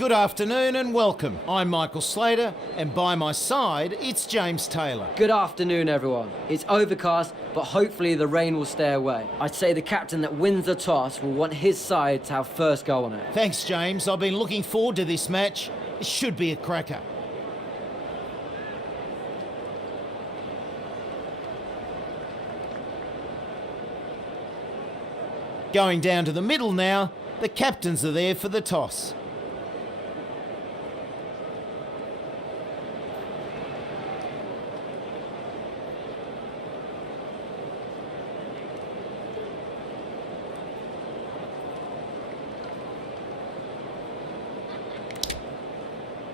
Good afternoon and welcome. I'm Michael Slater, and by my side, it's James Taylor. Good afternoon, everyone. It's overcast, but hopefully the rain will stay away. I'd say the captain that wins the toss will want his side to have first go on it. Thanks, James. I've been looking forward to this match. It should be a cracker. Going down to the middle now, the captains are there for the toss.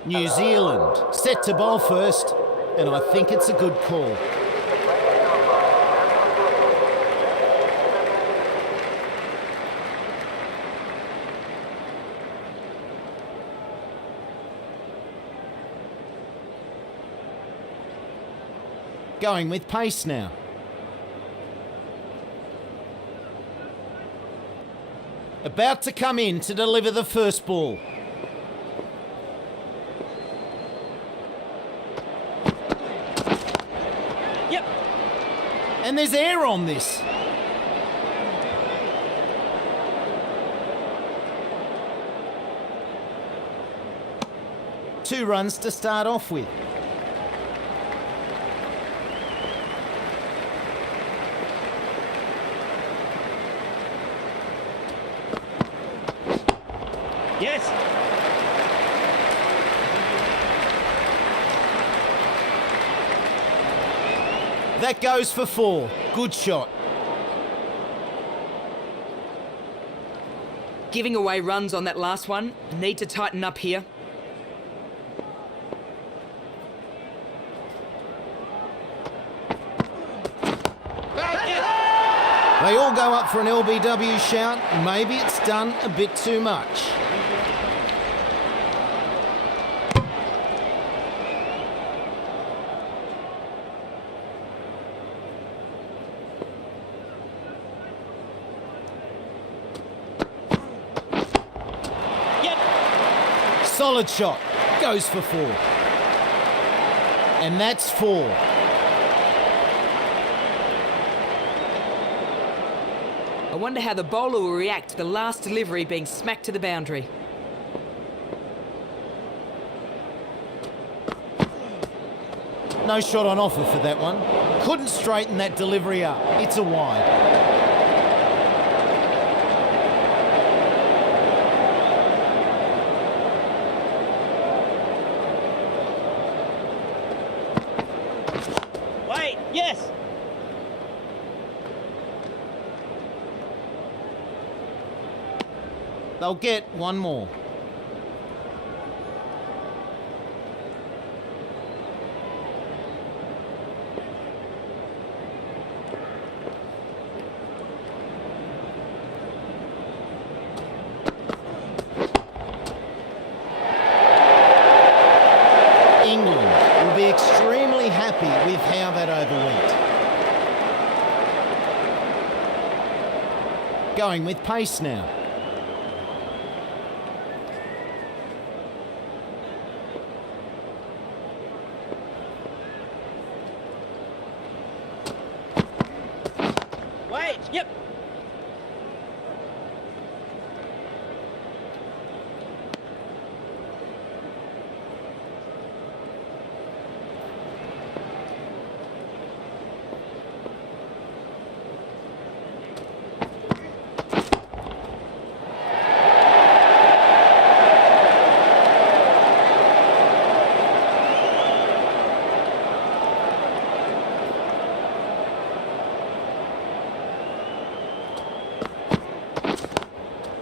New Zealand set to bowl first, and I think it's a good call. Going with pace now. About to come in to deliver the first ball. Yep. And there's air on this. Two runs to start off with. Yes. That goes for 4. Good shot. Giving away runs on that last one. Need to tighten up here. They all go up for an LBW shout. Maybe it's done a bit too much. Solid shot. Goes for 4. And that's 4. I wonder how the bowler will react to the last delivery being smacked to the boundary. No shot on offer for that one. Couldn't straighten that delivery up. It's a wide. Wait, yes. They'll get one more. England will be extremely happy with how that over went. Going with pace now. Wait, yep.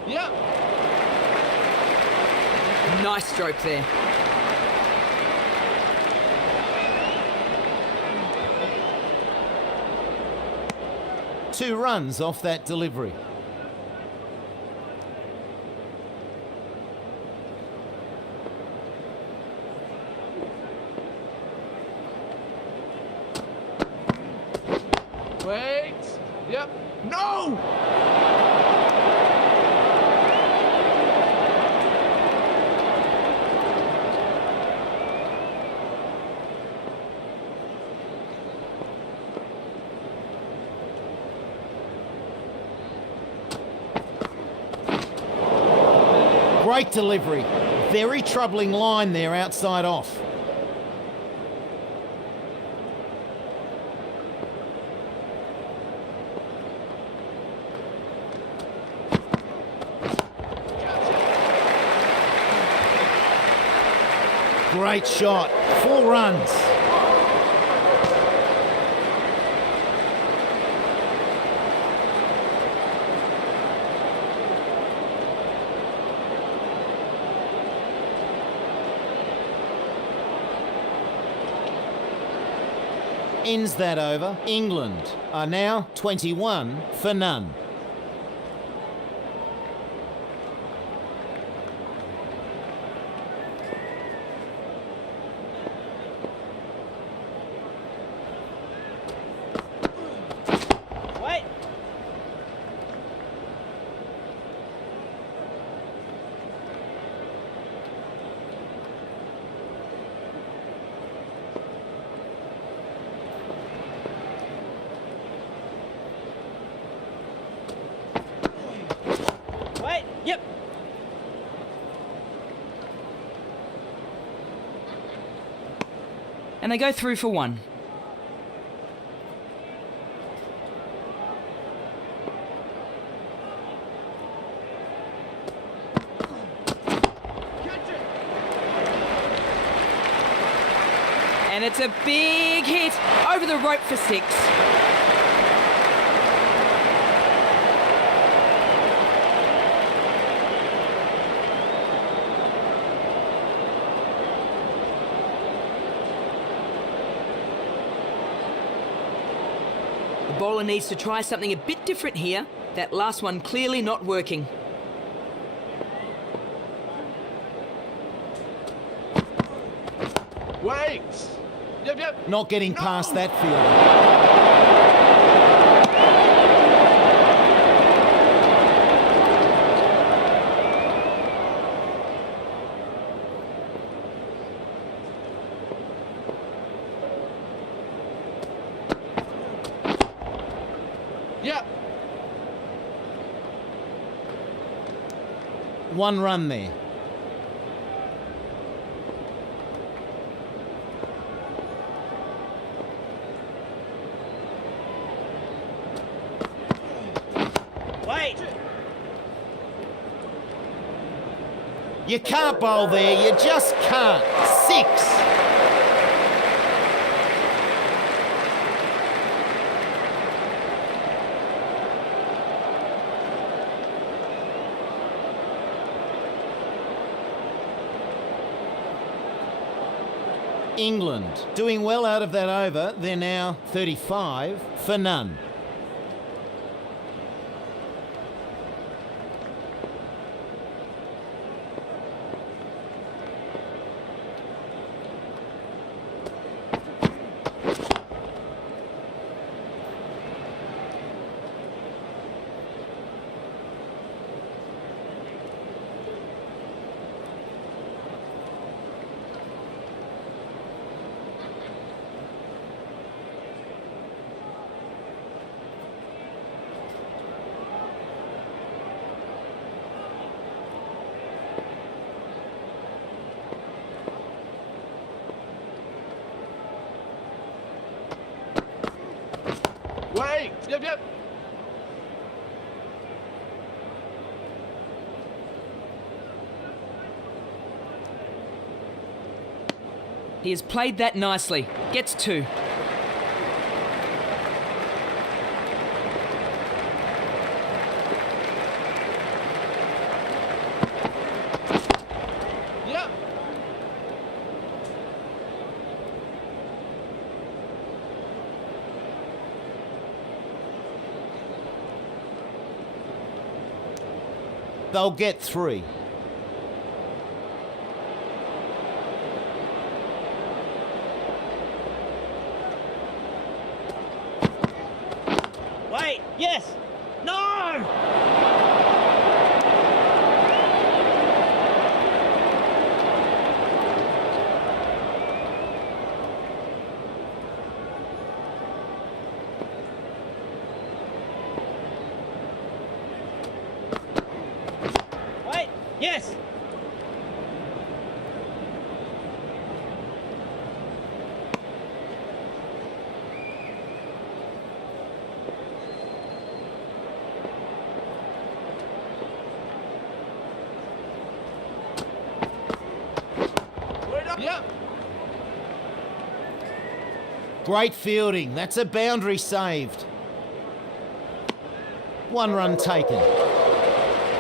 Yep. Nice stroke there. Two runs off that delivery. Wait. Yep. No! Great delivery. Very troubling line there outside off. Great shot. 4 runs. Ends that over. England are now 21 for none. Wait. Wait. Yep. And they go through for 1. And it's a big hit over the rope for 6. The bowler needs to try something a bit different here. That last one clearly not working. Wait! Yep. Not getting No! past that fielder. Yep. 1 run there. Wait. You can't bowl there, you just can't. 6. England doing well out of that over. They're now 35 for none. Wait! Yep. He has played that nicely. Gets 2. Yep. They'll get 3. Wait. Yes. No. Wait. Yes. Great fielding. That's a boundary saved. 1 run taken.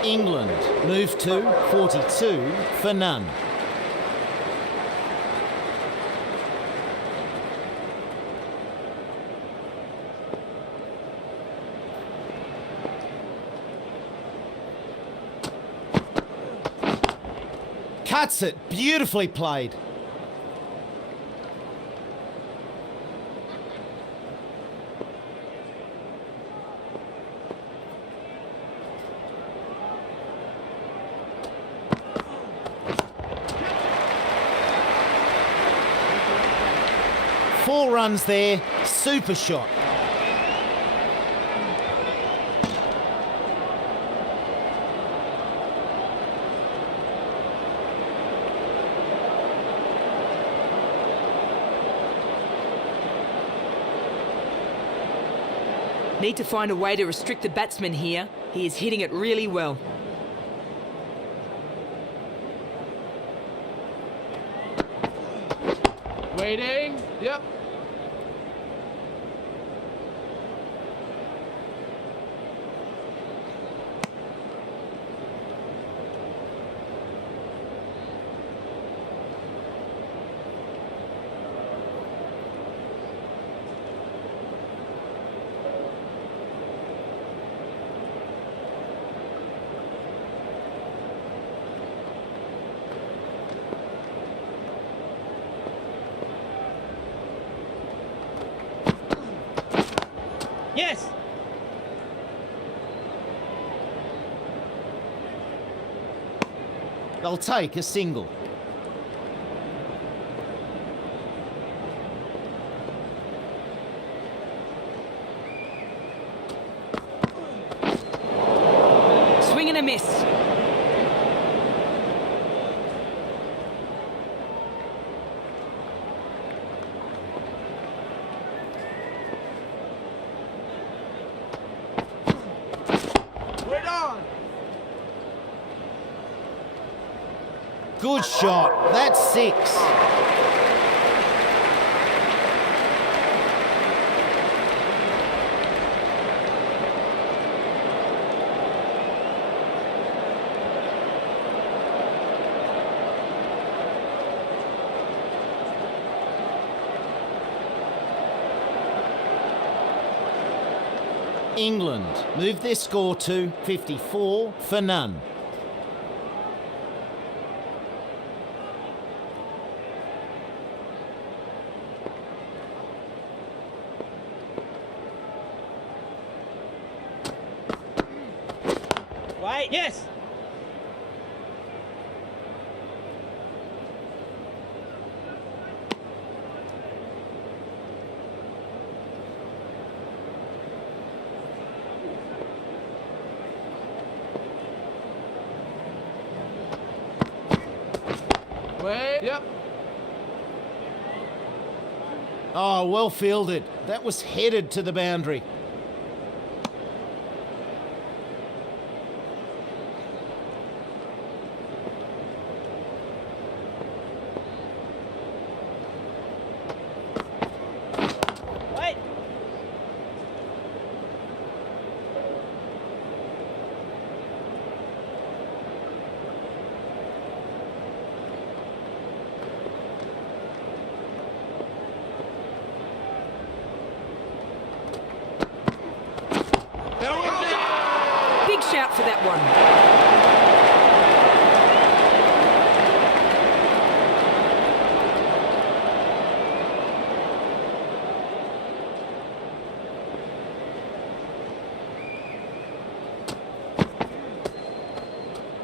England move to 42 for none. Cuts it. Beautifully played. Four runs there. Super shot. Need to find a way to restrict the batsman here. He is hitting it really well. Waiting. Yep. Yes! They'll take a single. Swing and a miss. We're on. Good shot. That's 6. England move their score to 54 for none. Wait, yes! Wait. Yep. Oh, well fielded. That was headed to the boundary. Wait! Big shout for that one.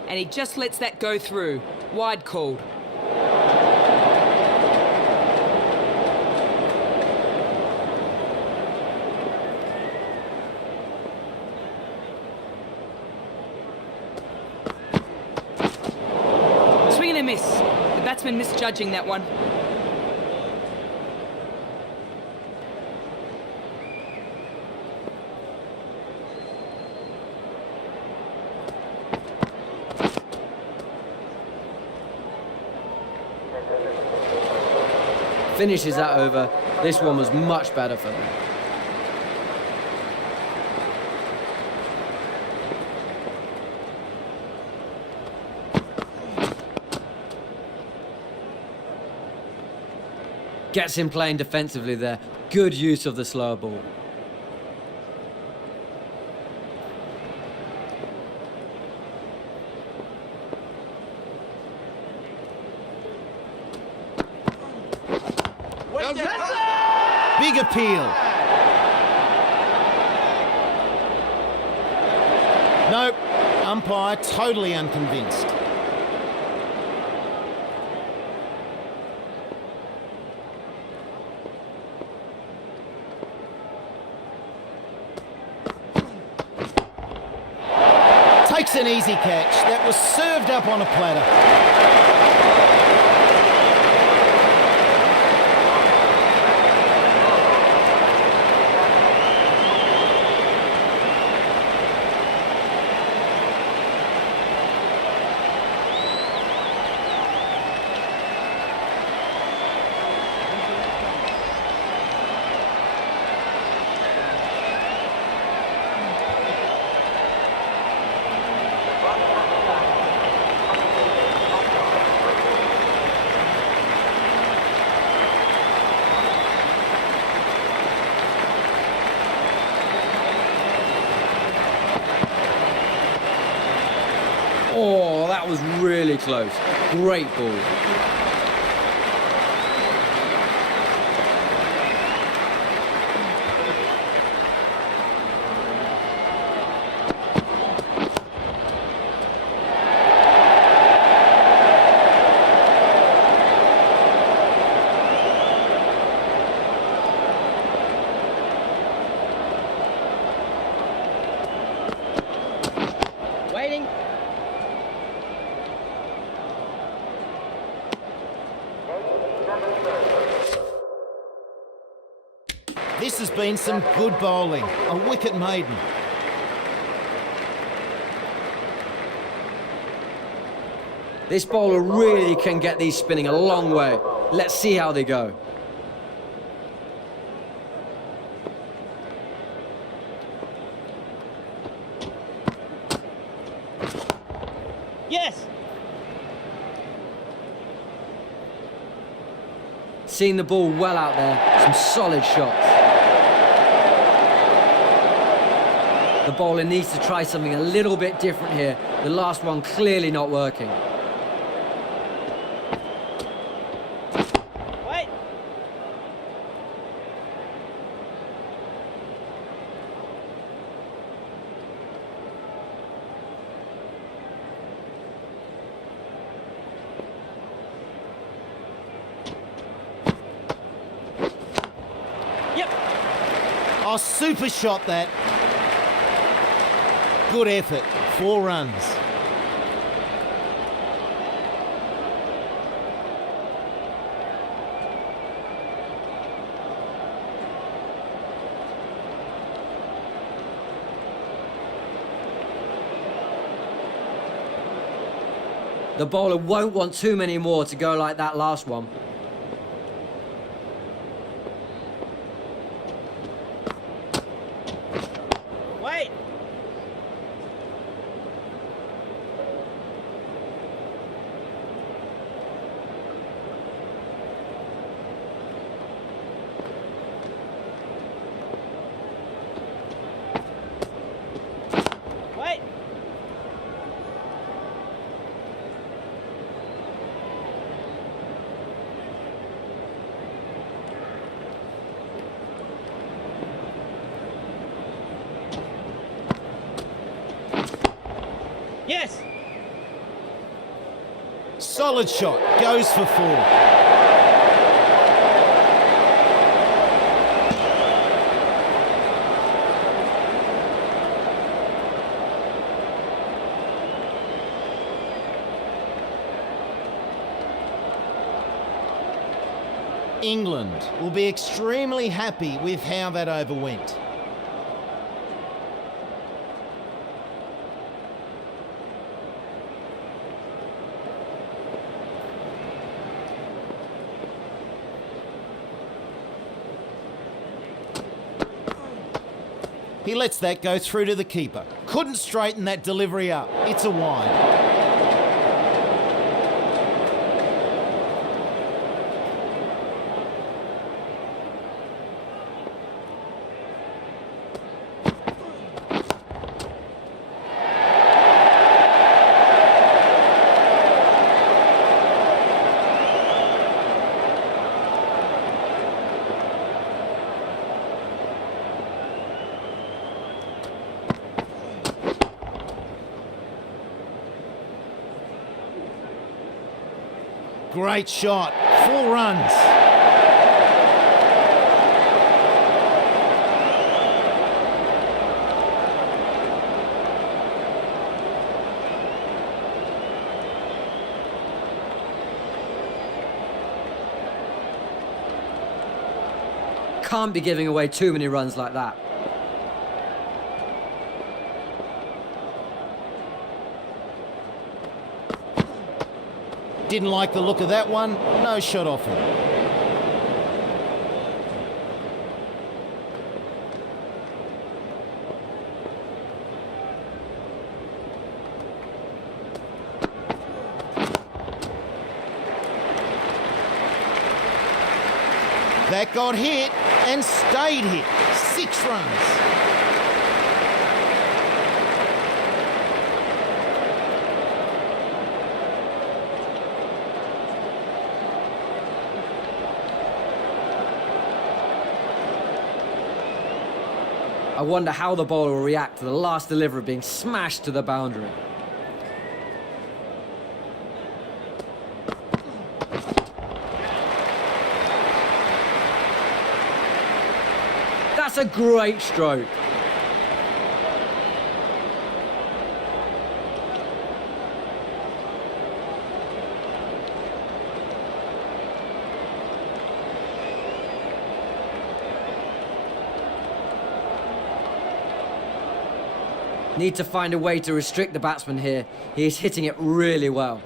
And he just lets that go through. Wide called. Swing and a miss. The batsman misjudging that one. finishes that over. This one was much better for them. Gets him playing defensively there. Good use of the slower ball. Big appeal. Nope, umpire totally unconvinced. Takes an easy catch. That was served up on a platter. Oh, that was really close. Great ball. Waiting. This has been some good bowling. A wicket maiden. This bowler really can get these spinning a long way. Let's see how they go. Yes! Seeing the ball well out there, some solid shots. The bowler needs to try something a little bit different here. The last one clearly not working. Wait! Yep! Oh, super shot that. Good effort. 4 runs. The bowler won't want too many more to go like that last one. Wait! Wait! Yes! Solid shot. Goes for 4. England will be extremely happy with how that over went. He lets that go through to the keeper. Couldn't straighten that delivery up. It's a wide. Great shot. 4 runs. Can't be giving away too many runs like that. Didn't like the look of that one. No shot off him. That got hit and stayed hit. 6 runs. I wonder how the bowler will react to the last delivery being smashed to the boundary. That's a great stroke. Need to find a way to restrict the batsman here. He is hitting it really well.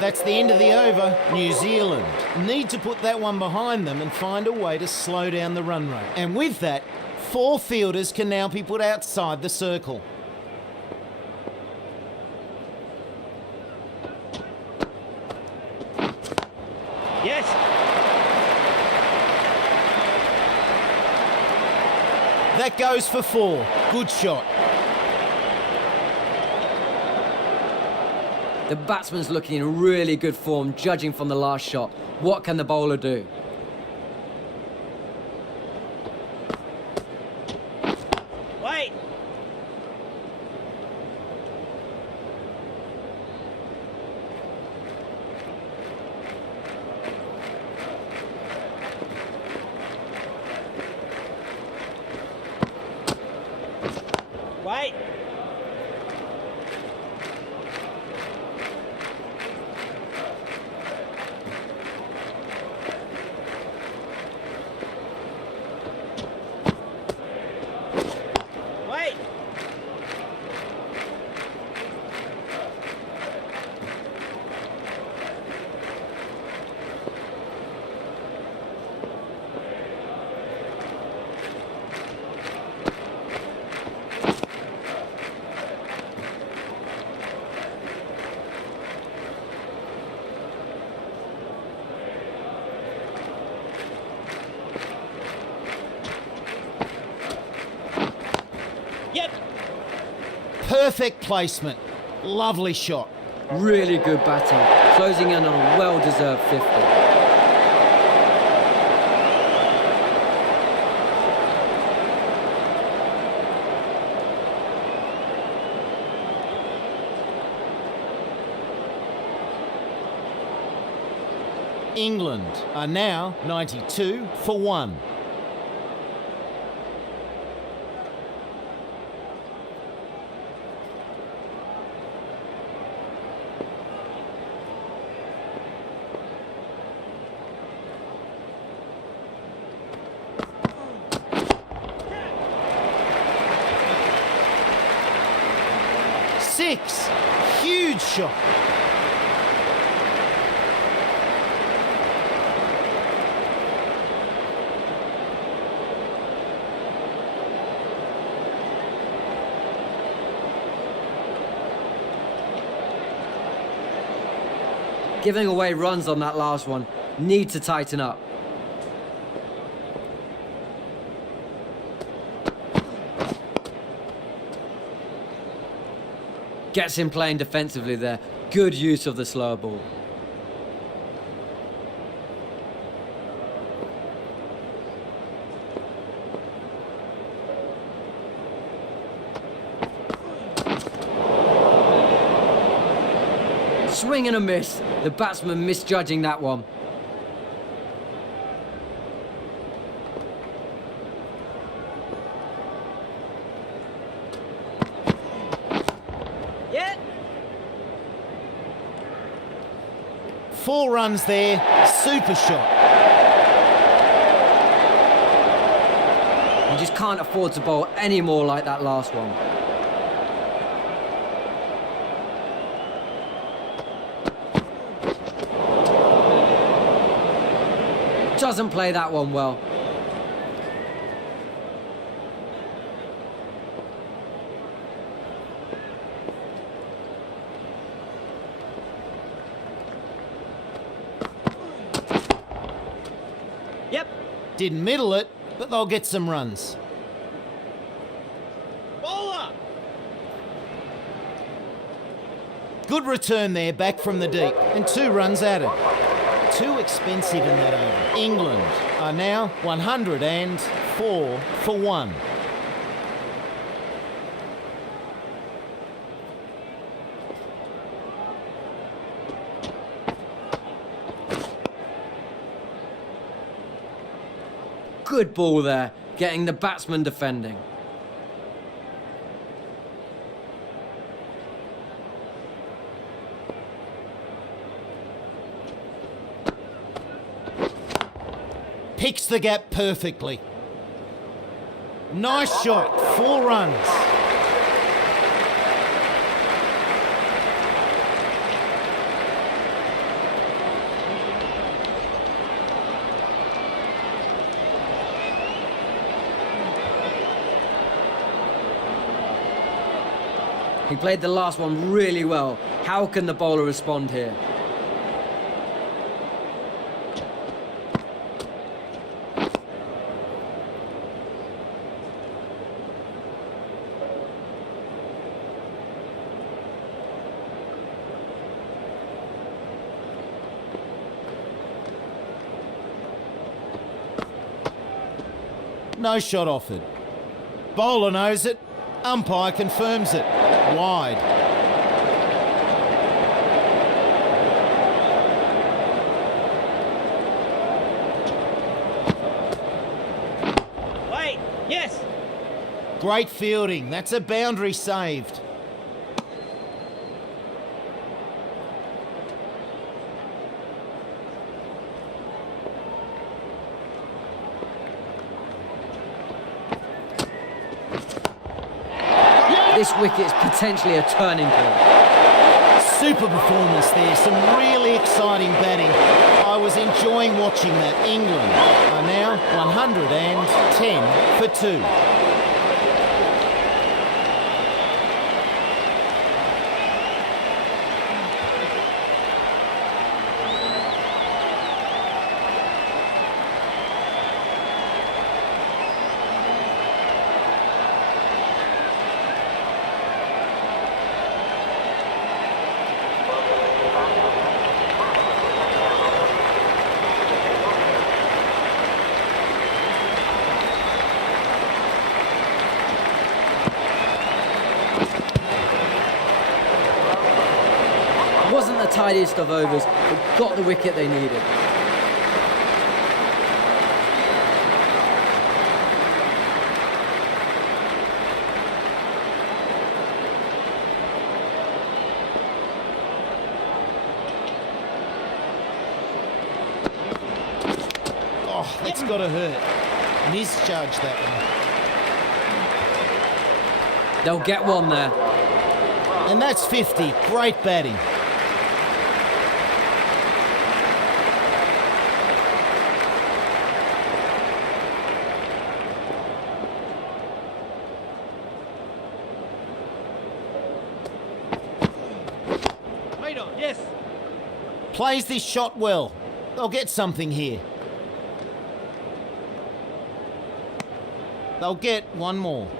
That's the end of the over. New Zealand need to put that one behind them and find a way to slow down the run rate. And with that, 4 fielders can now be put outside the circle. Yes. That goes for 4. Good shot. The batsman's looking in really good form, judging from the last shot. What can the bowler do? Wait. Wait. Wait. Yep. Perfect placement. Lovely shot. Really good batting, closing in on a well-deserved 50. England are now 92 for 1. 6. Huge shot. Giving away runs on that last one. Need to tighten up. Gets him playing defensively there. Good use of the slower ball. Swing and a miss. The batsman misjudging that one. Yeah. 4 runs there. Super shot. You just can't afford to bowl any more like that last one. Doesn't play that one well. Yep. Didn't middle it, but they'll get some runs. Bowler. Good return there, back from the deep, and 2 runs added. Too expensive in that over. England are now 104 for 1. Good ball there, getting the batsman defending. Picks the gap perfectly. Nice shot, 4 runs. He played the last one really well. How can the bowler respond here? No shot offered. Bowler knows it. Umpire confirms it. Wide. Wait. Yes. Great fielding. That's a boundary saved. This wicket is potentially a turning point. Super performance there. Some really exciting batting. I was enjoying watching that. England are now 110 for 2. Wasn't the tidiest of overs, but got the wicket they needed. Oh, that's got to hurt. Misjudged that one. They'll get one there. And that's 50. Great batting. Wait on. Yes. Plays this shot well. They'll get something here. They'll get one more.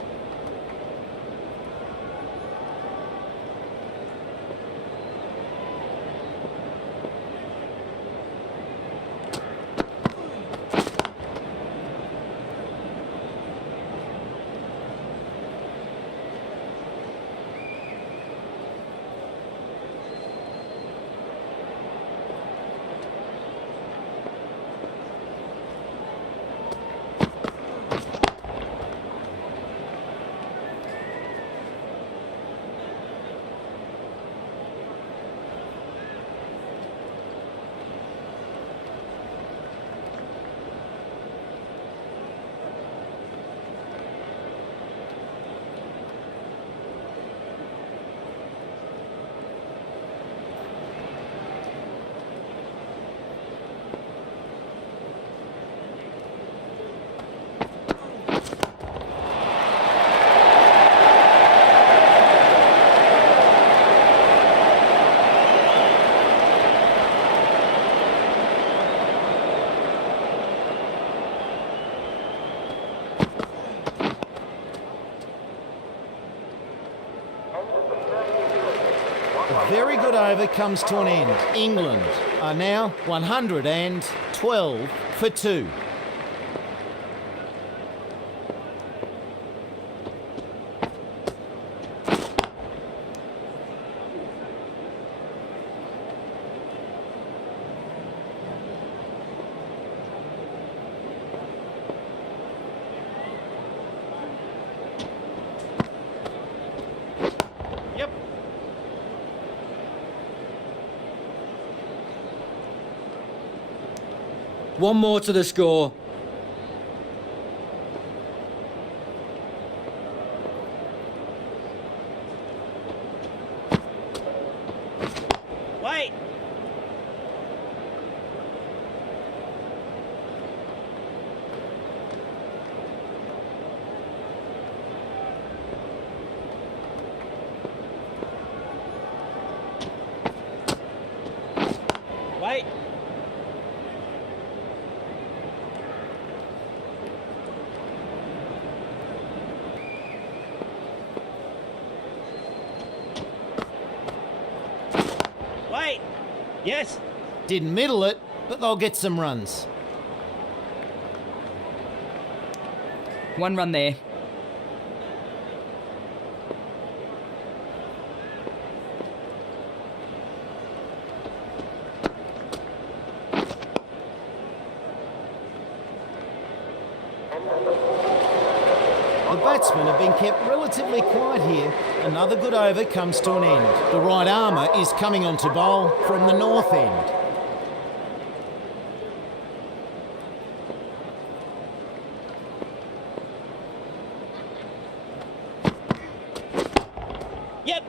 A very good over comes to an end. England are now 112 for 2. Yep. One more to the score. Wait. Wait. Wait. Yes. Didn't middle it, but they'll get some runs. One run there. The batsmen have been kept relatively quiet here. Another good over comes to an end. The right armour is coming on to bowl from the north end. Yep.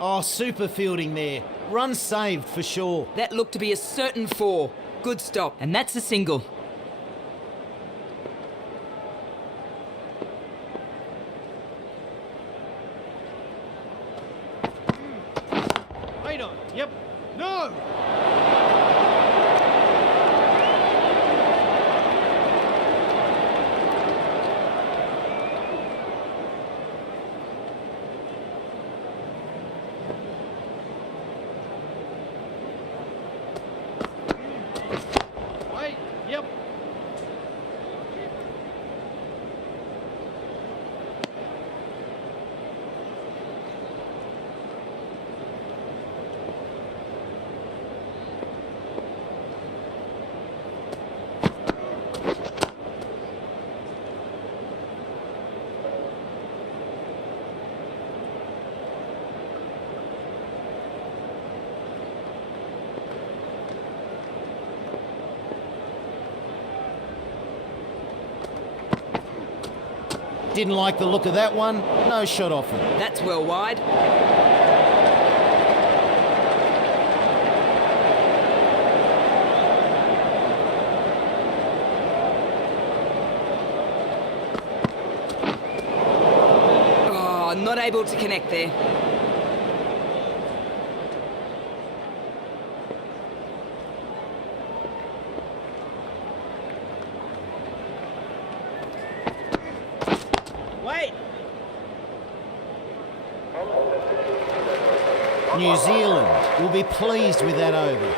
Oh, super fielding there. Run saved for sure. That looked to be a certain 4. Good stop. And that's a single. Wait on. Yep. No. Wait. Yep. Didn't like the look of that one. No shot offered. That's well wide. Oh, not able to connect there. Wait. New Zealand will be pleased with that over.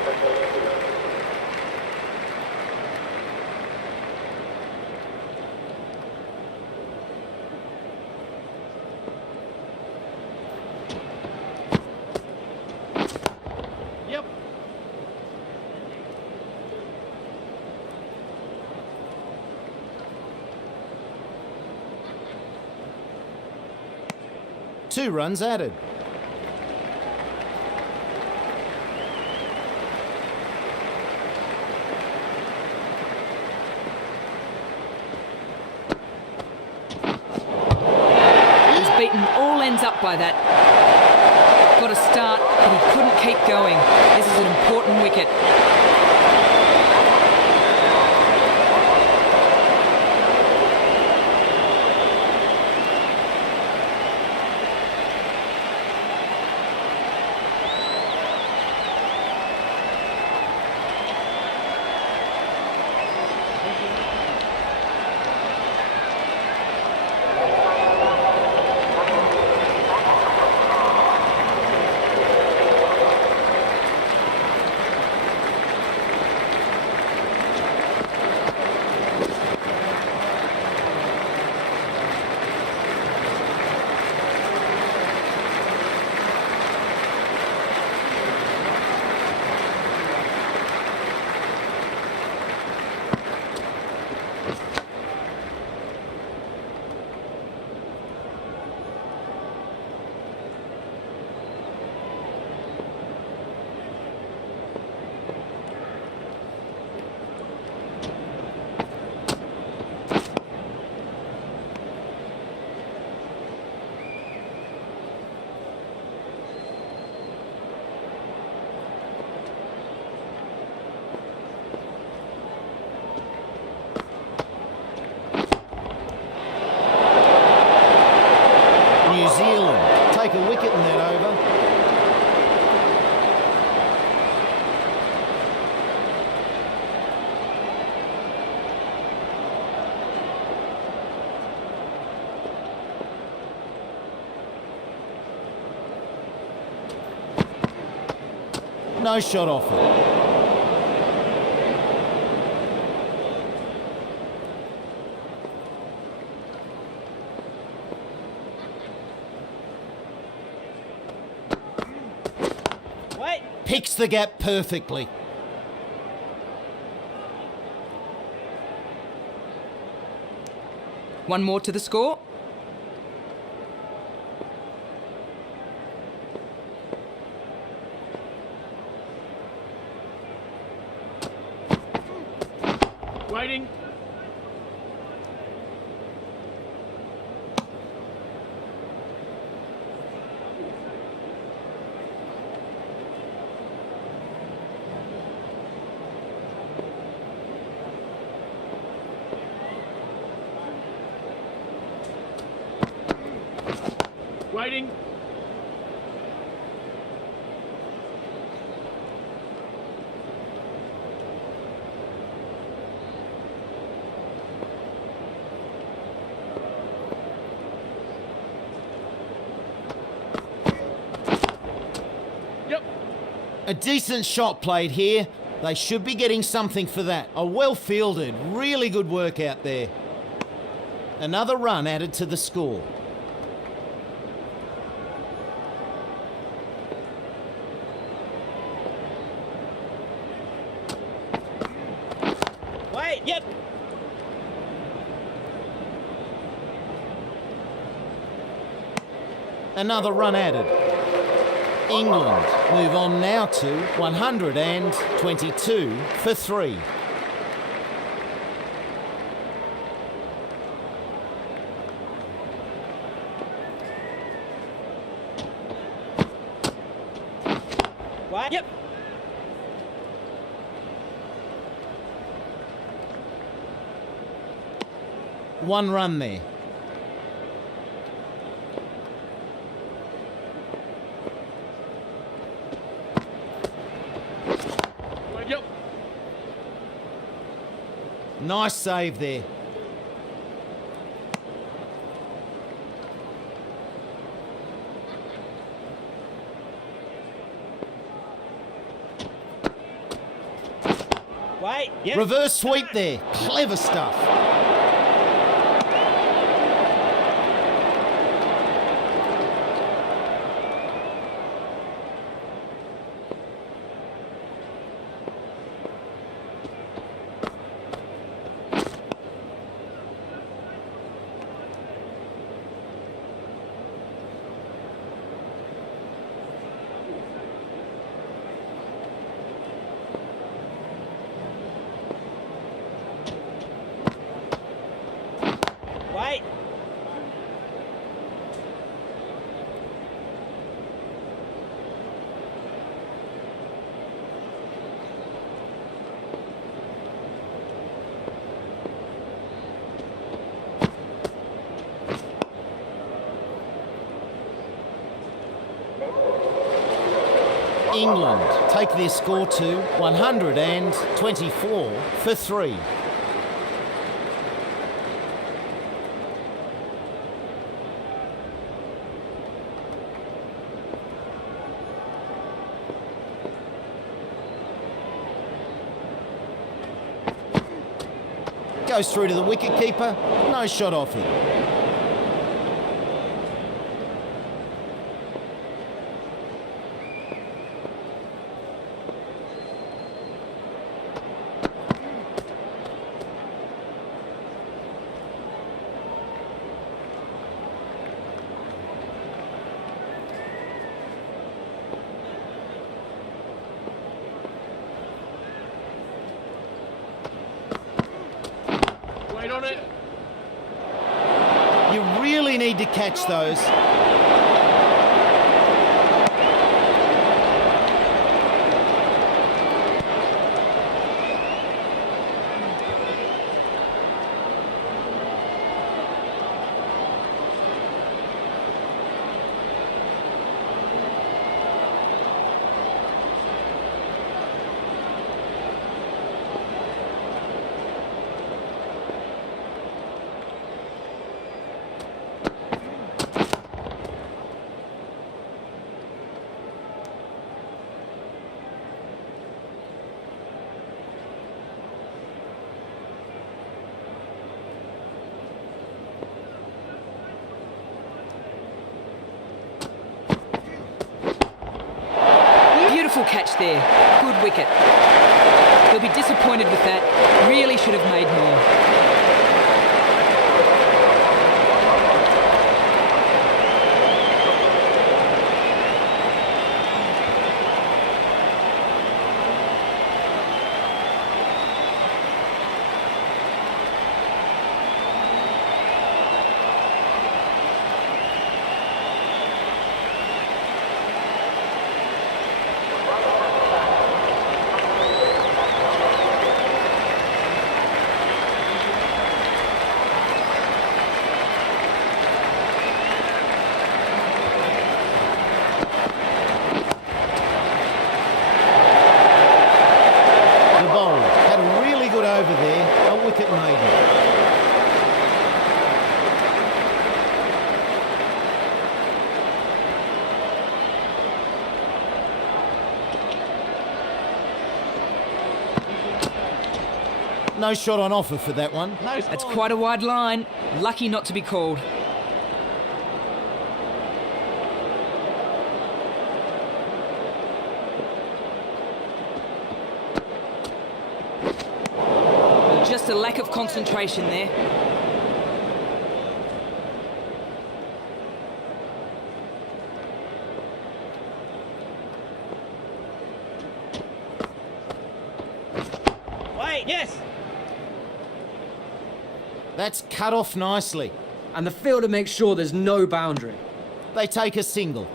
Yep. Two runs added. He's beaten all ends up by that. Got a start, but he couldn't keep going. This is an important wicket. New Zealand take a wicket in that over. No shot offered. Wait. Picks the gap perfectly. One more to the score. Waiting. Waiting. Yep. A decent shot played here. They should be getting something for that. A well fielded, really good work out there. Another run added to the score. Wait. Yep. Another run added. England move on now to 122 for 3. Wait. Yep. One run there. Yep. Nice save there. Wait. Yep. Reverse sweep there. Clever stuff. Wait. England take their score to 124 for 3. Goes through to the wicket keeper. No shot off him. Wait on it. You really need to catch those. Beautiful catch there. Good wicket. He'll be disappointed with that. Really should have made more. The bowler had a really good over there. A wicket maiden. No shot on offer for that one. That's quite a wide line. Lucky not to be called. Just a lack of concentration there. Wait. Yes. That's cut off nicely. And the fielder makes sure there's no boundary. They take a single.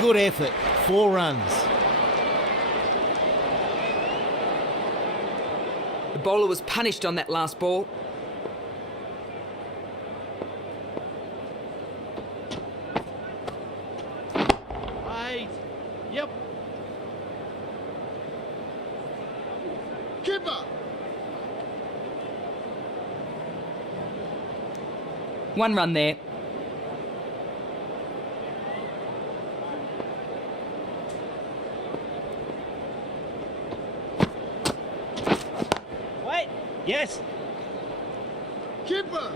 Good effort, 4 runs. The bowler was punished on that last ball. Wait. Yep. Keeper! 1 run there. Wait. Yes. Keeper!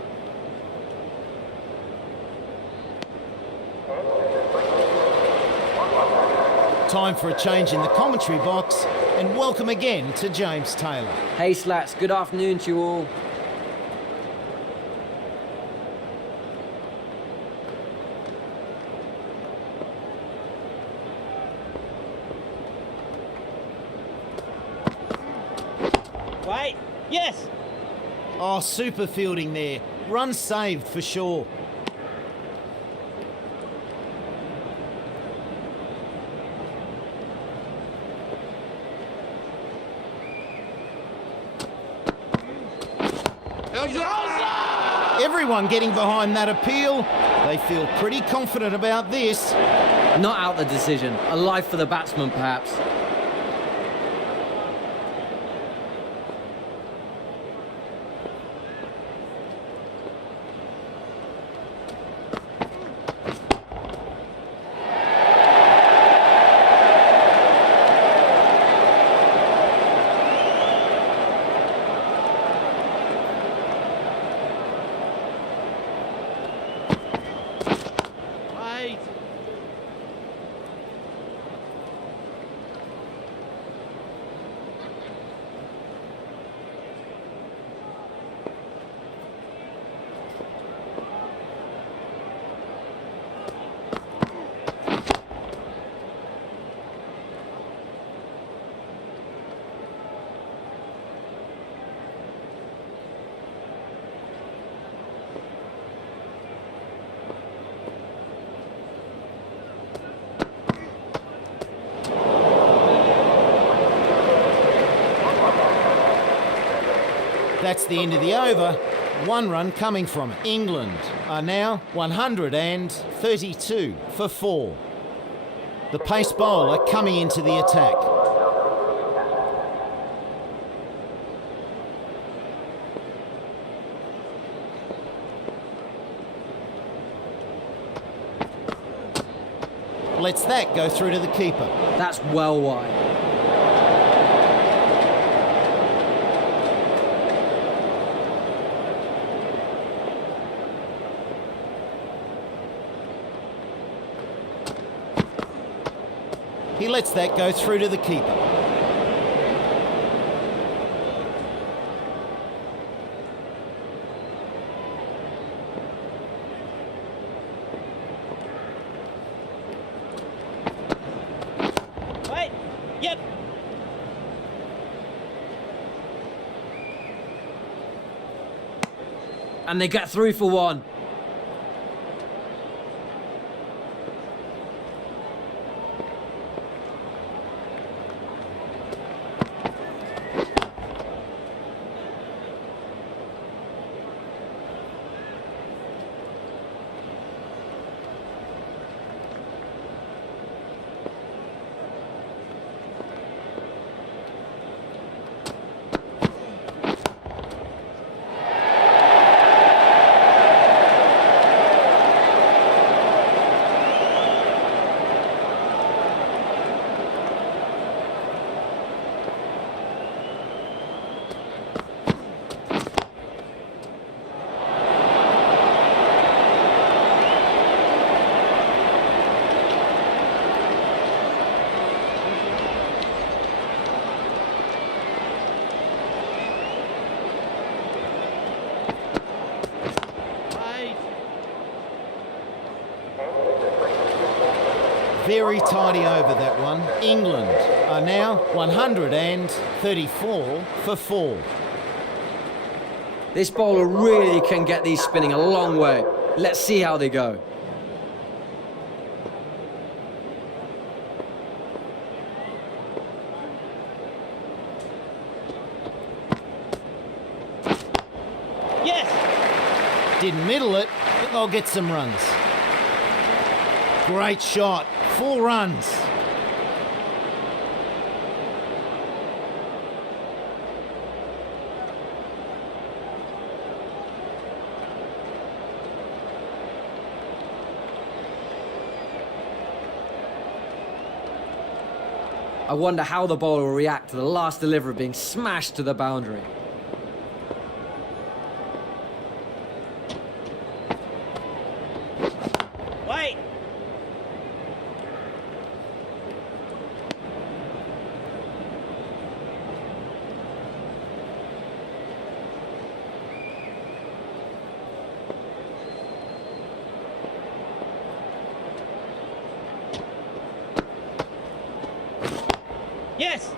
Time for a change in the commentary box, and welcome again to James Taylor. Hey Slats, good afternoon to you all. Wait. Yes. Oh, super fielding there. Run saved for sure. Everyone getting behind that appeal. They feel pretty confident about this. Not out the decision. A life for the batsman, perhaps. Wait. That's the end of the over. 1 run coming from it. England are now 132 for 4. The pace bowler coming into the attack. Lets that go through to the keeper. That's well wide. He lets that go through to the keeper. Wait. Yep. And they get through for 1. Very tidy over that one. England are now 134 for 4. This bowler really can get these spinning a long way. Let's see how they go. Didn't middle it, but they'll get some runs. Great shot. 4 runs. I wonder how the bowler will react to the last delivery being smashed to the boundary. Wait. Yes.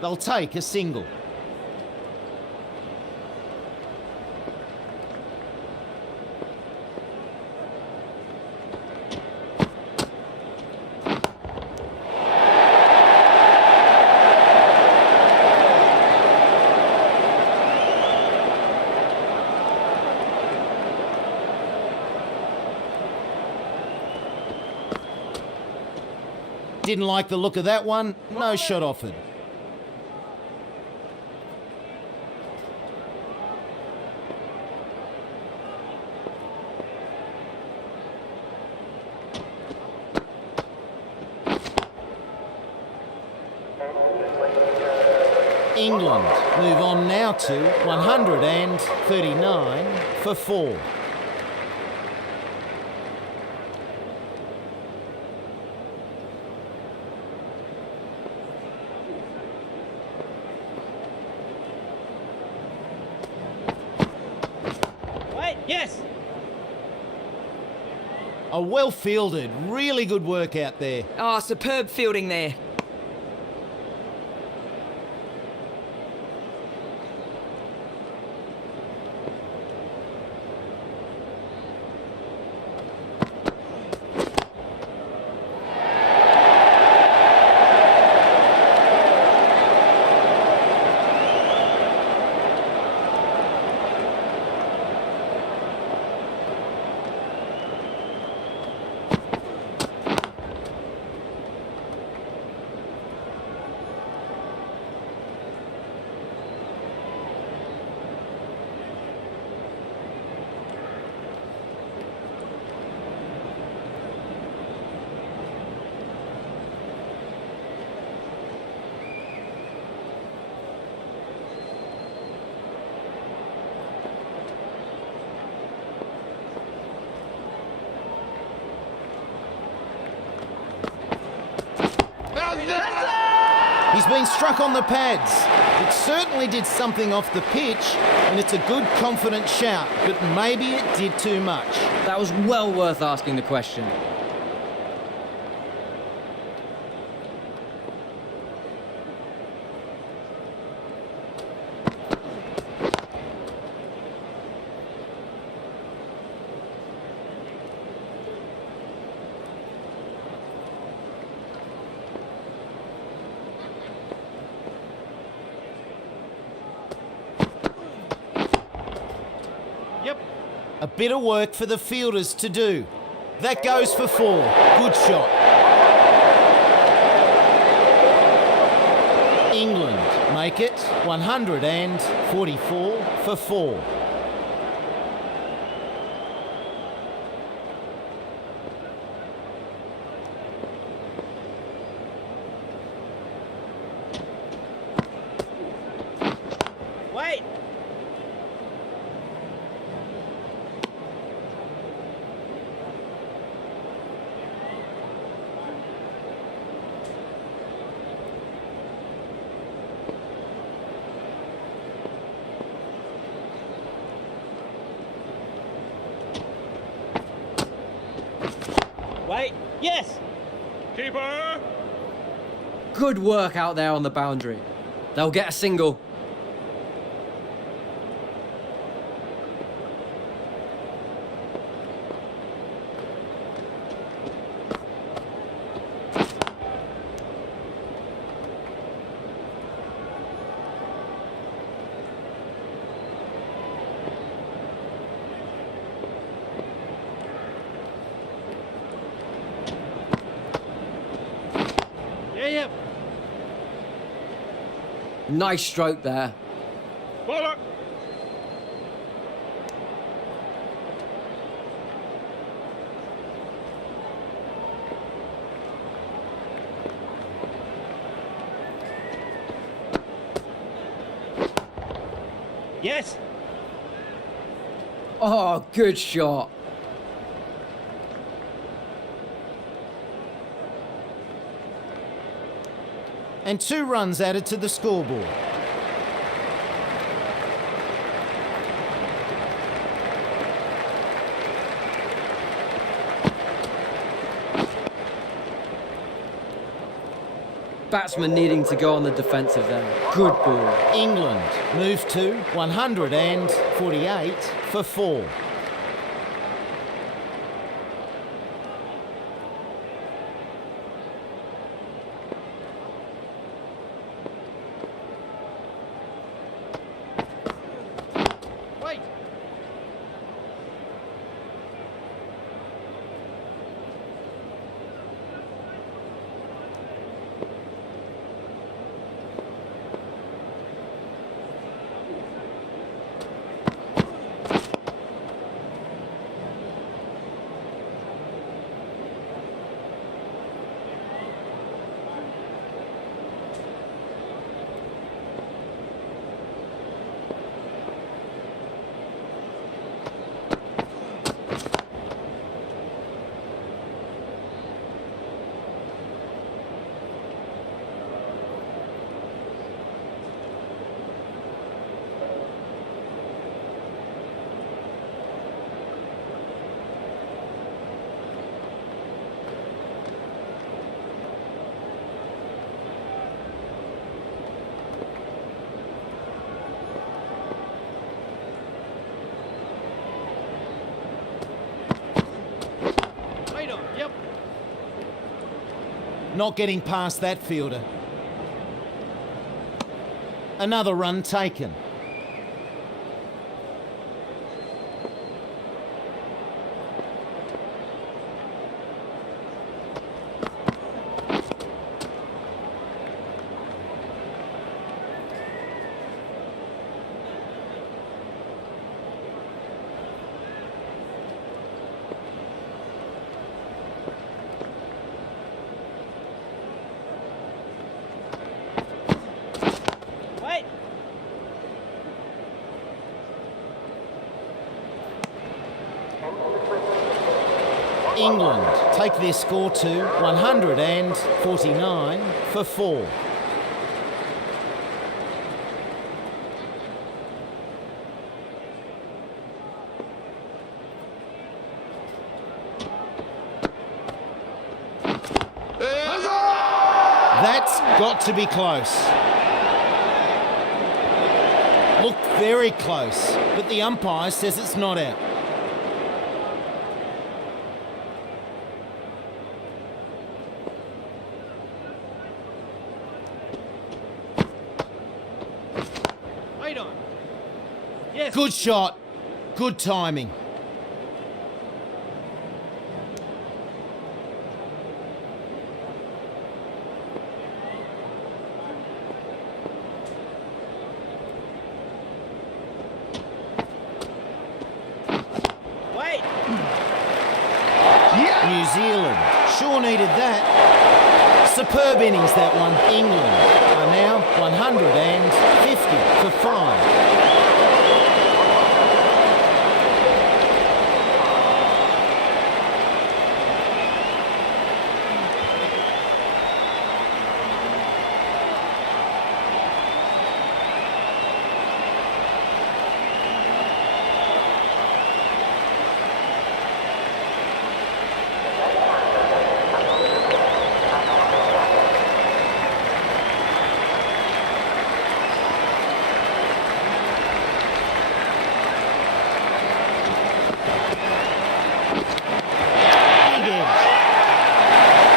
They'll take a single. Didn't like the look of that one. No shot offered. England move on now to 139 for 4. Wait. Yes. A well fielded, really good work out there. Oh, superb fielding there. He's been struck on the pads. It certainly did something off the pitch, and it's a good, confident shout, but maybe it did too much. That was well worth asking the question. Yep. A bit of work for the fielders to do. That goes for 4. Good shot. England make it 144 for 4. Wait. Wait. Yes. Keeper. Good work out there on the boundary. They'll get a single. Nice stroke there. Bowler. Yes. Oh, good shot. And 2 runs added to the scoreboard. Batsman needing to go on the defensive there. Good ball. England move to 148 for 4. Wait. Wait on. Yep. Not getting past that fielder. Another run taken. Wait. England take their score to 149 for 4. That's got to be close. Looked very close, but the umpire says it's not out. Wait on. Yes. Good shot, good timing. Wait. New Zealand sure needed that. Superb innings that one. England are now 150 for 5.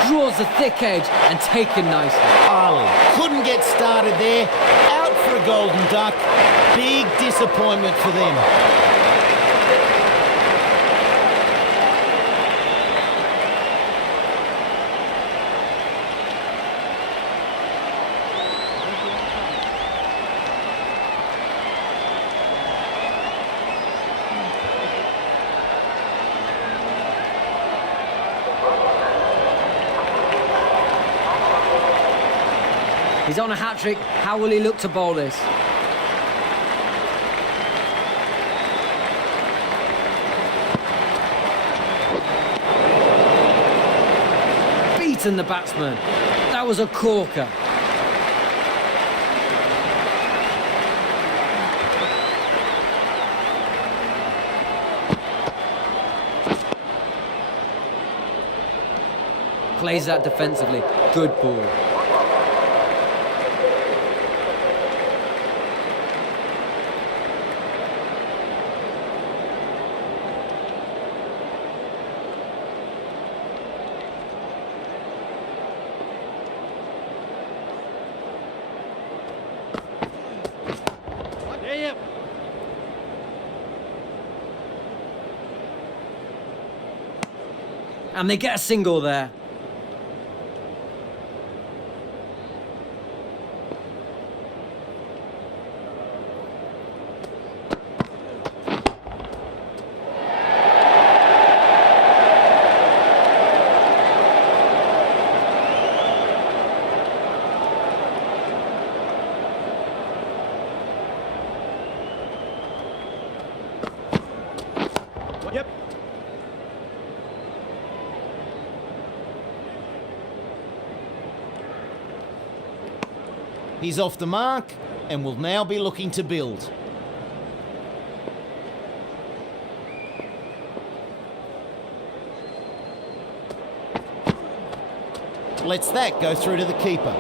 Draws the thick edge and taken nicely. Ali couldn't get started there. Out for a golden duck. Big disappointment for them. He's on a hat-trick. How will he look to bowl this? Beaten the batsman. That was a corker. Plays that defensively. Good ball. Yeah, yeah. And they get a single there. Yep. He's off the mark and will now be looking to build. Lets that go through to the keeper.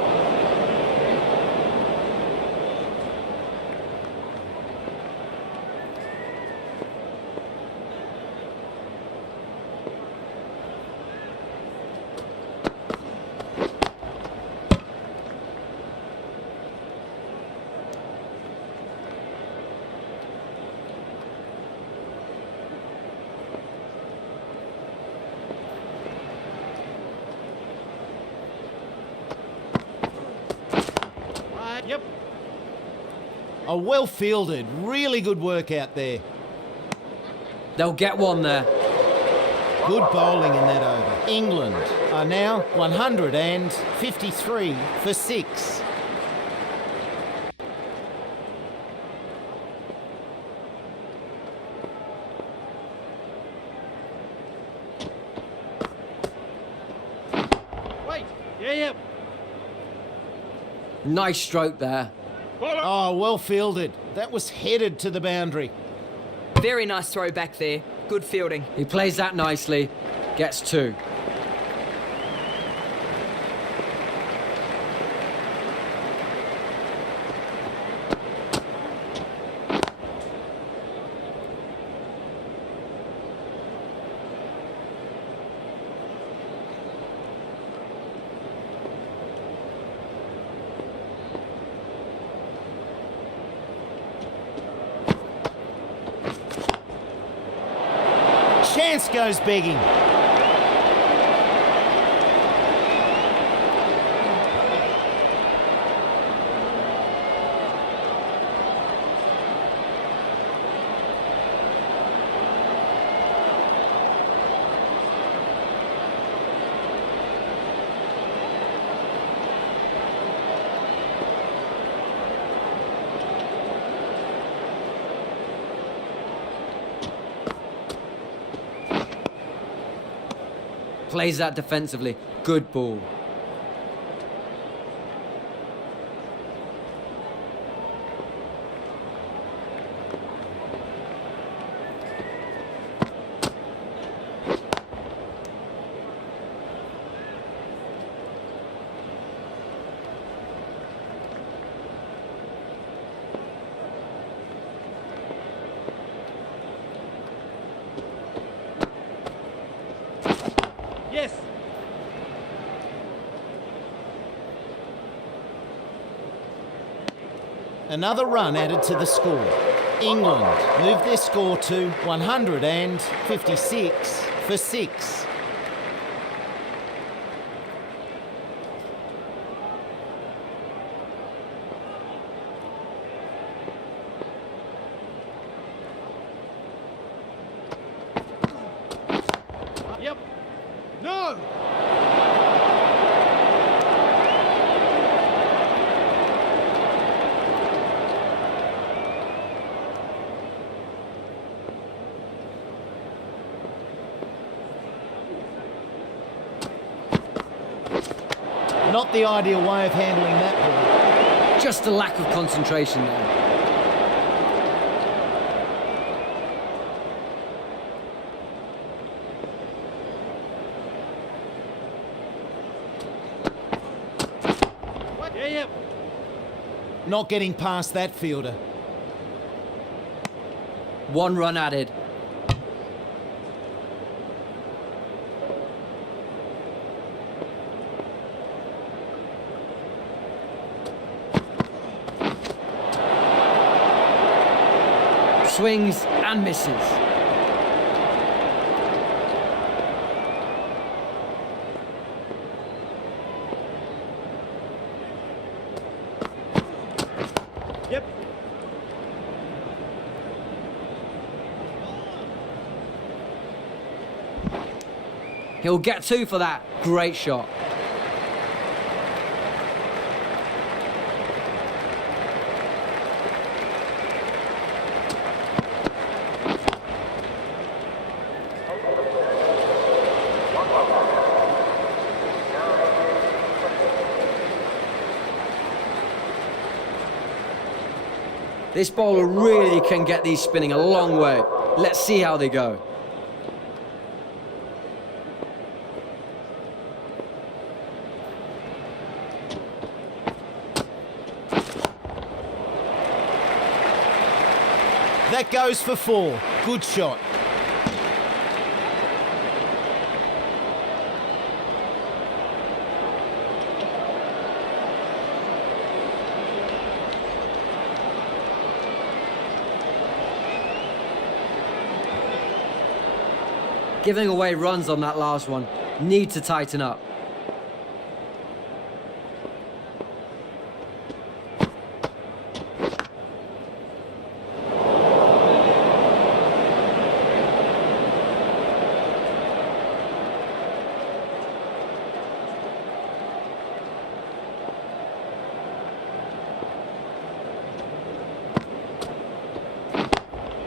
Yep. A well fielded, really good work out there. They'll get one there. Good bowling in that over. England are now 153 for 6. Wait. Yeah, yeah. Nice stroke there. Oh, well fielded. That was headed to the boundary. Very nice throw back there. Good fielding. He plays that nicely. Gets 2. Chance goes begging. Plays that defensively. Good ball. Yes. Another run added to the score. England move their score to 156 for 6. Yep. No. Not the ideal way of handling that ball. Just a lack of concentration there. Yeah, yep. Not getting past that fielder. 1 run added. Swings and misses. Yep. He'll get 2 for that. Great shot. This bowler really can get these spinning a long way. Let's see how they go. That goes for 4. Good shot. Giving away runs on that last one. Need to tighten up.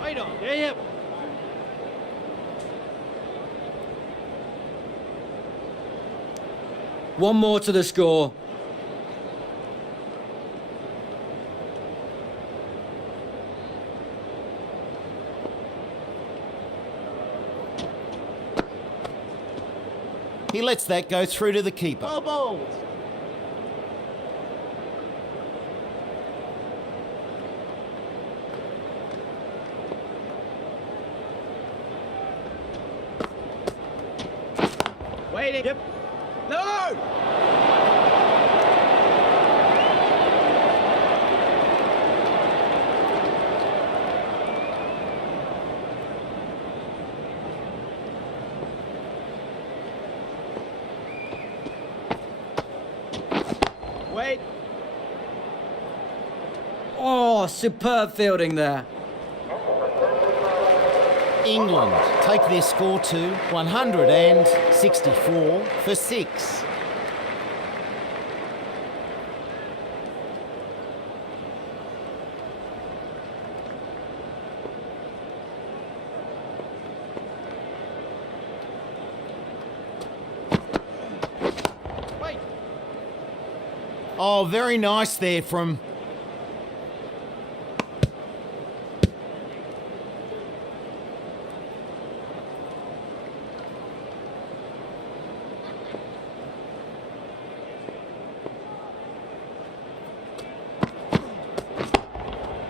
Wait on. Yeah, yep. One more to the score. He lets that go through to the keeper. Well bowled. Waiting. Yep. No! Wait. Oh, superb fielding there. England take their score to 164 for 6. Wait. Oh, very nice there from...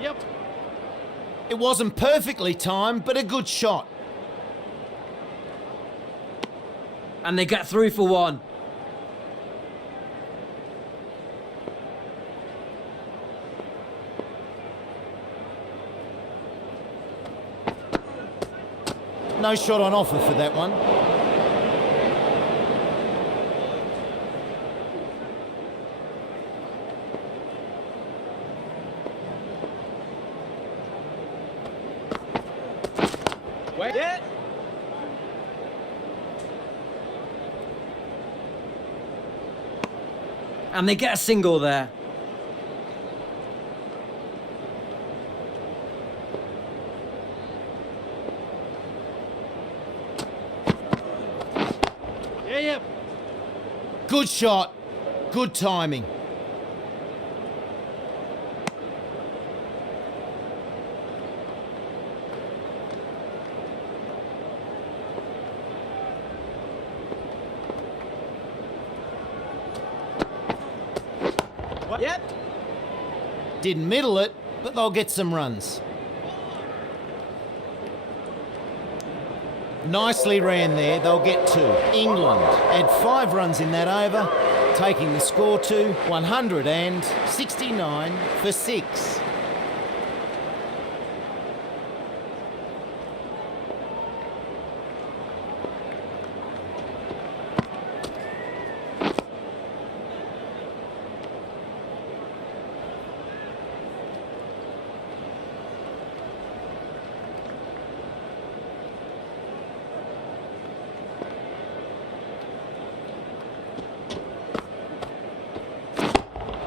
Yep. It wasn't perfectly timed, but a good shot. And they get through for 1. No shot on offer for that one. Wait. Yeah. And they get a single there. Yeah, yep. Good shot. Good timing. What? Yep. Didn't middle it, but they'll get some runs. Nicely ran there, they'll get 2. England had 5 runs in that over, taking the score to 169 for 6.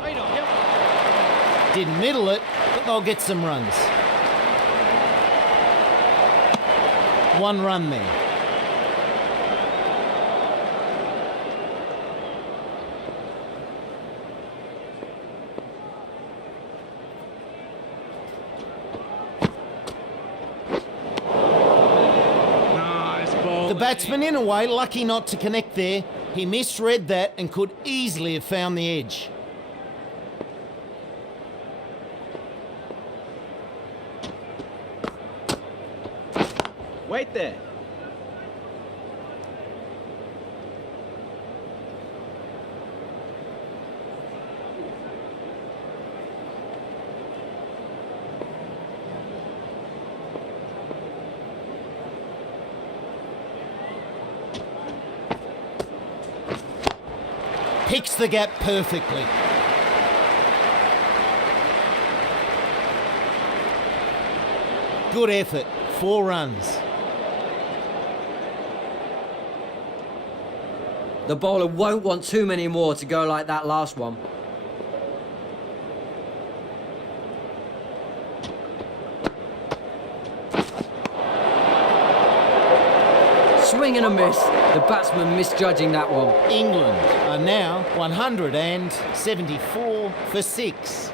Right on. Yep. Didn't middle it, but they'll get some runs. 1 run there. Nice ball. The batsman, in a way, lucky not to connect there. He misread that and could easily have found the edge. Wait there. Picks the gap perfectly. Good effort. 4 runs. The bowler won't want too many more to go like that last one. Swing and a miss. The batsman misjudging that one. England are now 174 for 6.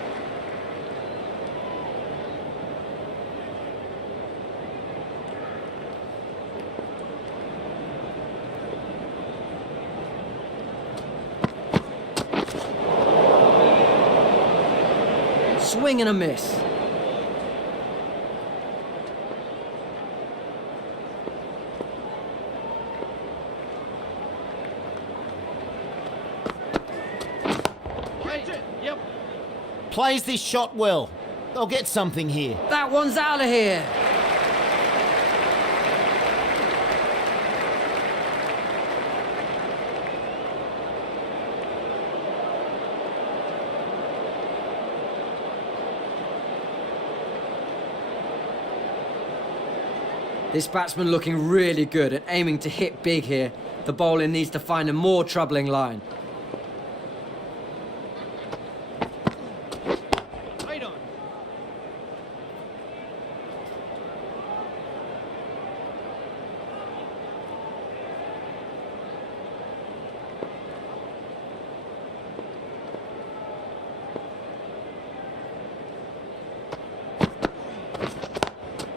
Swing and a miss. Right. Yep. Plays this shot well. They'll get something here. That one's out of here. This batsman looking really good and aiming to hit big here. The bowler needs to find a more troubling line. Right on.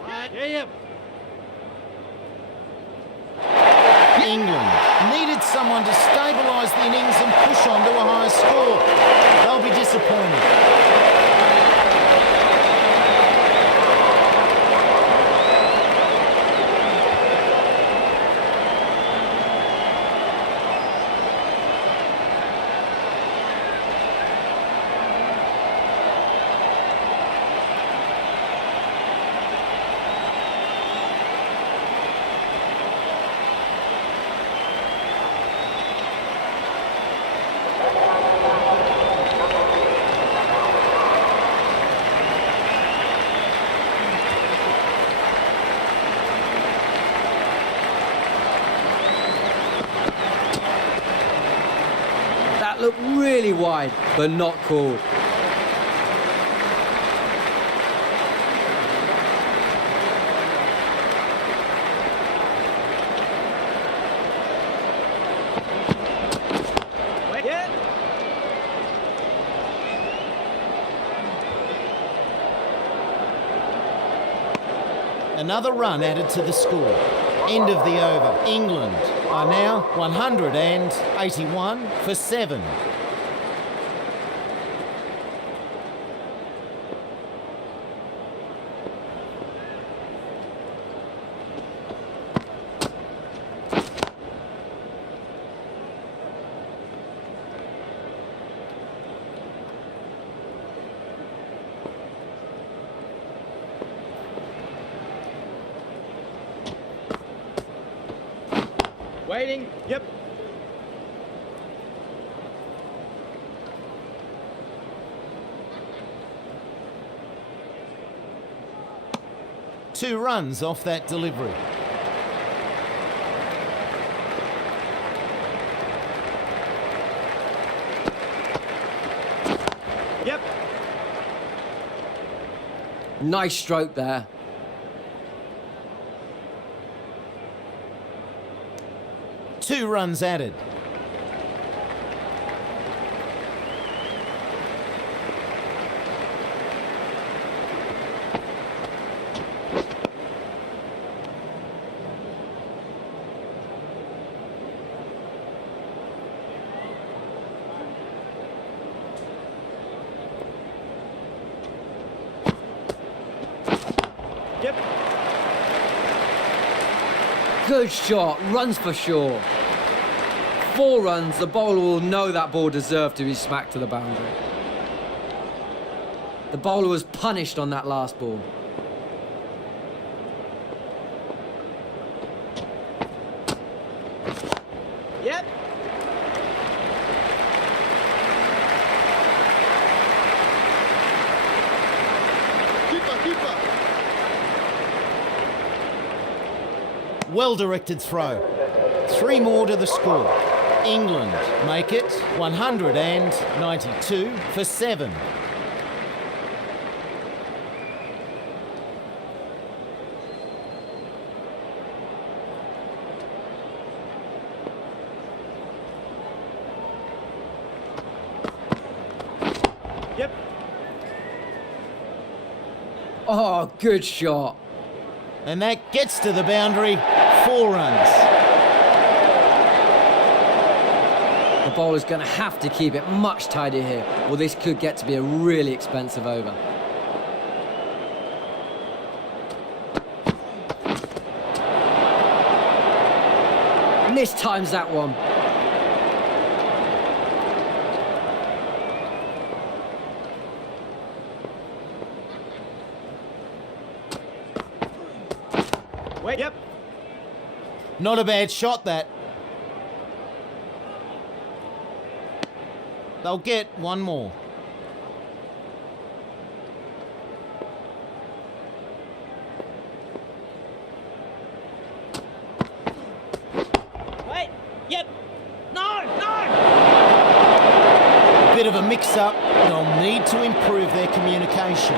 Right. Yeah, yep. England needed someone to stabilise the innings and push on to a higher score. They'll be disappointed. That looked really wide, but not called. Wait. Yeah. Another run added to the score. End of the over. England are now 181 for 7. Waiting. Yep. Two runs off that delivery. Yep. Nice stroke there. Two runs added. Yep. Good shot, runs for sure. 4 runs, the bowler will know that ball deserved to be smacked to the boundary. The bowler was punished on that last ball. Yep. Keeper. Well-directed throw. 3 more to the score. England make it 192 for 7. Yep. Oh, good shot. And that gets to the boundary. 4 runs. The bowler's going to have to keep it much tighter here, or this could get to be a really expensive over. Mistimes that one. Wait. Yep. Not a bad shot, that. They'll get 1 more. Wait. Yep. No. A bit of a mix-up. They'll need to improve their communication.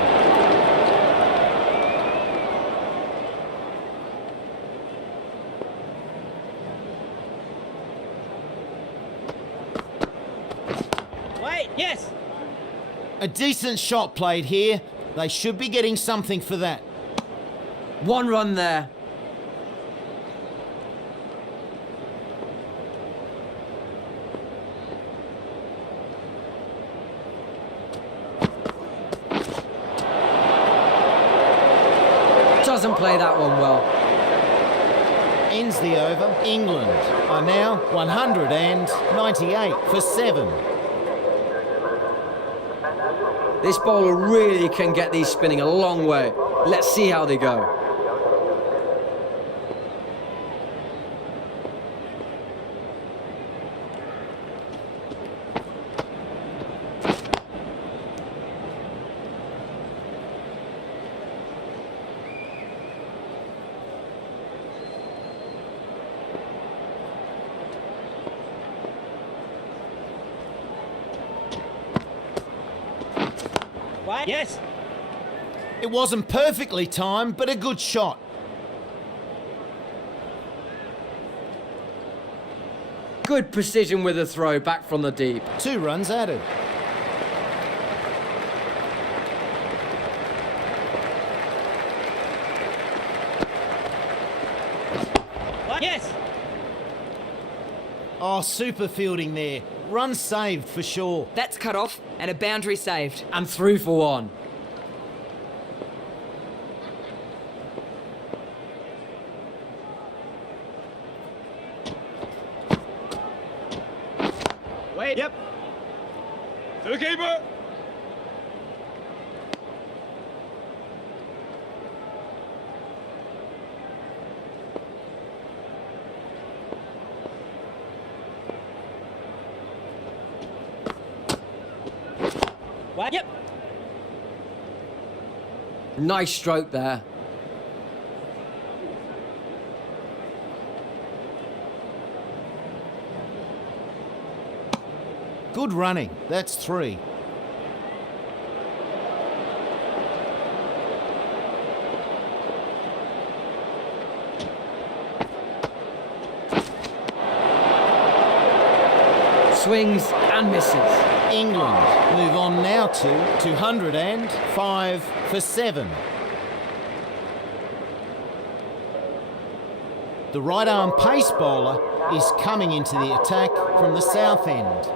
Wait. Yes. A decent shot played here. They should be getting something for that. 1 run there. Doesn't play that one well. Ends the over. England are now 198 for 7. This bowler really can get these spinning a long way. Let's see how they go. What? Yes. It wasn't perfectly timed, but a good shot. Good precision with the throw back from the deep. 2 runs added. Yes. Oh, super fielding there. Run saved for sure. That's cut off and a boundary saved. And through for one. Wait. Yep. To the keeper. Wait. Yep. Nice stroke there. Good running. That's 3. Swings and misses. England move on now to 205 for 7. The right arm pace bowler is coming into the attack from the south end.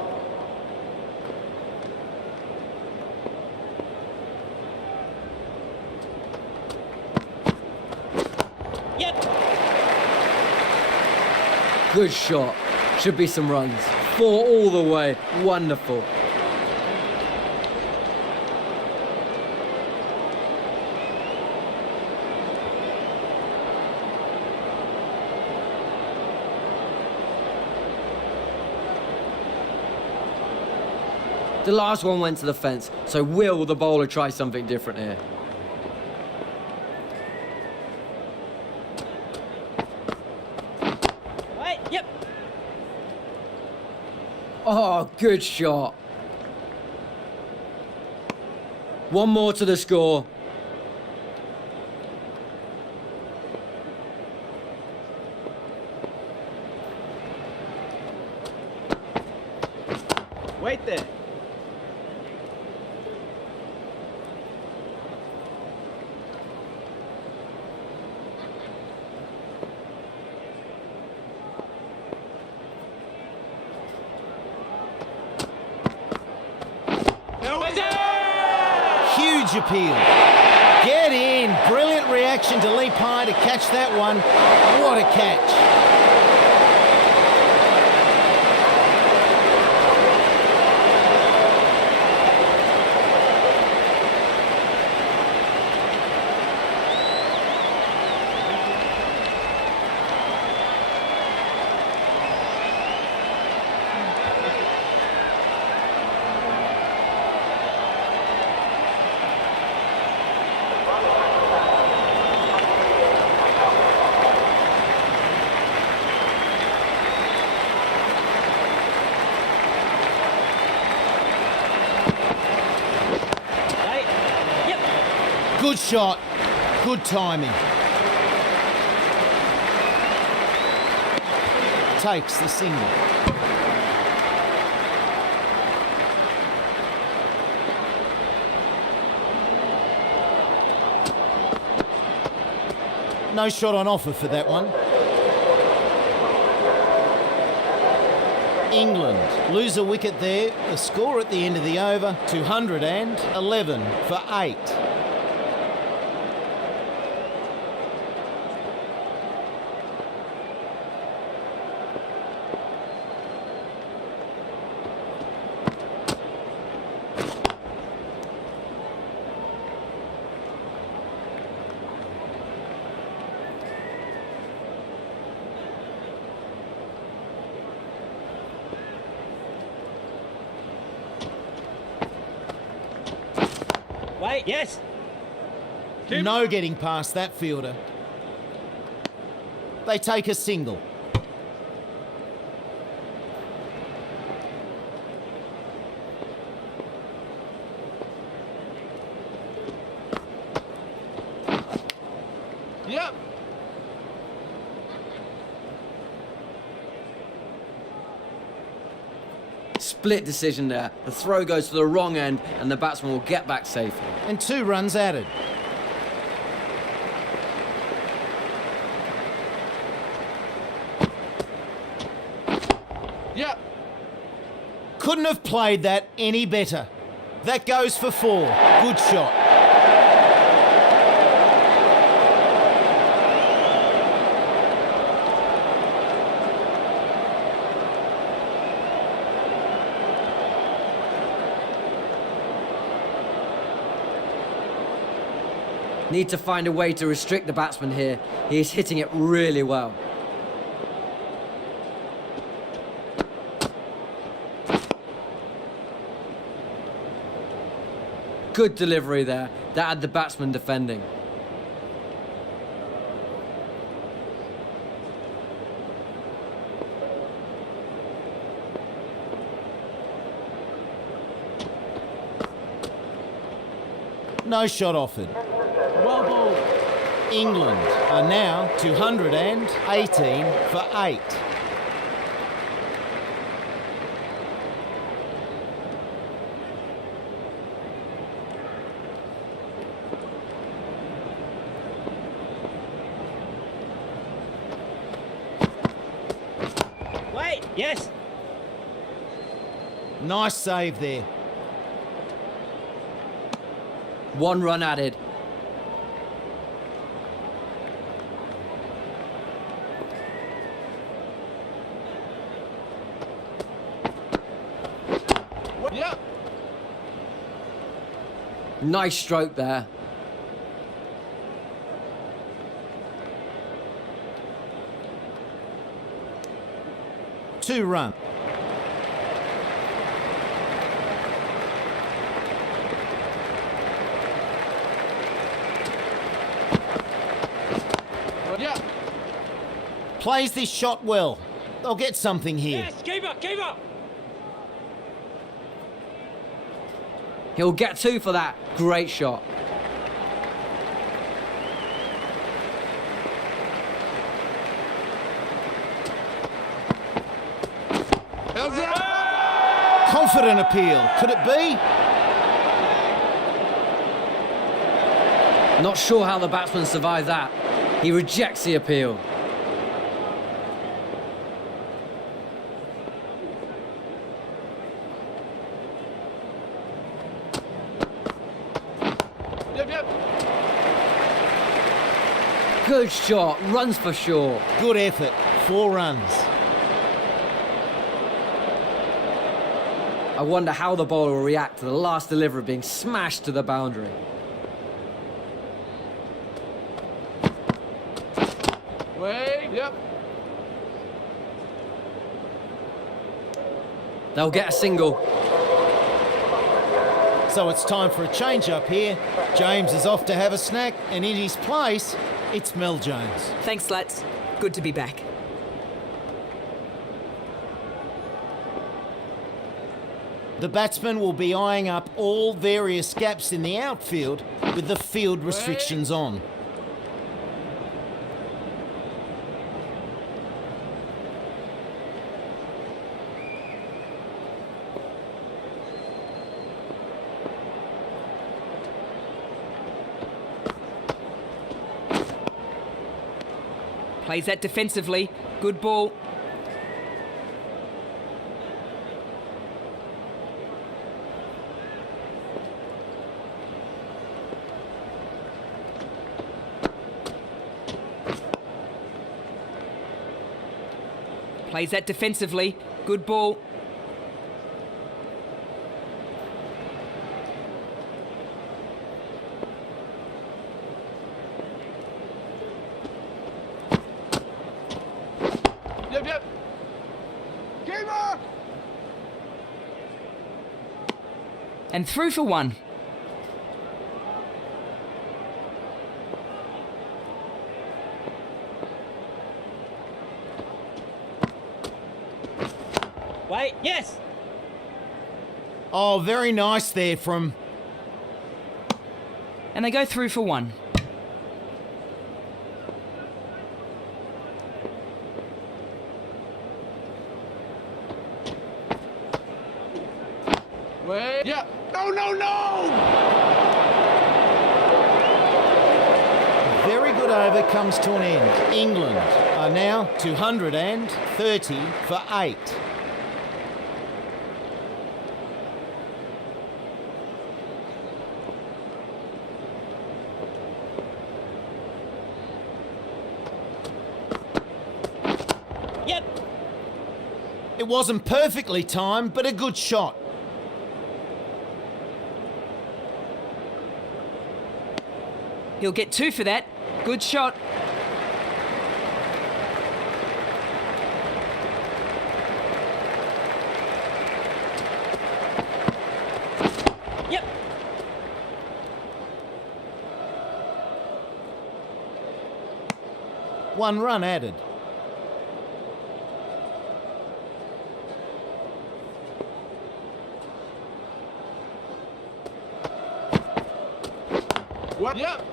Yep. Good shot. Should be some runs. 4 all the way. Wonderful. The last one went to the fence, so will the bowler try something different here? Wait. Yep. Oh, good shot. One more to the score. Wait there. Huge appeal. Get in. Brilliant reaction to leap high to catch that one. What a catch. Wait. Yep. Good shot. Good timing. Takes the single. No shot on offer for that one. England lose a wicket there. The score at the end of the over, 211 for 8. Wait. Yes. No getting past that fielder. They take a single. Yep. Split decision there. The throw goes to the wrong end and the batsman will get back safely. And 2 runs added. Yep. Couldn't have played that any better. That goes for 4. Good shot. Need to find a way to restrict the batsman here. He is hitting it really well. Good delivery there. That had the batsman defending. No shot offered. Well bowled. England are now 218 for 8. Wait, yes. Nice save there. 1 run added. Yep. Nice stroke there. Two run. Yep. Plays this shot well. They'll get something here. Yes, keep up, keep up. He'll get 2 for that. Great shot. Confident appeal. Could it be? Not sure how the batsman survived that. He rejects the appeal. Yep, yep. Good shot. Runs for sure. Good effort. 4 runs. I wonder how the bowler will react to the last delivery being smashed to the boundary. Wait. Yep. They'll get a single. So it's time for a change up here. James is off to have a snack, and in his place, it's Mel Jones. Thanks, lads. Good to be back. The batsman will be eyeing up all various gaps in the outfield with the field restrictions on. Plays that defensively. Good ball. Plays that defensively. Good ball. Yep, yep. Keeper! And through for 1. Wait, yes. Oh, very nice there from... And they go through for 1. Wait. Yep. No, no, no! Very good over comes to an end. England are now 230 for 8. Yep. It wasn't perfectly timed, but a good shot. He'll get 2 for that. Good shot. Yep. One run added. What? Yep.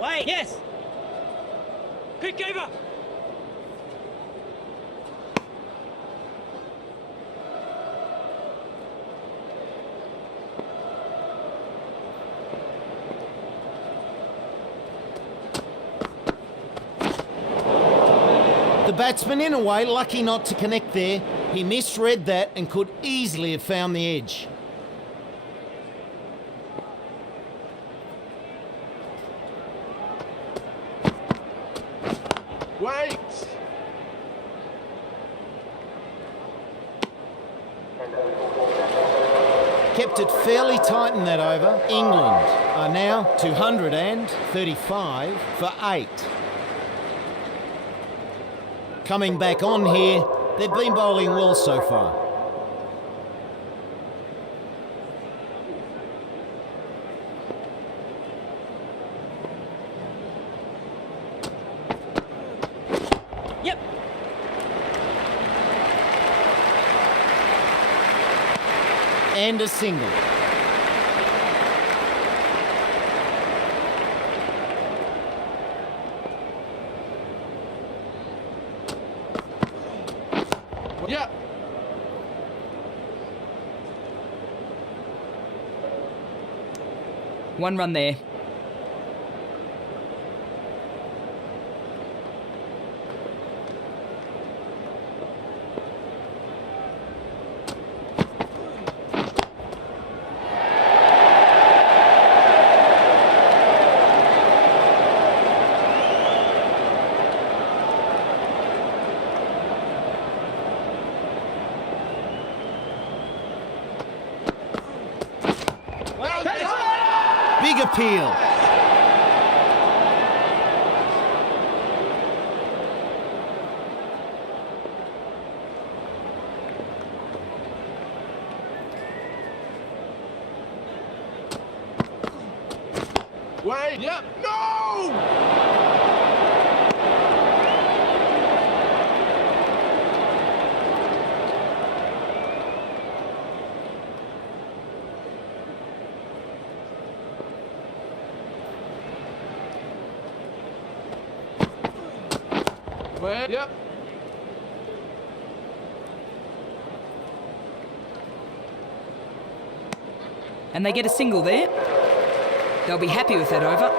Wait. Yes. Good keeper. The batsman, in a way, lucky not to connect there. He misread that and could easily have found the edge. Wait. Kept it fairly tight in that over. England are now 235 for 8. Coming back on here, they've been bowling well so far. Yep. And a single. Yep. One run there. Big appeal. Wait. Yep. No! Wait. Yep. And they get a single there. They'll be happy with that over.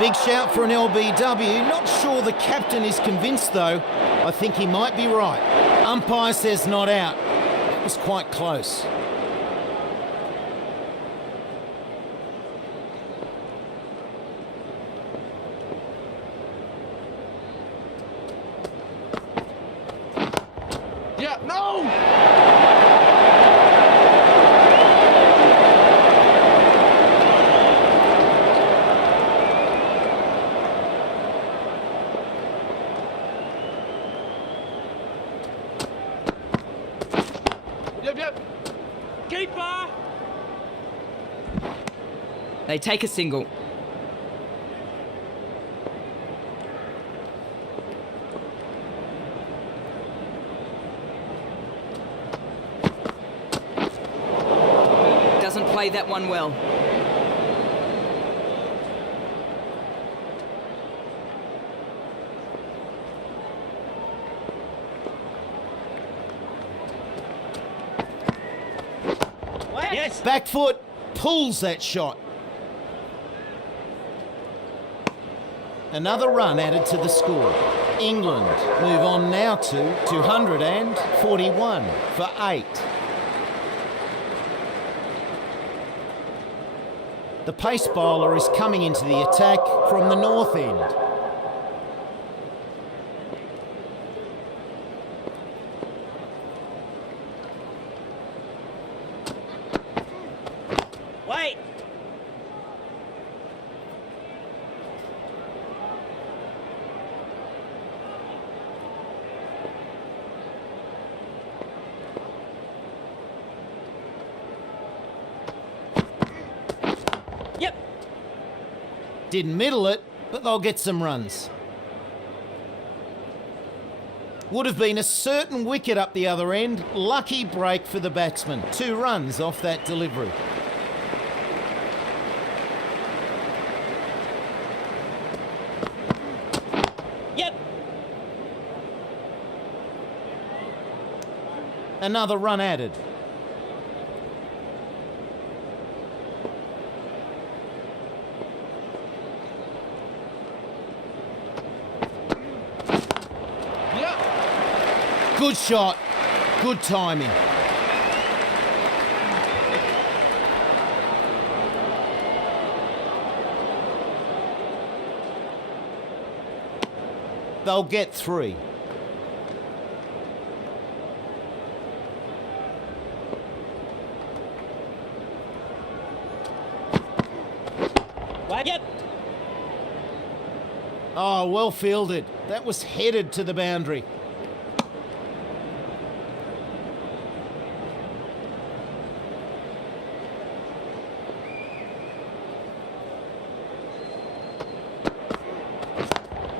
Big shout for an LBW. Not sure the captain is convinced though. I think he might be right. Umpire says not out. That was quite close. Yeah. No! Yep. Keeper. They take a single. play that one well. Yes. Back foot pulls that shot. Another run added to the score. England move on now to 241 for 8. The pace bowler is coming into the attack from the north end. Wait. Yep. Didn't middle it, but they'll get some runs. Would have been a certain wicket up the other end. Lucky break for the batsman. 2 runs off that delivery. Yep. Another run added. Yeah. Good shot. Good timing. They'll get 3. Wait. Yep. Oh, well fielded. That was headed to the boundary.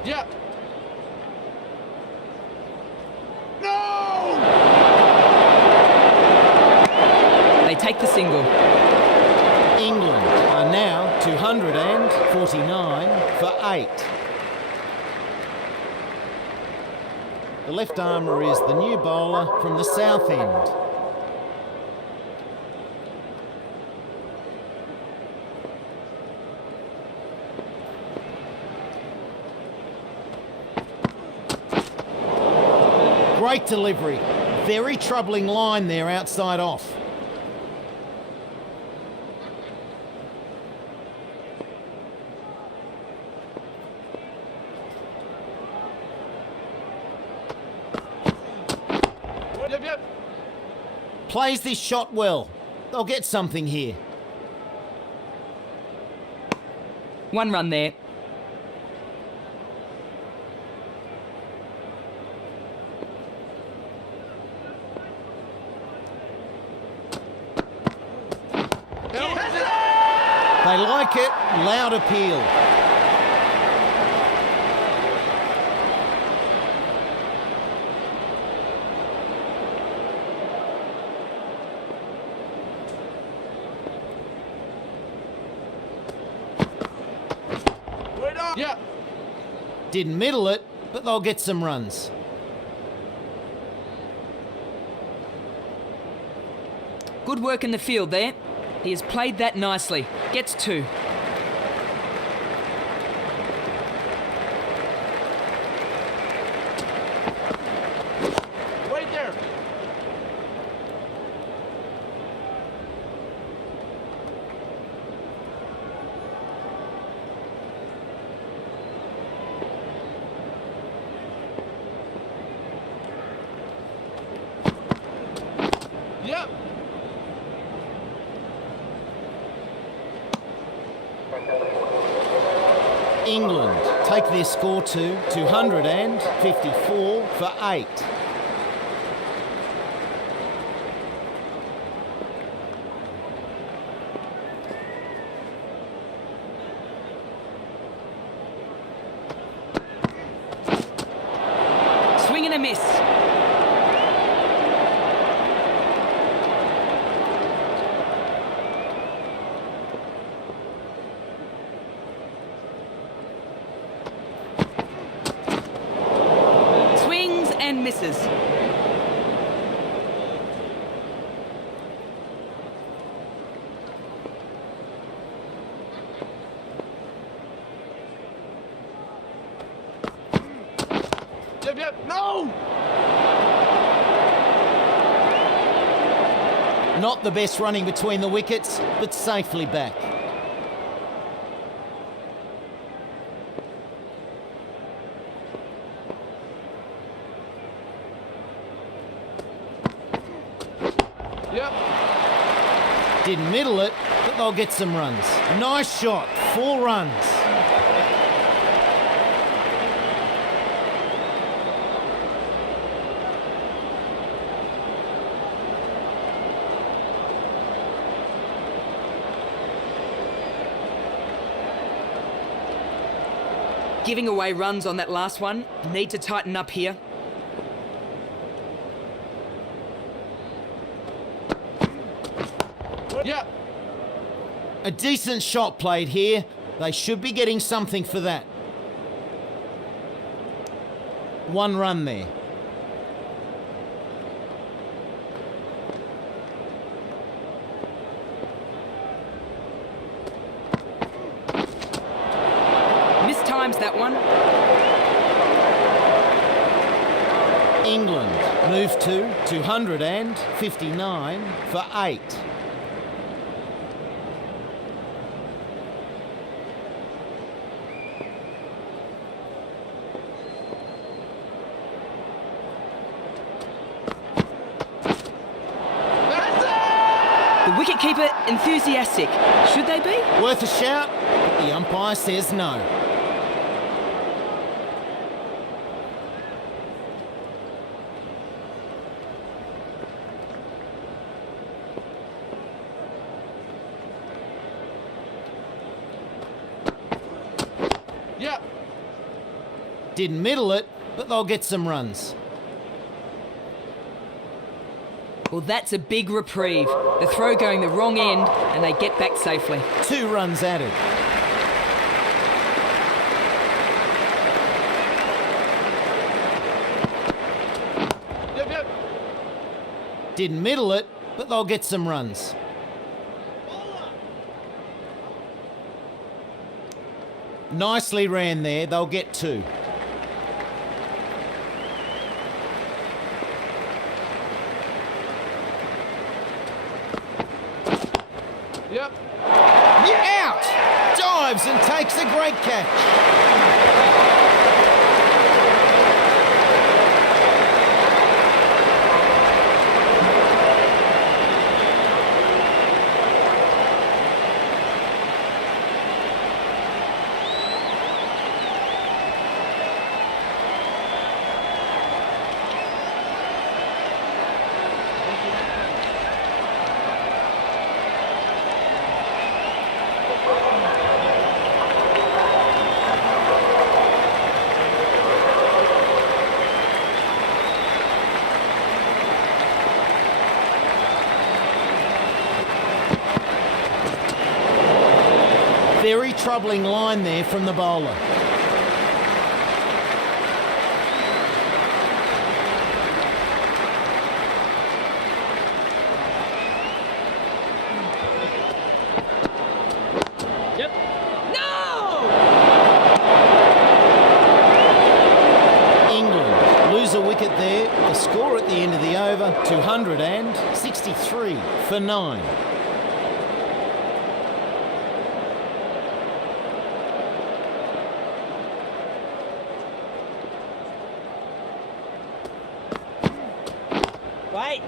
Yeah. No! They take the single. England are now 249 for 8. The left armour is the new bowler from the south end. Great delivery. Very troubling line there outside off. Yep, yep. Plays this shot well. They'll get something here. 1 run there. They like it. Loud appeal. Wait up. Yeah. Didn't middle it, but they'll get some runs. Good work in the field there. He has played that nicely. Gets 2. Right there. Yep. England take their score to 254 for 8. Swing and a miss. misses. Yep, yep. No! Not the best running between the wickets, but safely back. Yep. Didn't middle it, but they'll get some runs. Nice shot, 4 runs. Giving away runs on that last one. Need to tighten up here. Yep. A decent shot played here. They should be getting something for that. 1 run there. Mistimes that one. England move to 259 for 8. The wicketkeeper enthusiastic. Should they be? Worth a shout, but the umpire says no. Yep. Didn't middle it, but they'll get some runs. Well, that's a big reprieve. The throw going the wrong end, and they get back safely. 2 runs added. Yep, yep. Didn't middle it, but they'll get some runs. Nicely ran there, they'll get 2. Yep. Out! Dives and takes a great catch. Very troubling line there from the bowler. Yep. England lose a wicket there. The score at the end of the over, 263 for 9. Wait.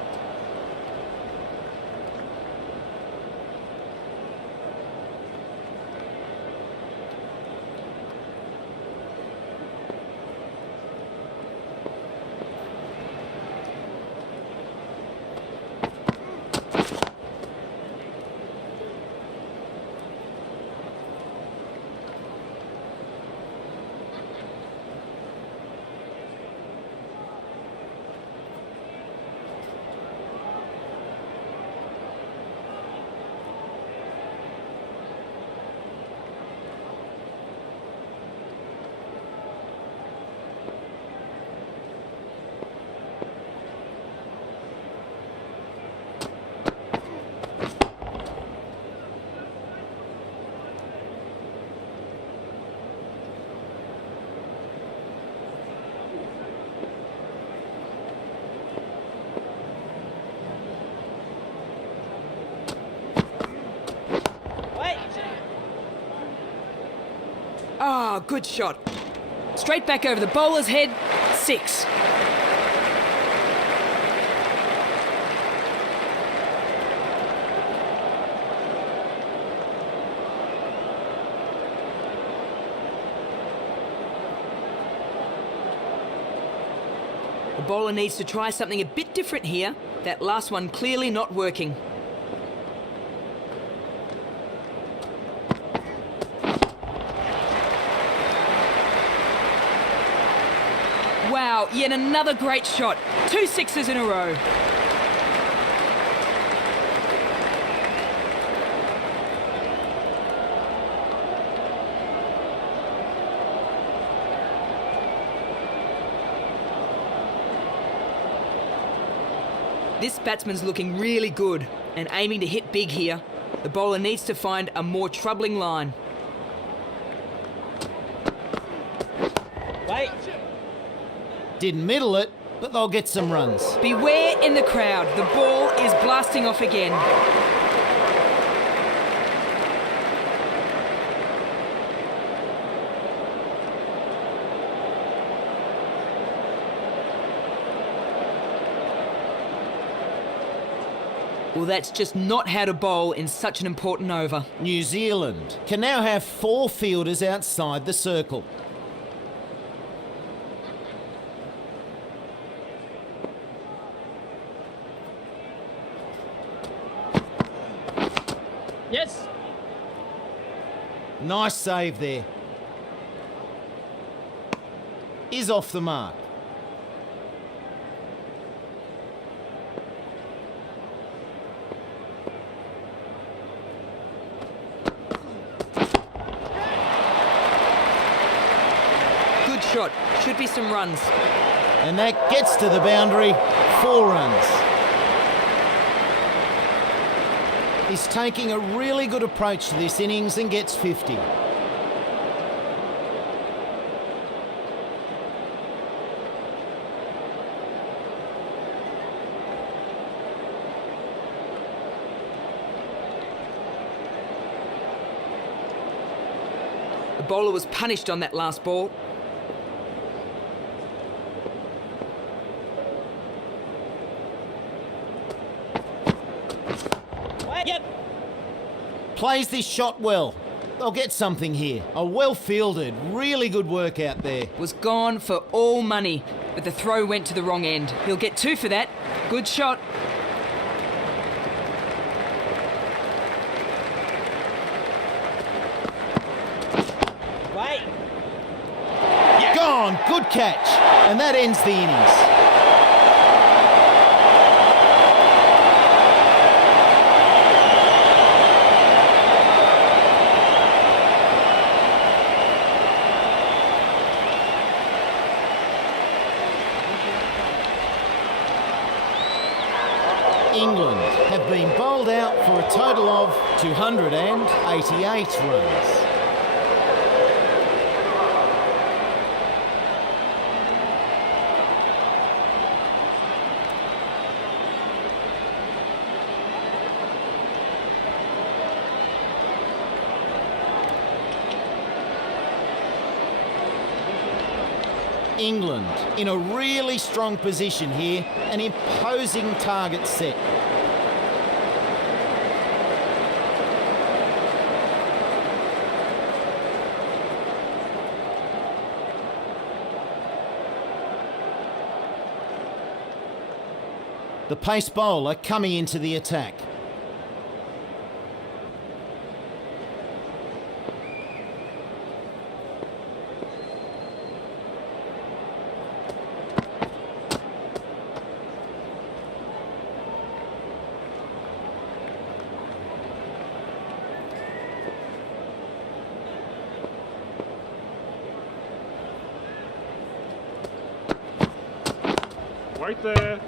Good shot. Straight back over the bowler's head. 6. The bowler needs to try something a bit different here. That last one clearly not working. Wow, yet another great shot. 2 sixes in a row. This batsman's looking really good and aiming to hit big here. The bowler needs to find a more troubling line. Wait. Didn't middle it, but they'll get some runs. Beware in the crowd. The ball is blasting off again. Well, that's just not how to bowl in such an important over. New Zealand can now have 4 fielders outside the circle. Yes. Nice save there. Is off the mark. Good shot. Should be some runs. And that gets to the boundary. 4 runs. He's taking a really good approach to this innings and gets 50. The bowler was punished on that last ball. Wait. Yep. Plays this shot well. They'll get something here. A well fielded, really good work out there. Was gone for all money, but the throw went to the wrong end. He'll get 2 for that. Good shot. Wait. Gone, good catch. And that ends the innings. England have been bowled out for a total of 288 runs. England in a really strong position here, an imposing target set. The pace bowler coming into the attack. Right there.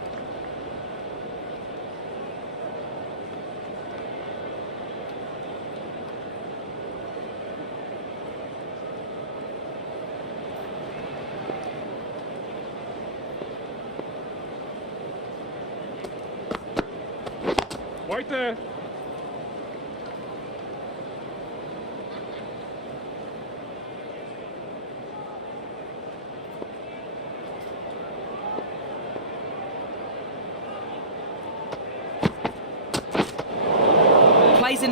Right there.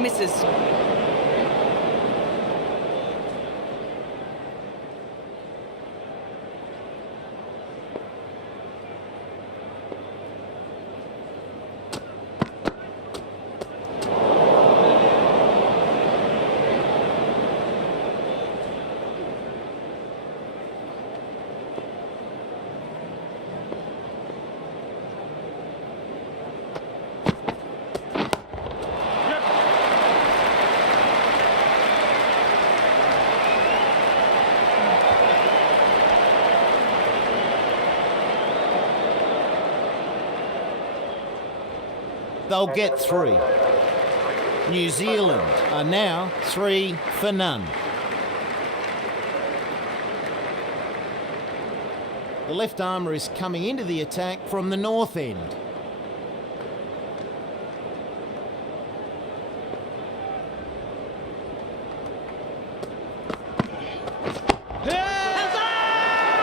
and misses. They'll get 3. New Zealand are now 3 for none. The left armour is coming into the attack from the north end.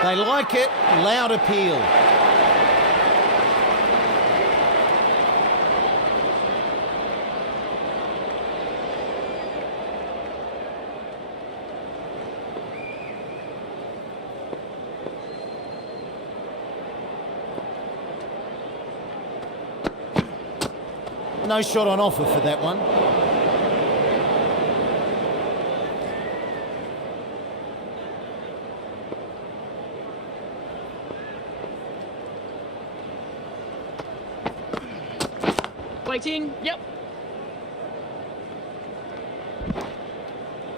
They like it. Loud appeal. No shot on offer for that one. Waiting. Yep.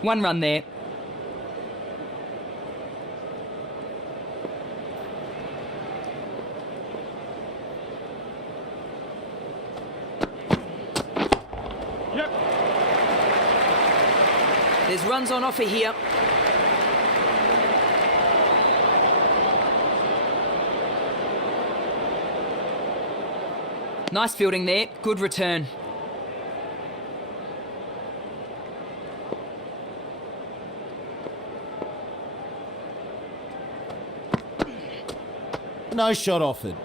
One run there. Yep. There's runs on offer here. Nice fielding there. Good return. No shot offered.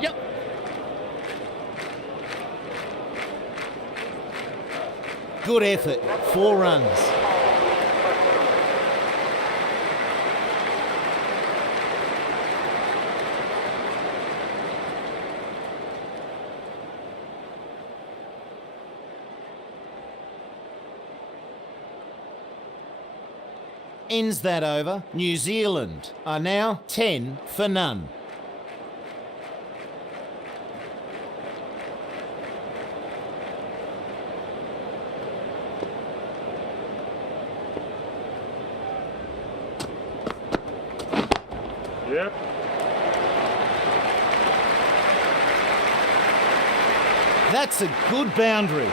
Yep. Good effort. 4 runs. Ends that over. New Zealand are now 10 for none. Yep. That's a good boundary.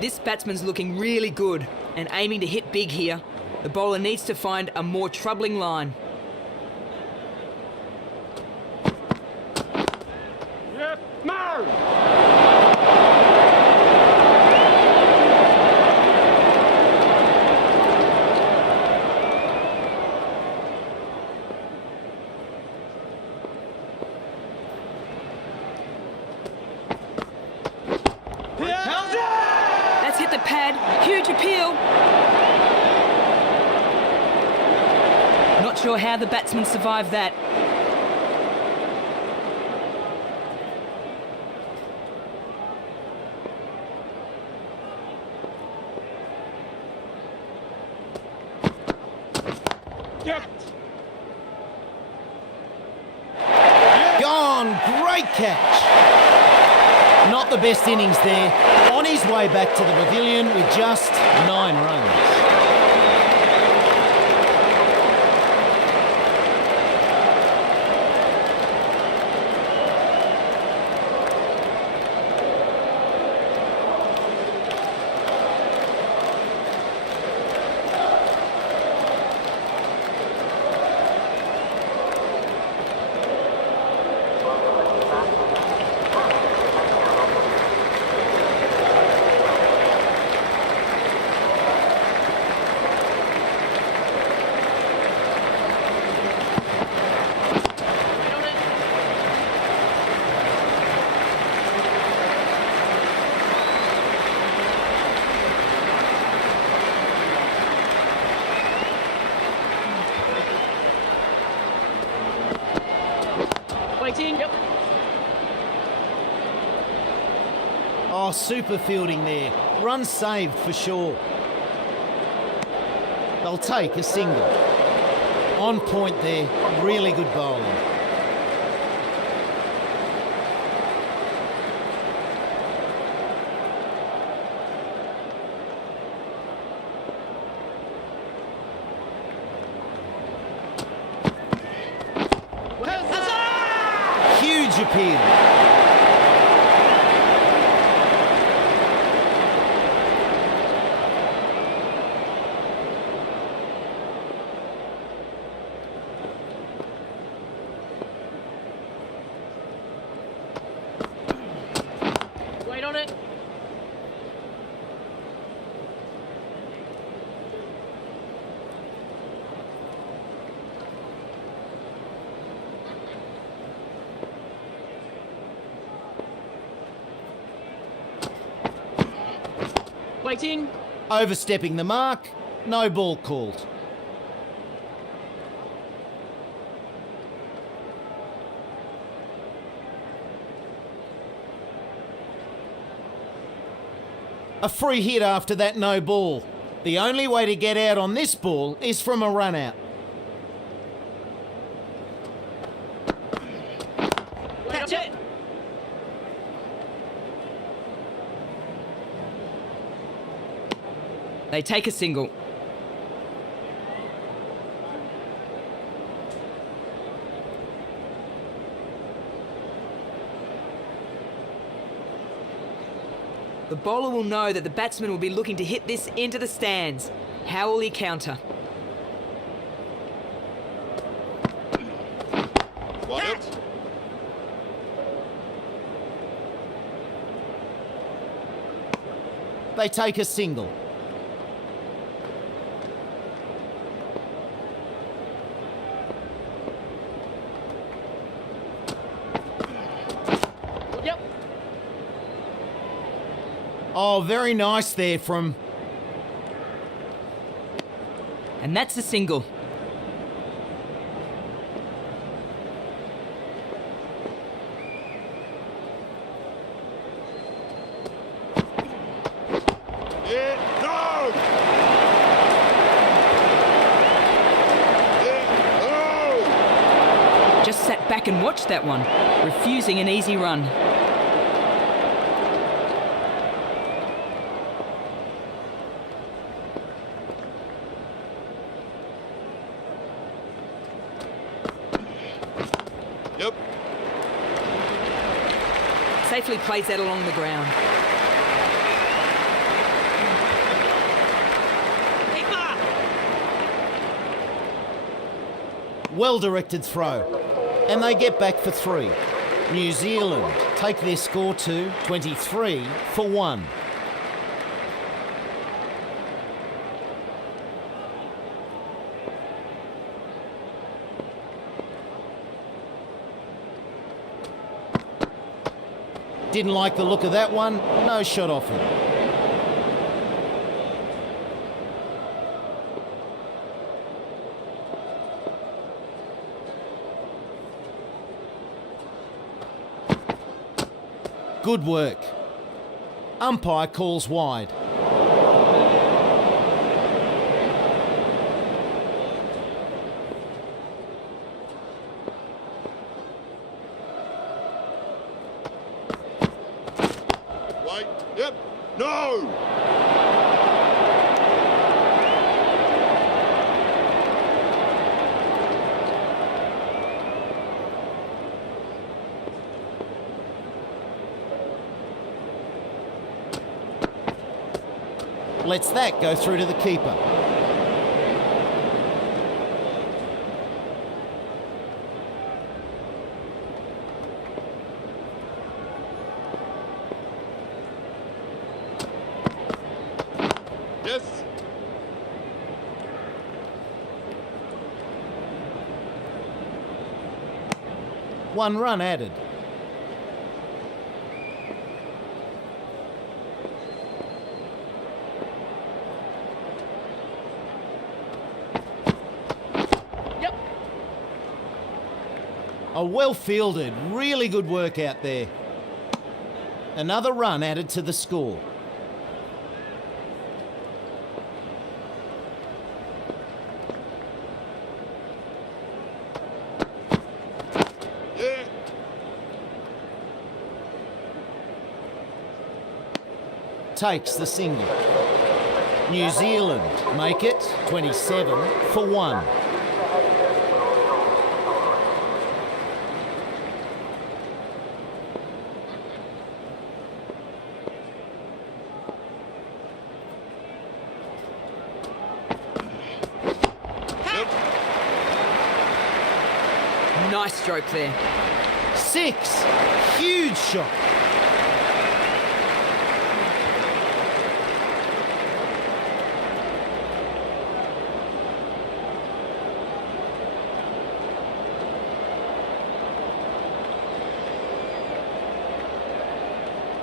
This batsman's looking really good and aiming to hit big here. The bowler needs to find a more troubling line. Yep. No! That's hit the pad. Huge appeal. Not sure how the batsman survived that. Yep. Gone. Great catch. Not the best innings there. On his way back to the pavilion with just 9 runs. Waiting. Yep. Oh, super fielding there. Run saved for sure. They'll take a single. On point there. Really good bowling. Huge appeal. Wait on it. Waiting. Overstepping the mark. No ball called. A free hit after that no ball. The only way to get out on this ball is from a run out. Catch it. They take a single. The bowler will know that the batsman will be looking to hit this into the stands. How will he counter? What? They take a single. Yep. Oh, very nice there from... And that's a single. Yeah, no! Yeah, no! Just sat back and watched that one, refusing an easy run. Yep. Safely plays that along the ground. Well-directed throw. And they get back for 3. New Zealand take their score to 23 for 1. Didn't like the look of that one. No shot off him. Good work. Umpire calls wide. Wait. Yep. No! Lets that go through to the keeper. Yes. One run added. Yep. Oh, well fielded. Really good work out there. Another run added to the score. Yeah. Takes the single. New Zealand make it 27 for 1. Nice stroke there. 6. Huge shot.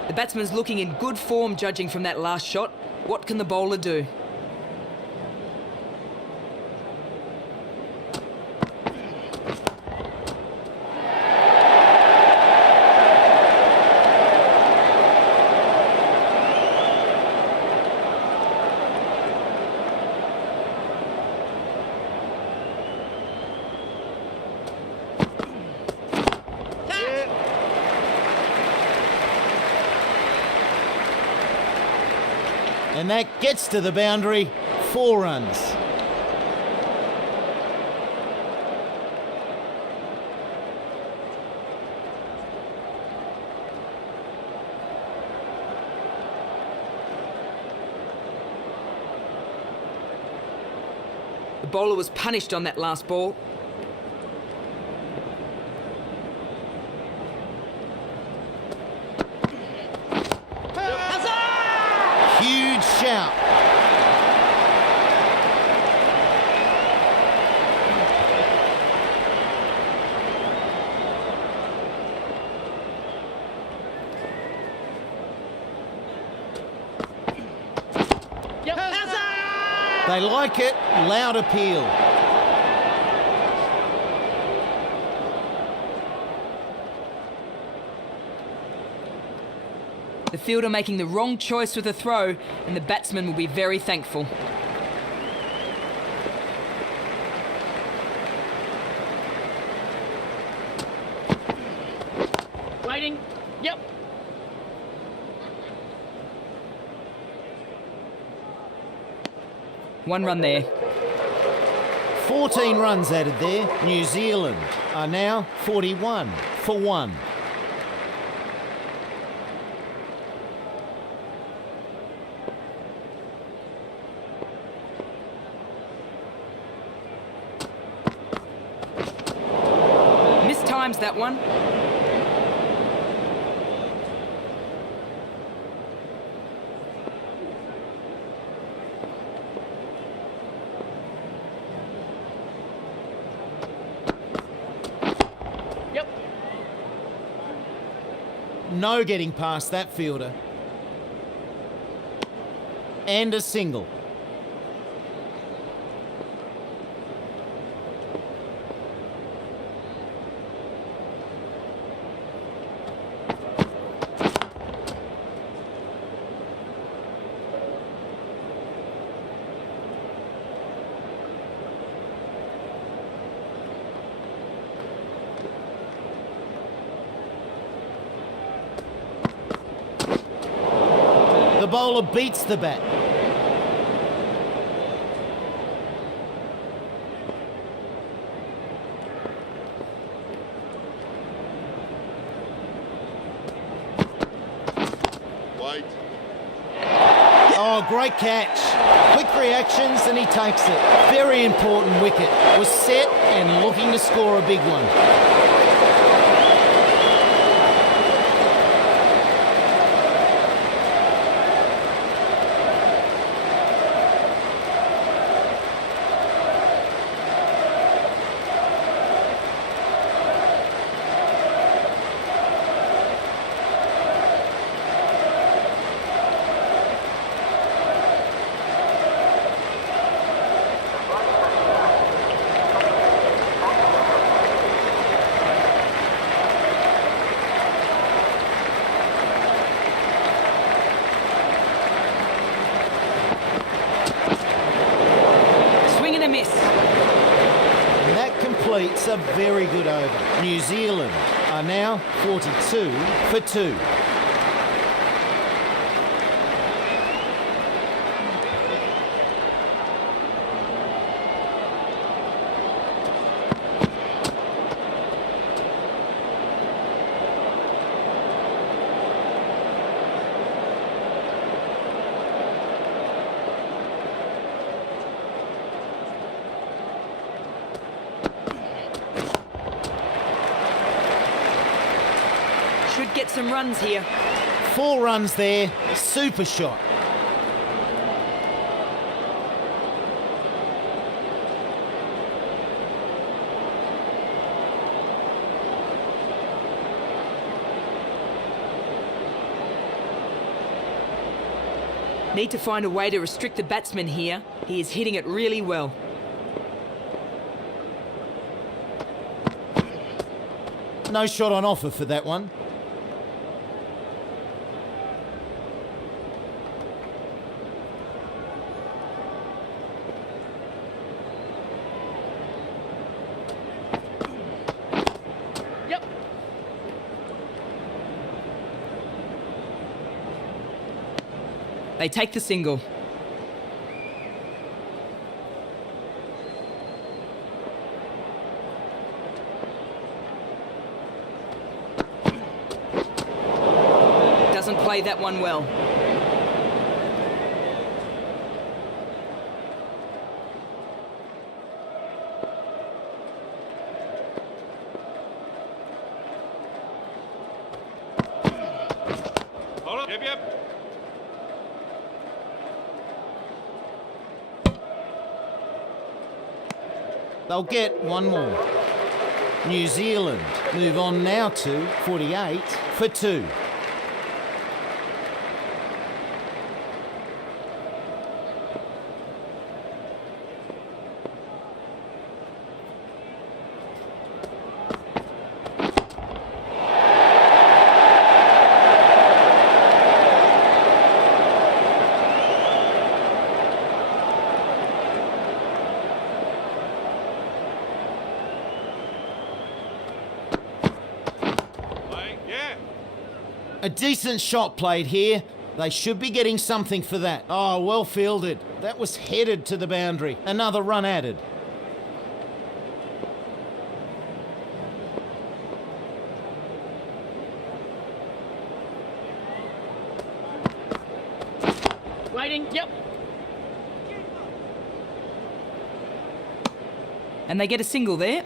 The batsman's looking in good form judging from that last shot. What can the bowler do? And that gets to the boundary. 4 runs. The bowler was punished on that last ball. Huge shout. Yep. They like it. Loud appeal. The fielder making the wrong choice with a throw, and the batsman will be very thankful. Waiting. Yep. One run there. 14 runs added there. New Zealand are now 41 for 1. Mistimes that one. Yep. No getting past that fielder. And a single. The bowler beats the bat. Wait. Oh, great catch. Quick reactions and he takes it. Very important wicket. Was set and looking to score a big one. a very good over. New Zealand are now 42 for 2. Should get some runs here. 4 runs there, super shot. Need to find a way to restrict the batsman here. He is hitting it really well. No shot on offer for that one. Yep. They take the single. Doesn't play that one well. Hold on. Yep, yep. They'll get one more. New Zealand move on now to 48 for 2. Playing. Yeah. A decent shot played here. They should be getting something for that. Oh, well fielded. That was headed to the boundary. Another run added. Waiting. Yep. And they get a single there.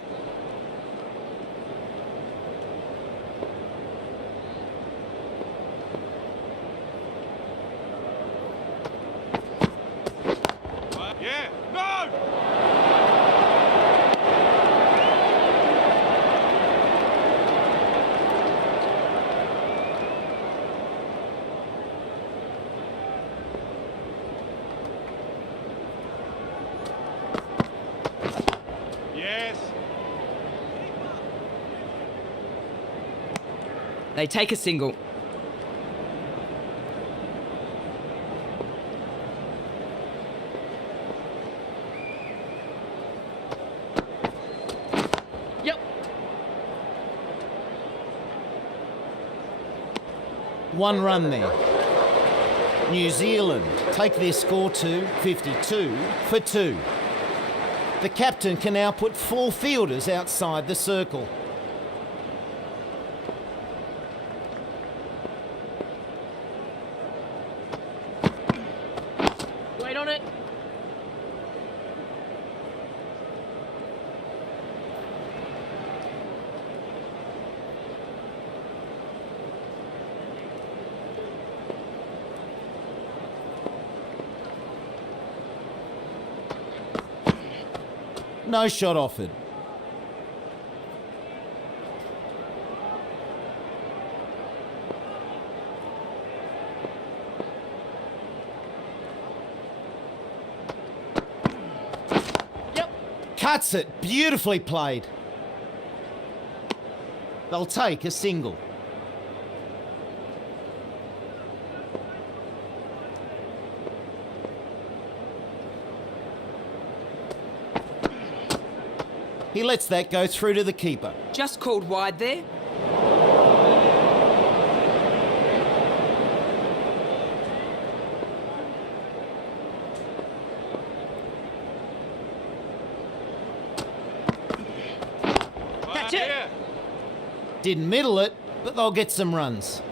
Yeah. No! Yes. They take a single. Yep. One run there. New Zealand take their score to 52 for 2. The captain can now put 4 fielders outside the circle. Wait on it. No shot offered. Yep. Cuts it. Beautifully played. They'll take a single. He lets that go through to the keeper. Just called wide there. That's it. Didn't middle it, but they'll get some runs.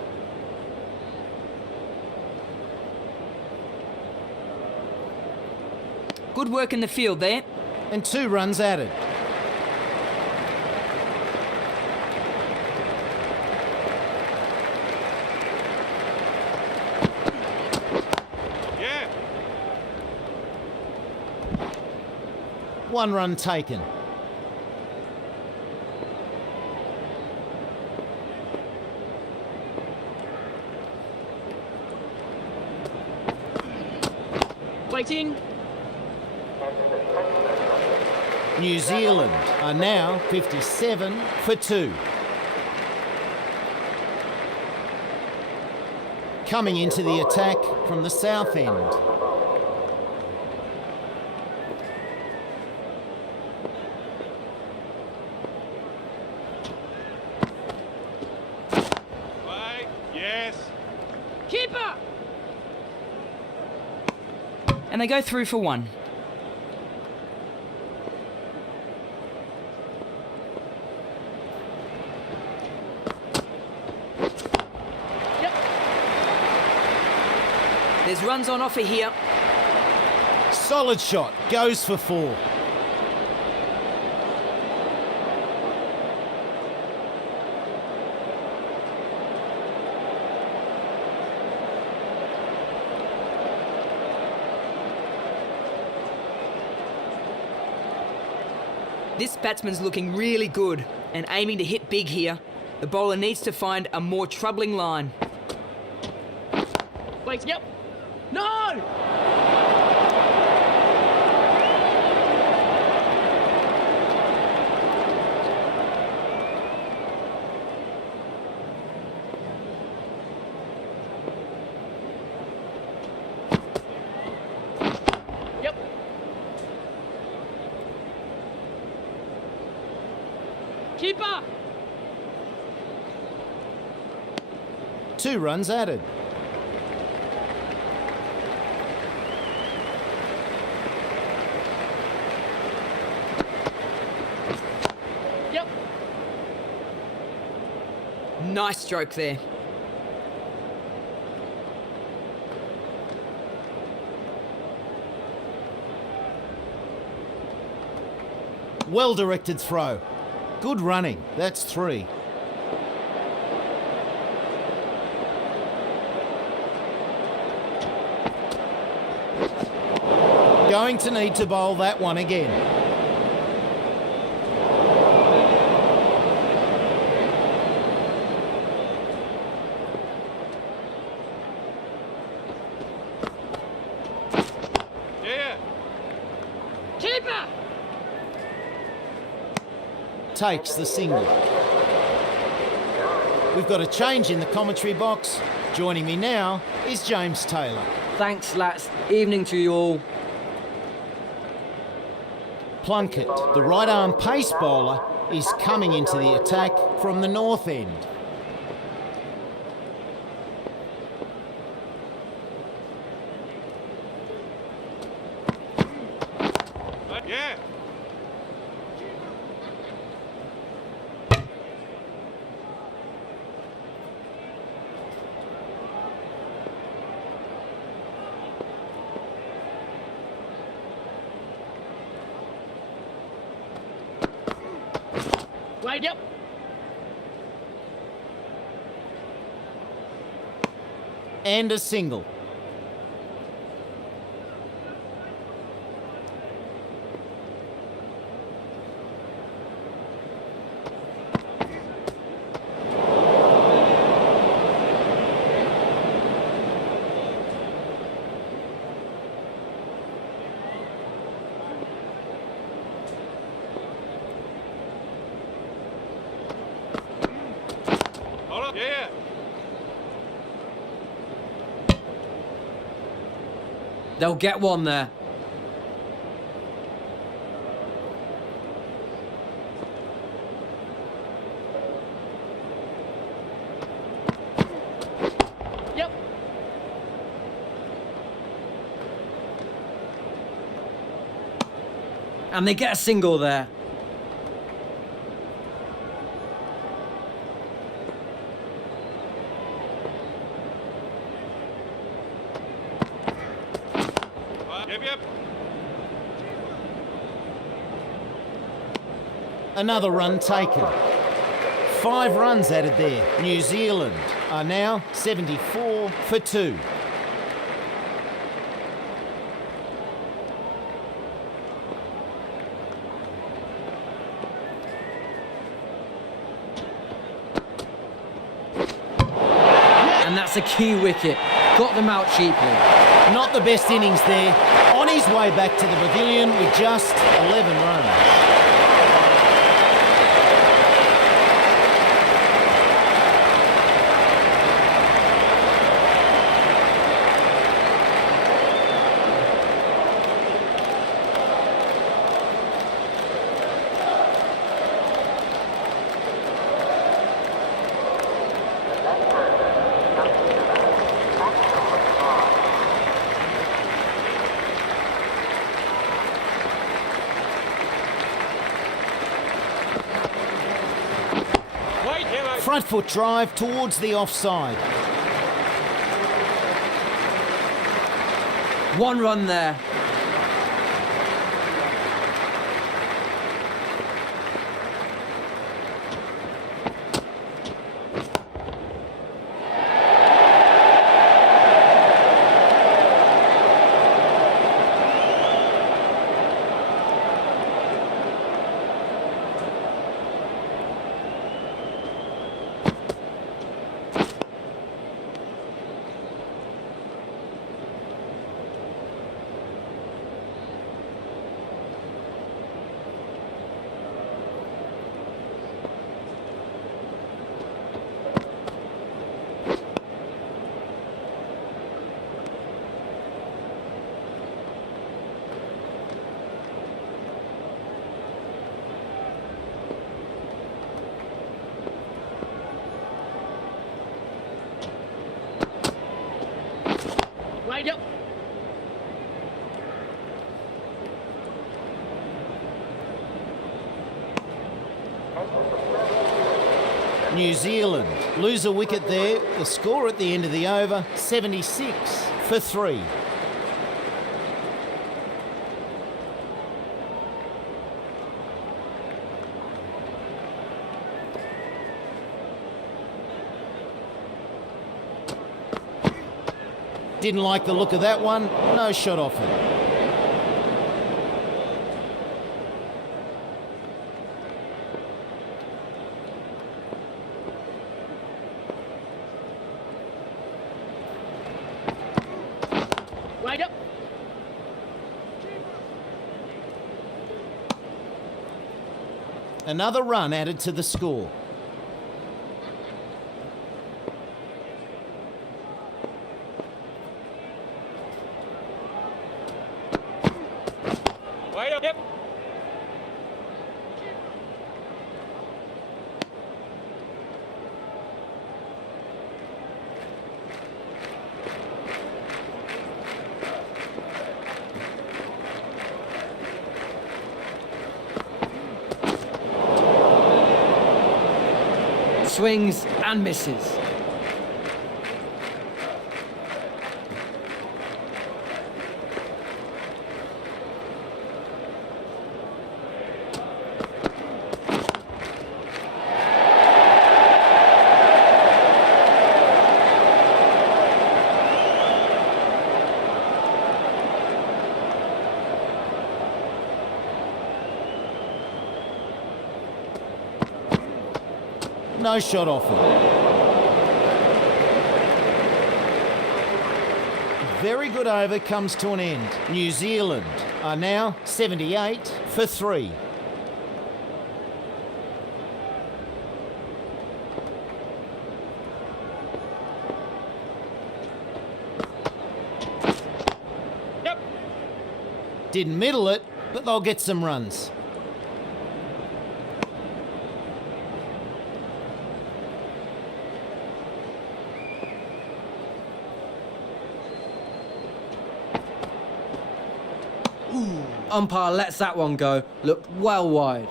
Good work in the field there. And 2 runs added. Yeah. 1 run taken. Waiting. New Zealand are now 57 for 2. Coming into the attack from the south end. Play. Yes. Keeper. And they go through for 1. Yep. There's runs on offer here. Solid shot, goes for 4. This batsman's looking really good and aiming to hit big here. The bowler needs to find a more troubling line. Wait. Yep. No. Yep. Keeper. 2 runs added. Yep. Nice stroke there. Well directed throw. Good running, that's 3. Going to need to bowl that one again. Yeah. Keeper. Takes the single. We've got a change in the commentary box. Joining me now is James Taylor. Thanks, lads. Evening to you all. Plunkett, the right arm pace bowler, is coming into the attack from the north end. Yeah. Wait. Yep. And a single. Hold up. Yeah. They'll get one there. And they get a single there. Yep. Another run taken. 5 runs added there. New Zealand are now 74 for 2. And that's a key wicket. Got them out cheaply. Not the best innings there. On his way back to the pavilion with just 11 runs. Front foot drive towards the offside. 1 run there. Right up. New Zealand lose a wicket there. The score at the end of the over, 76 for 3. Didn't like the look of that one. No shot off it. Right up. Another run added to the score. Yep. Swings and misses. No shot off it. Very good over comes to an end. New Zealand are now 78 for 3. Yep. Didn't middle it, but they'll get some runs. Umpire lets that one go. Looked well wide.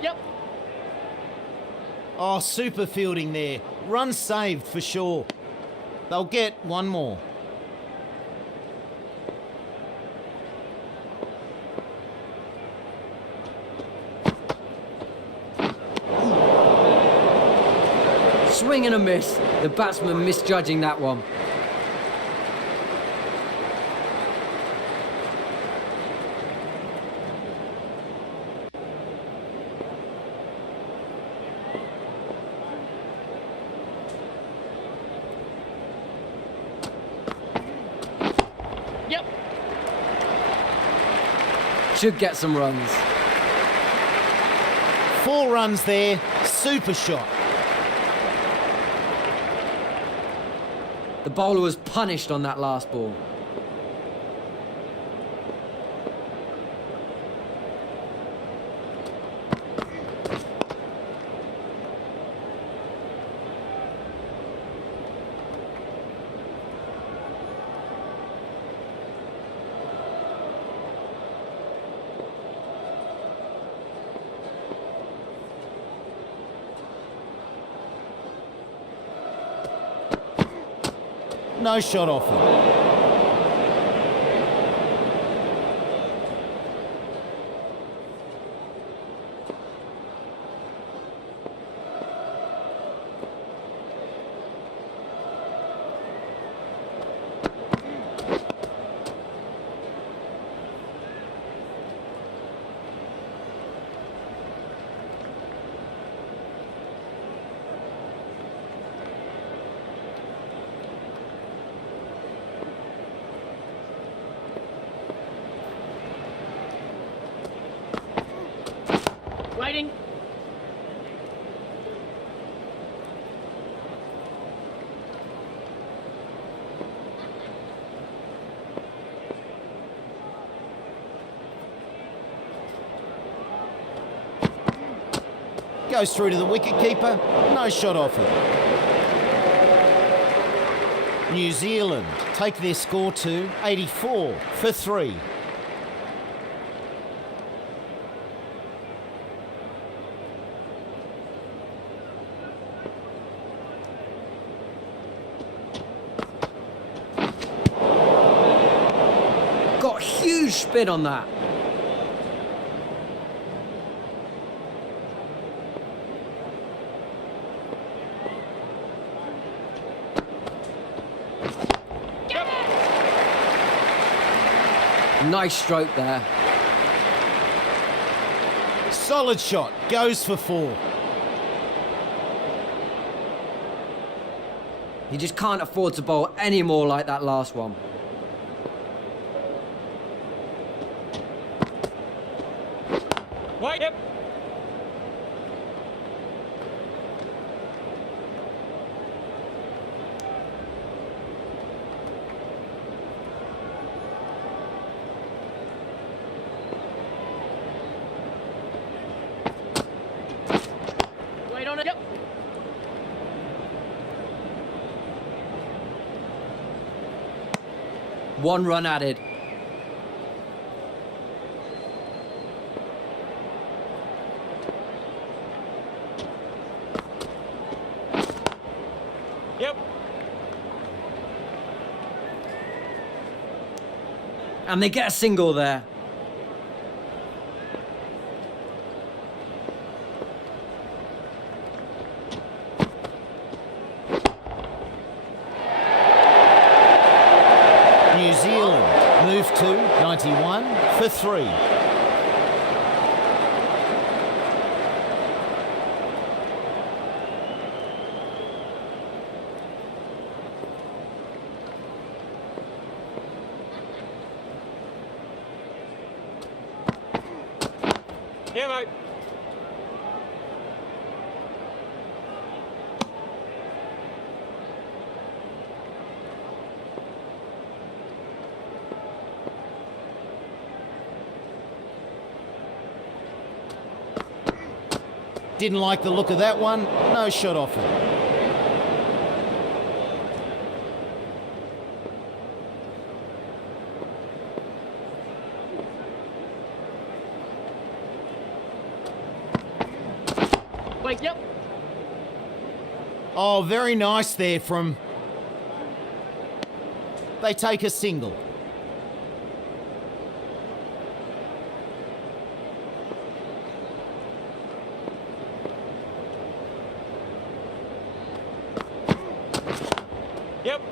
Yep. Oh, super fielding there. Run saved for sure. They'll get one more. Swing and a miss. The batsman misjudging that one. Yep. Should get some runs. 4 runs there. Super shot. The bowler was punished on that last ball. No shot off him. Waiting. Goes through to the wicketkeeper. No shot off him. New Zealand take their score to 84 for 3. Got huge spin on that. Nice stroke there. Solid shot. Goes for 4. He just can't afford to bowl any more like that last one. Wide. Yep. Wait on it. Yep. One run added. Yep. And they get a single there. New Zealand move to 91 for 3. Here, mate. Didn't like the look of that one. No shot off it. Wait, yep. Oh, very nice there from... They take a single. Yep.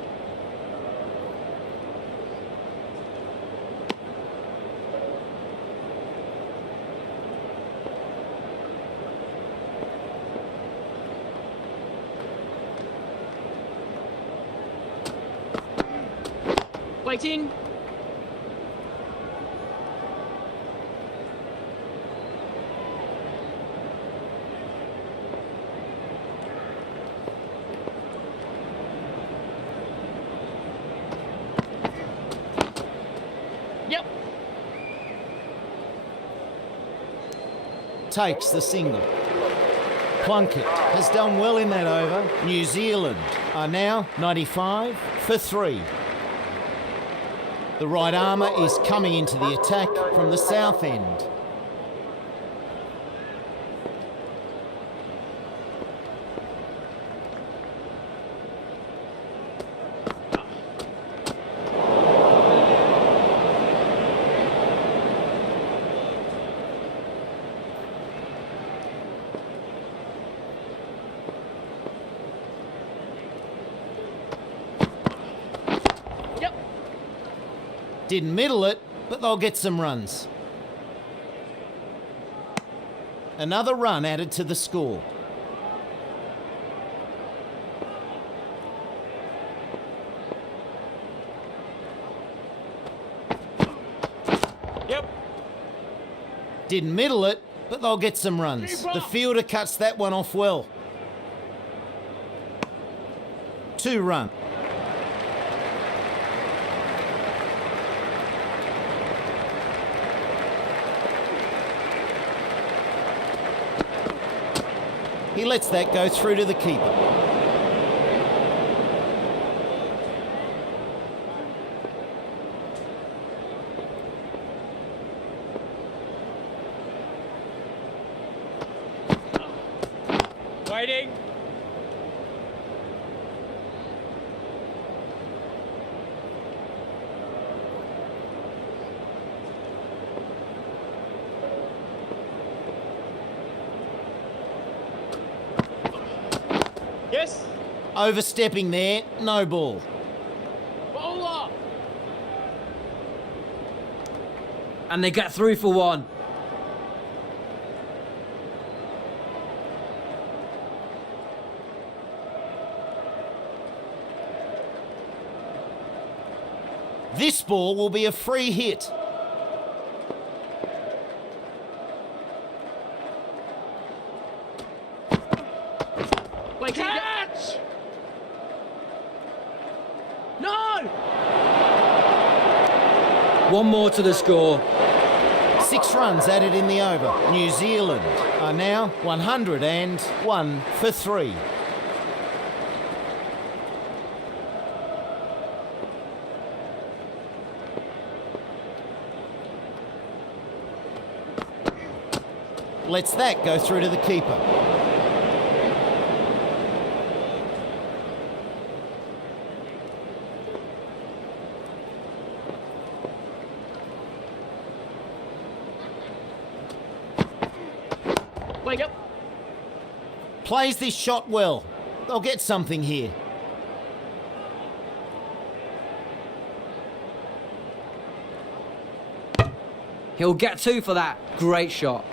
Waiting. Yep. Takes the single. Plunkett has done well in that over. New Zealand are now 95 for 3. The right armour is coming into the attack from the south end. Yep. Didn't middle it, but they'll get some runs. Another run added to the score. Yep. Didn't middle it, but they'll get some runs. The fielder cuts that one off well. 2 run. He lets that go through to the keeper. Waiting. Yes. Overstepping there, no ball. Bowler. And they get through for 1. This ball will be a free hit. Waiting. Yep. Catch. No. 1 more to the score. 6 runs added in the over. New Zealand are now 101 for 3. Lets that go through to the keeper. Wait, yep. Plays this shot well. They'll get something here. He'll get 2 for that. Great shot.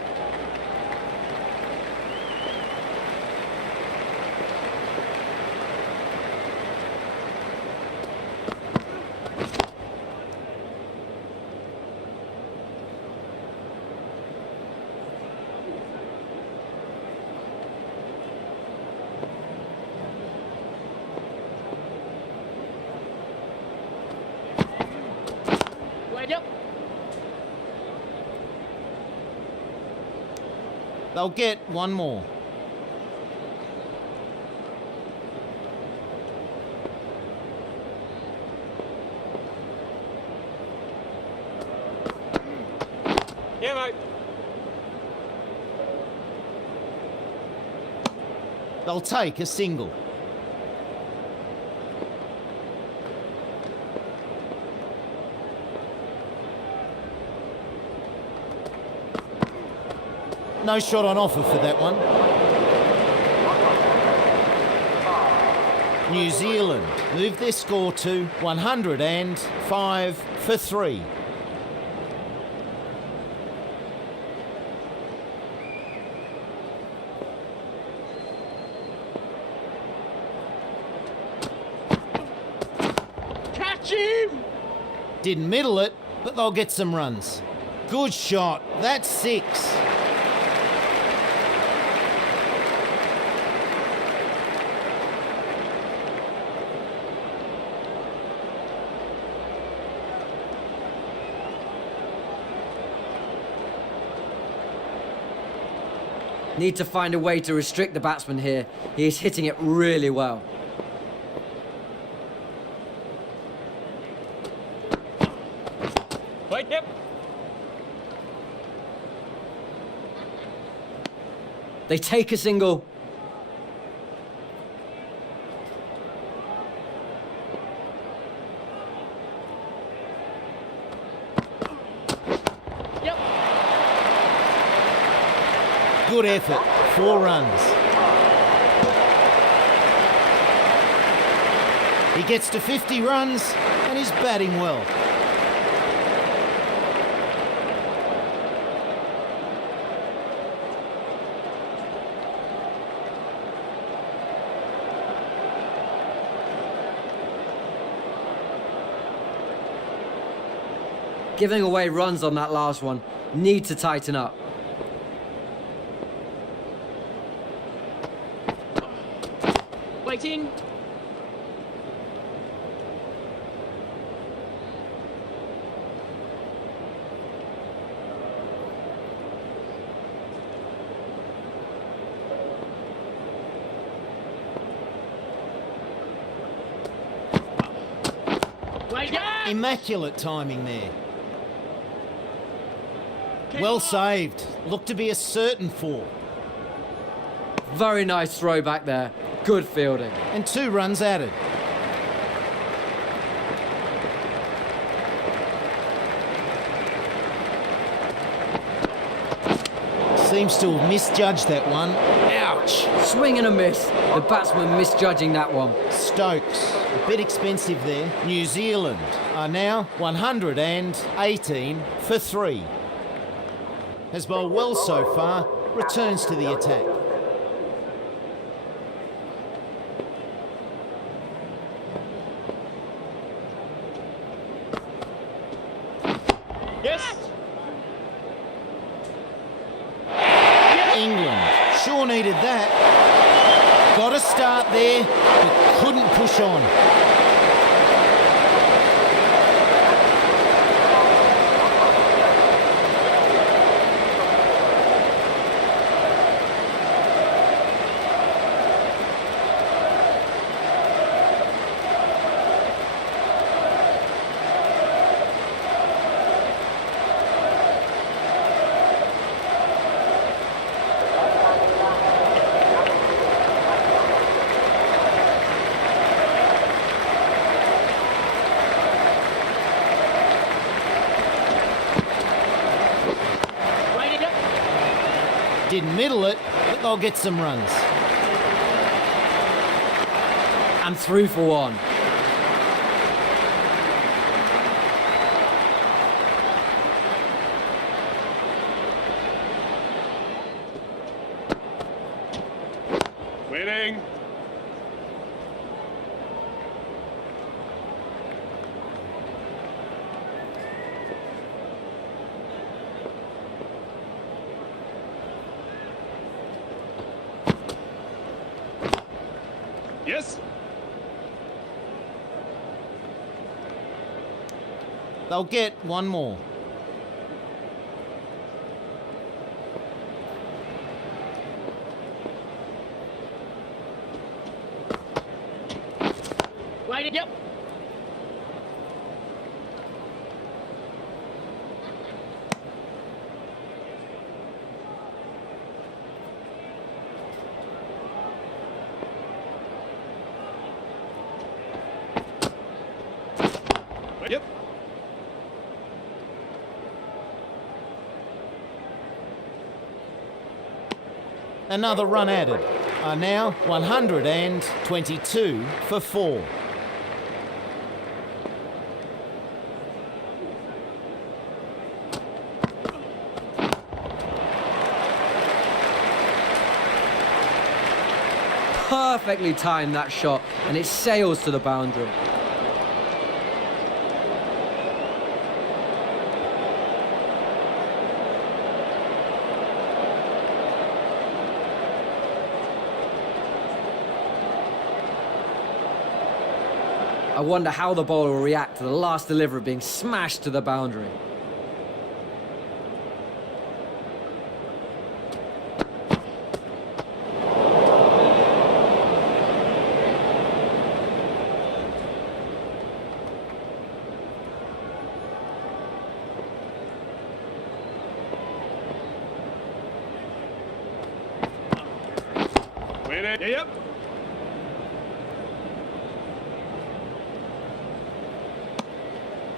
Yep. They'll get one more. Yeah, mate. They'll take a single. No shot on offer for that one. New Zealand move their score to 105 for 3. Catch him! Didn't middle it, but they'll get some runs. Good shot. That's 6. Need to find a way to restrict the batsman here. He is hitting it really well. Wait, yep. They take a single. Yep. Good effort. 4 runs. He gets to 50 runs and he's batting well. Giving away runs on that last one. Need to tighten up. Waiting. Wait. Immaculate timing there. Well saved. Looked to be a certain 4. Very nice throw back there. Good fielding. And 2 runs added. Seems to have misjudged that one. Ouch. Swing and a miss. The batsman misjudging that one. Stokes, a bit expensive there. New Zealand are now 118 for 3. Has bowled well so far, returns to the attack. Yes. England sure needed that. Got a start there, but couldn't push on. Didn't middle it, but they'll get some runs. And through for 1. Waiting. Yes. They'll get one more. Wait, yep. Yep. Another run added. Are now 122 for 4. Perfectly timed that shot, and it sails to the boundary. I wonder how the bowler will react to the last delivery being smashed to the boundary. Wait it. Yep.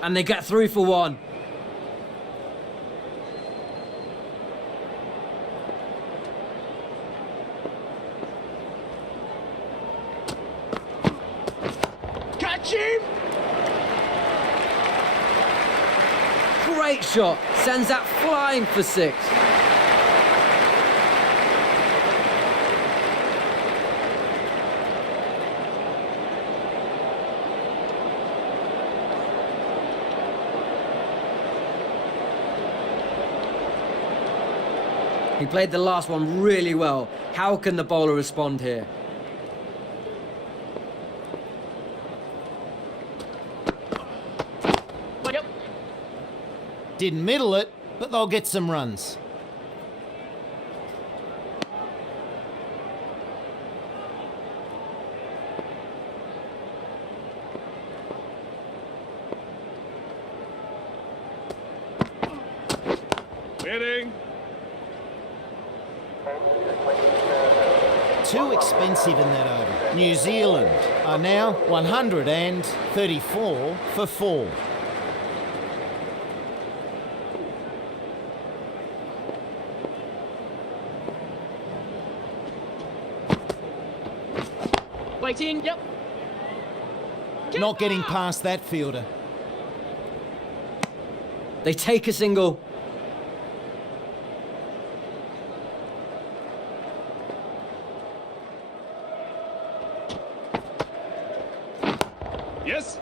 And they get through for 1. Catch him! Great shot, sends that flying for 6. He played the last one really well. How can the bowler respond here? Yep. Didn't middle it, but they'll get some runs. Waiting. Too expensive in that over. New Zealand are now 134 for 4. Waiting, yep. Not getting past that fielder. They take a single. Yes.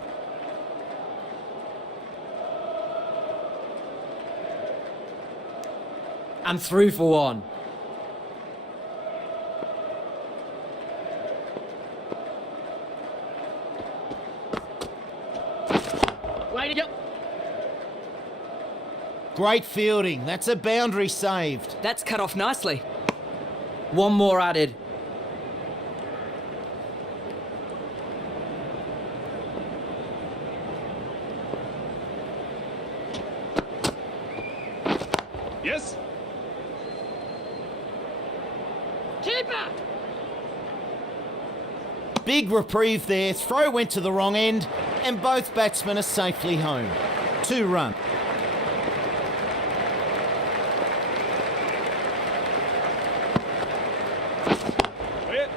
And through for 1. Wait, yep. Great fielding. That's a boundary saved. That's cut off nicely. 1 more added. Yes. Keeper! Big reprieve there. Throw went to the wrong end, and both batsmen are safely home. 2 run. Wait.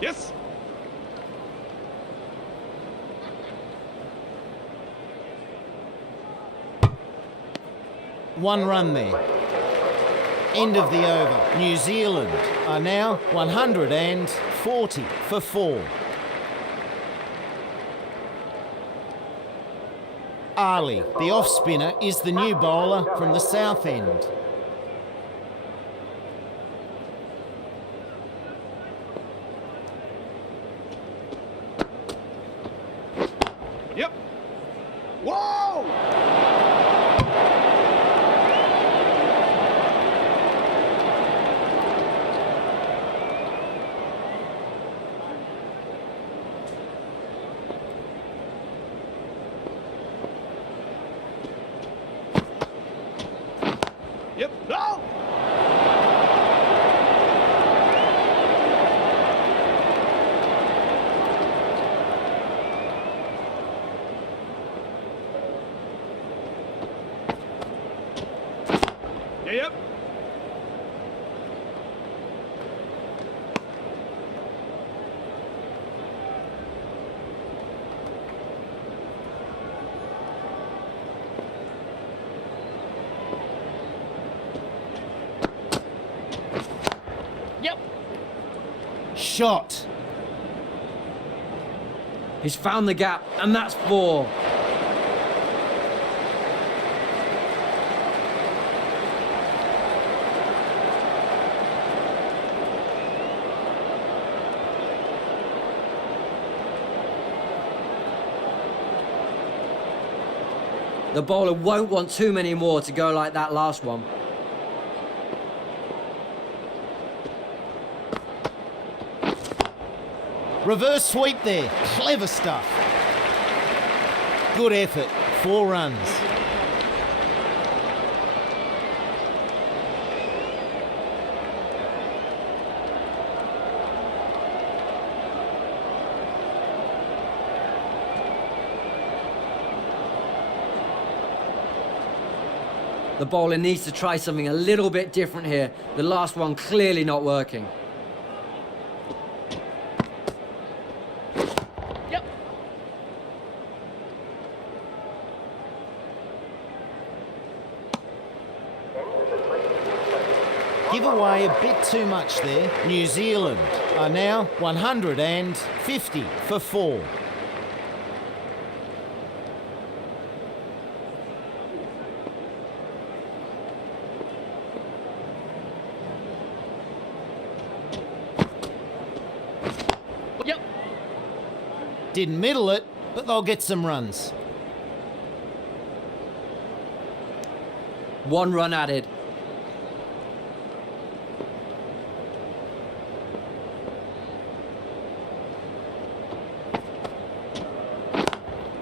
Yes. One run there. End of the over. New Zealand are now 140 for 4. Ali, the off spinner, is the new bowler from the south end. Yep. Whoa! Yep. No! Yeah, yep. Yep. Shot. He's found the gap, and that's 4. The bowler won't want too many more to go like that last one. Reverse sweep there. Clever stuff. Good effort. 4 runs. The bowler needs to try something a little bit different here. The last one clearly not working. Yep. Give away a bit too much there. New Zealand are now 150 for 4. Yep. Didn't middle it, but they'll get some runs. 1 run added.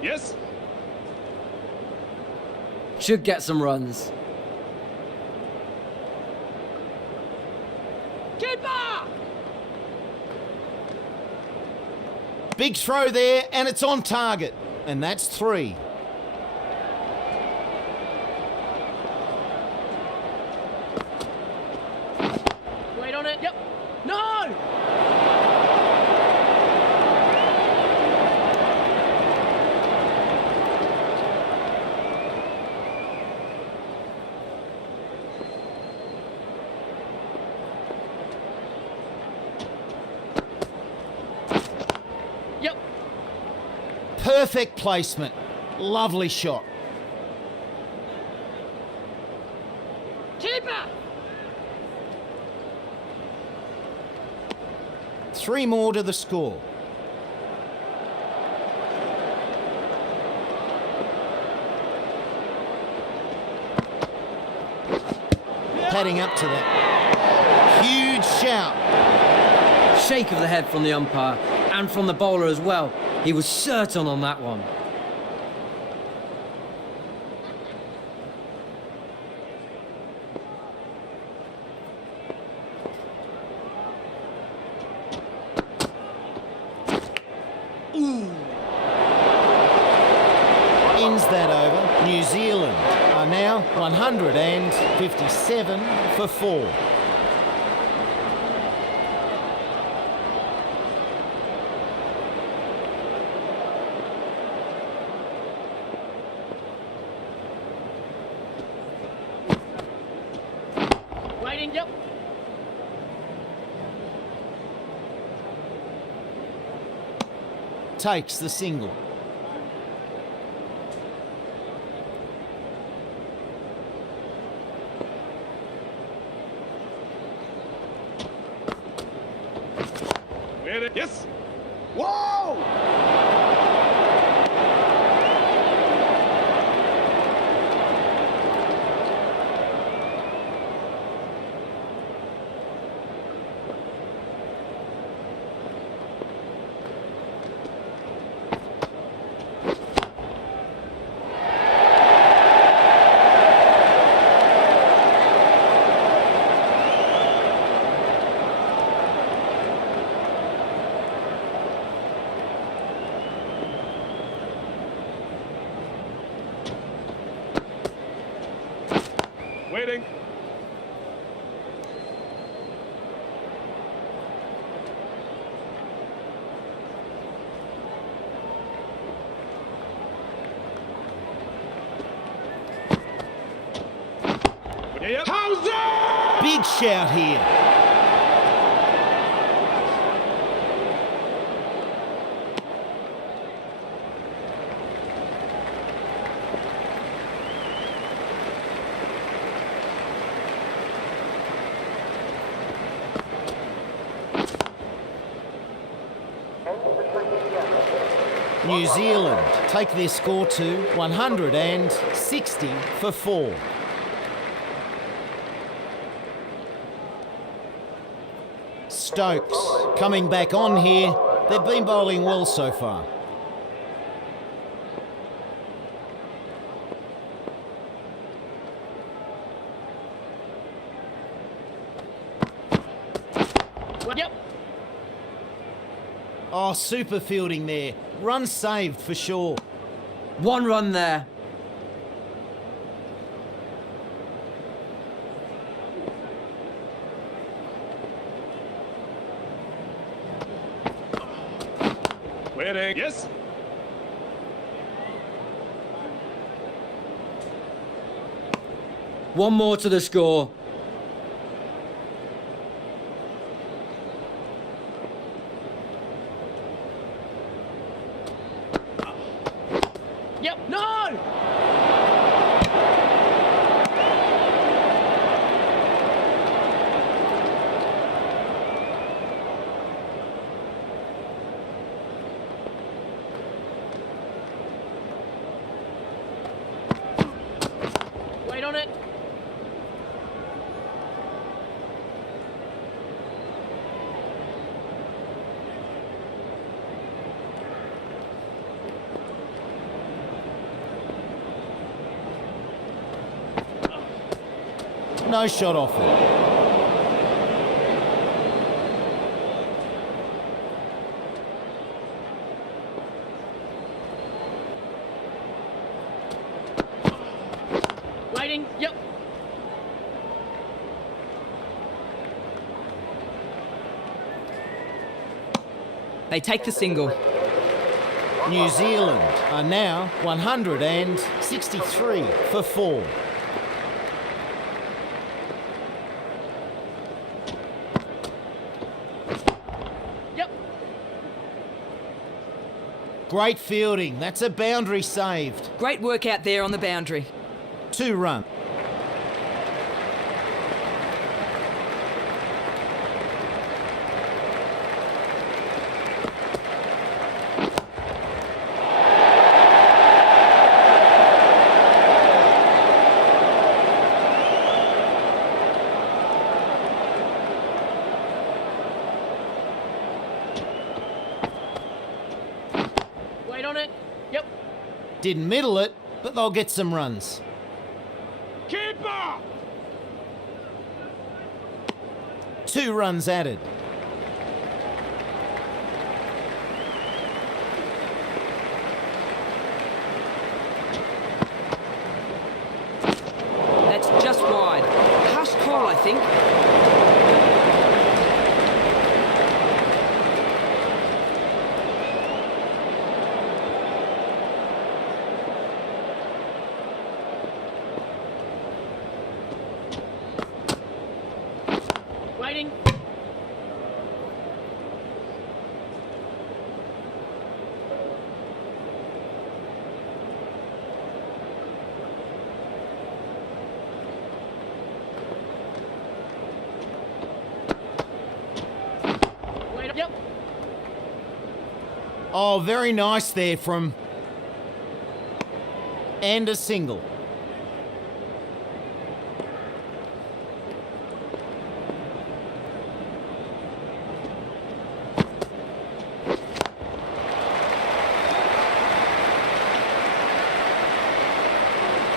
Yes. Should get some runs. Keeper! Big throw there, and it's on target. And that's 3. Wait on it. Yep. No! Yep. Perfect placement. Lovely shot. Keeper! 3 more to the score. Padding up to that. Huge shout. Shake of the head from the umpire and from the bowler as well. He was certain on that one. Ends that over. New Zealand are now 157 for 4. Waiting. Yep. Takes the single. Waiting. Yes. Waiting. Yeah, yeah. Big shout here. New Zealand take their score to 160 for 4. Stokes coming back on here. They've been bowling well so far. Yep. Oh, super fielding there. Run saved for sure. 1 run there. Waiting. Yes. One more to the score. Yep. No! Wait on it. No shot off it. Waiting. Yep. They take the single. New Zealand are now 163 for 4. Yep. Great fielding. That's a boundary saved. Great work out there on the boundary. 2 run. Wait on it. Yep. Didn't middle it, but they'll get some runs. Keeper. 2 runs added. That's just wide. Harsh call, I think. Waiting. Wait. Yep. Oh, very nice there from... And a single.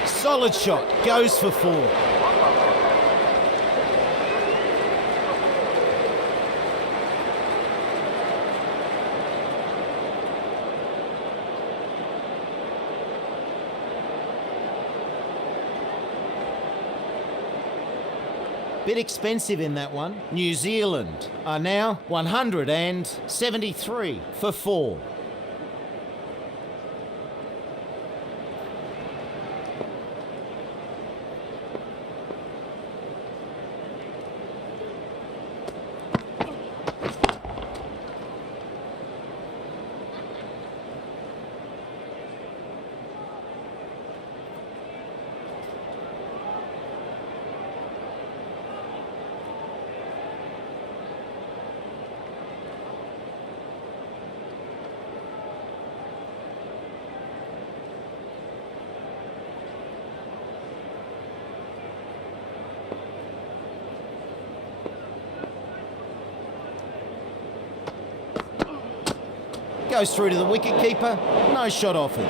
Solid shot, goes for 4. Bit expensive in that one. New Zealand are now 173 for 4. Goes through to the wicket keeper. No shot offered.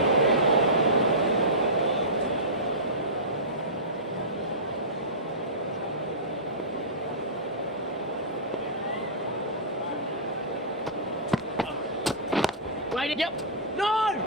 Wait, yep. No!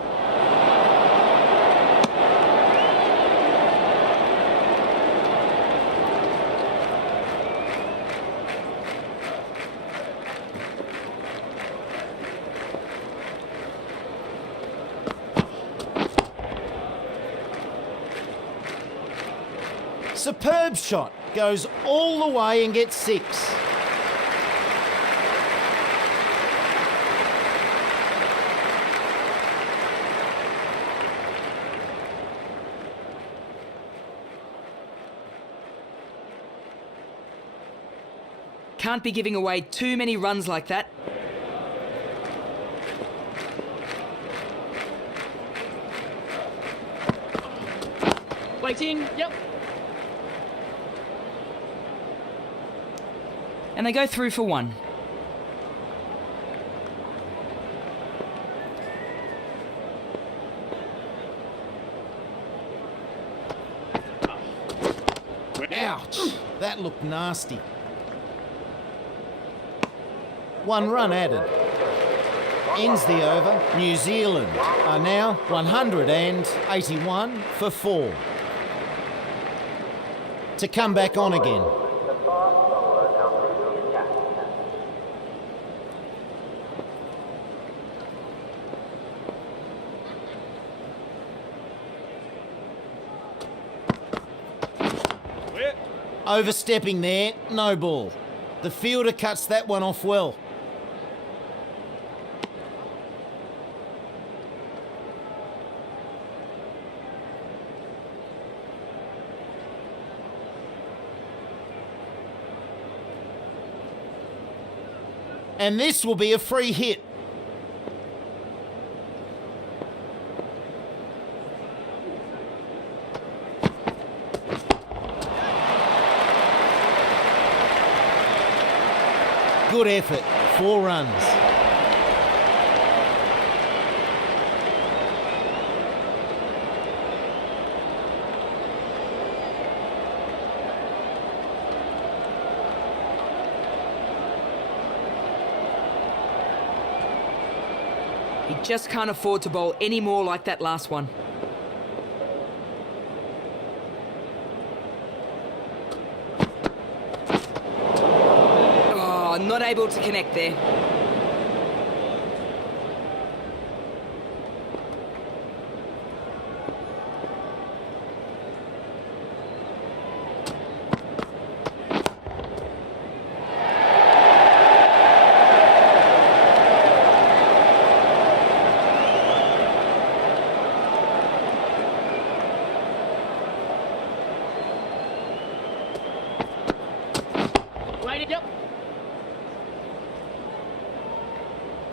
Superb shot. Goes all the way and gets 6. Can't be giving away too many runs like that. Waiting, yep. And they go through for 1. Ouch! That looked nasty. 1 run added. Ends the over. New Zealand are now 181 for 4. To come back on again. Overstepping there, no ball. The fielder cuts that one off well. And this will be a free hit. Good effort, 4 runs. He just can't afford to bowl any more like that last one. Oh, not able to connect there.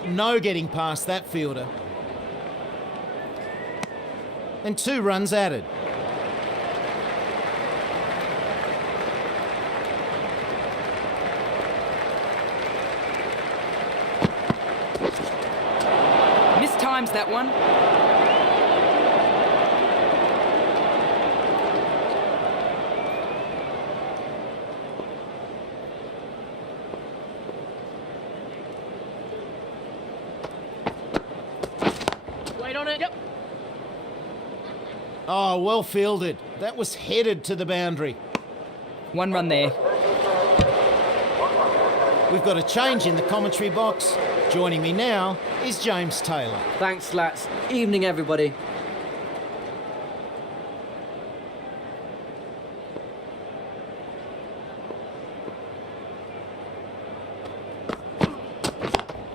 No getting past that fielder. And 2 runs added. Mistimes that one. Wait on it. Yep. Oh, well fielded. That was headed to the boundary. 1 run there. We've got a change in the commentary box. Joining me now is James Taylor. Thanks, Slats. Evening, everybody.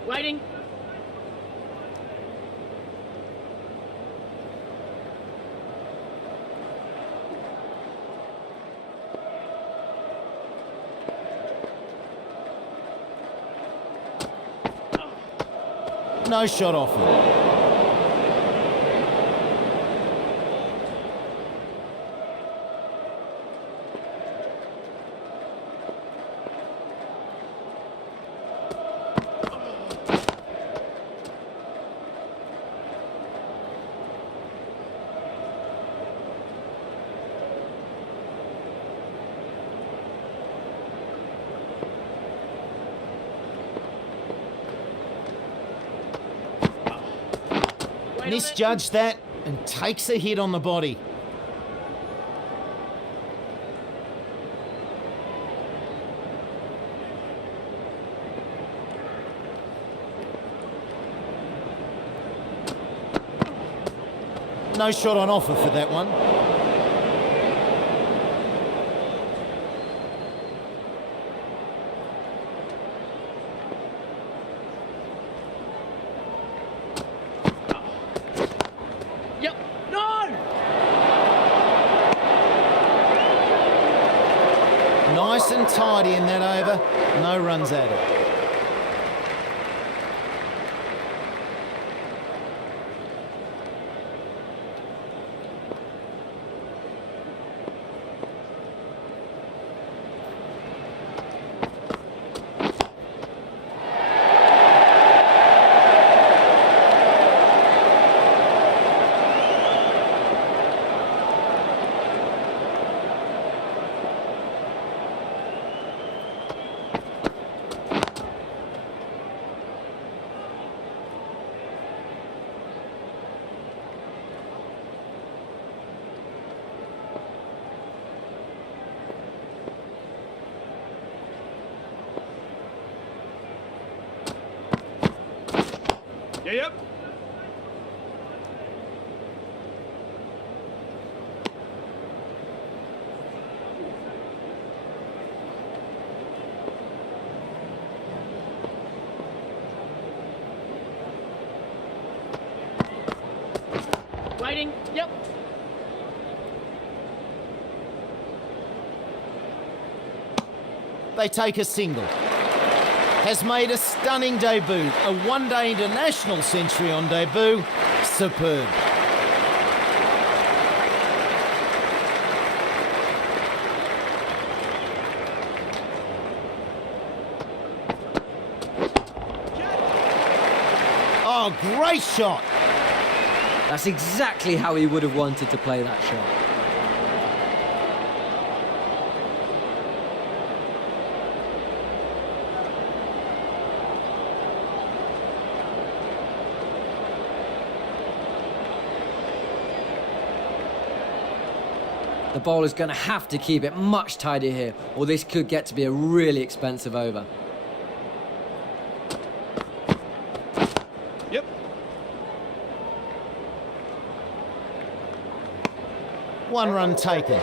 Waiting. No shot offered. Misjudged that and takes a hit on the body. No shot on offer for that one. Yep. No! Nice and tidy in that over. No runs added. Yeah, yep. Waiting. Yep. They take a single. Has made a stunning debut. A one-day international century on debut. Superb. Oh, great shot. That's exactly how he would have wanted to play that shot. The bowler's going to have to keep it much tidier here, or this could get to be a really expensive over. Yep. One run taken.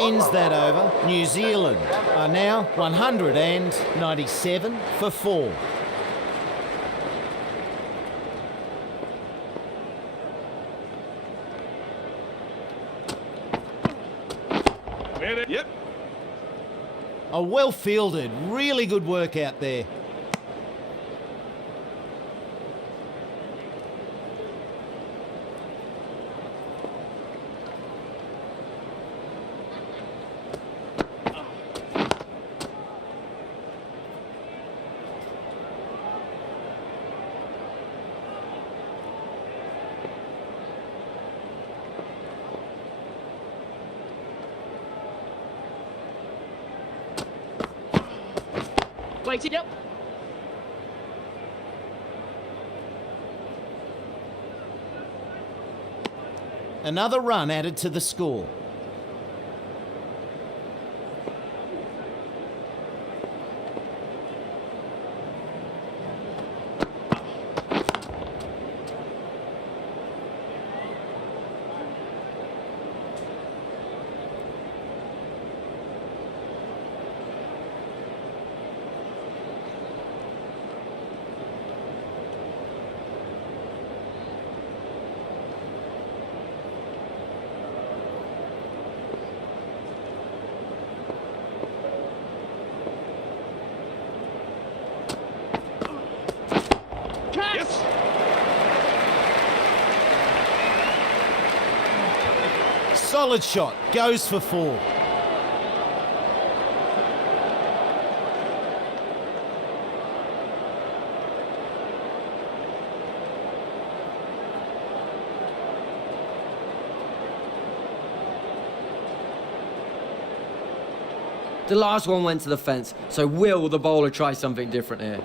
Ends that over. New Zealand are now 197 for 4. Yep. A well fielded, really good work out there. Waiting. Yep. Another run added to the score. Yes. Solid shot, goes for 4. The last one went to the fence, so will the bowler try something different here?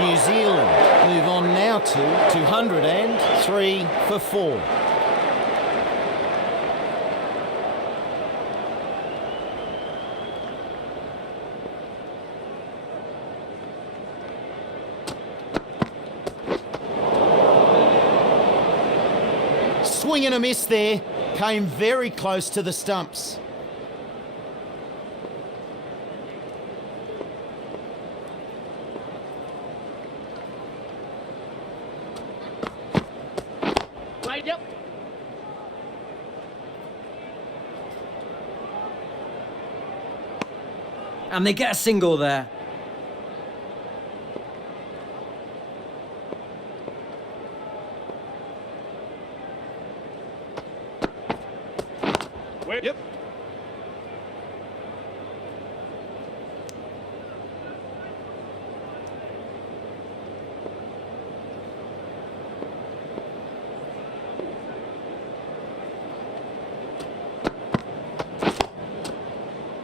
New Zealand move on now to 203 for 4. Swing and a miss there, came very close to the stumps. Wait. Yep. And they get a single there. Wait. Yep.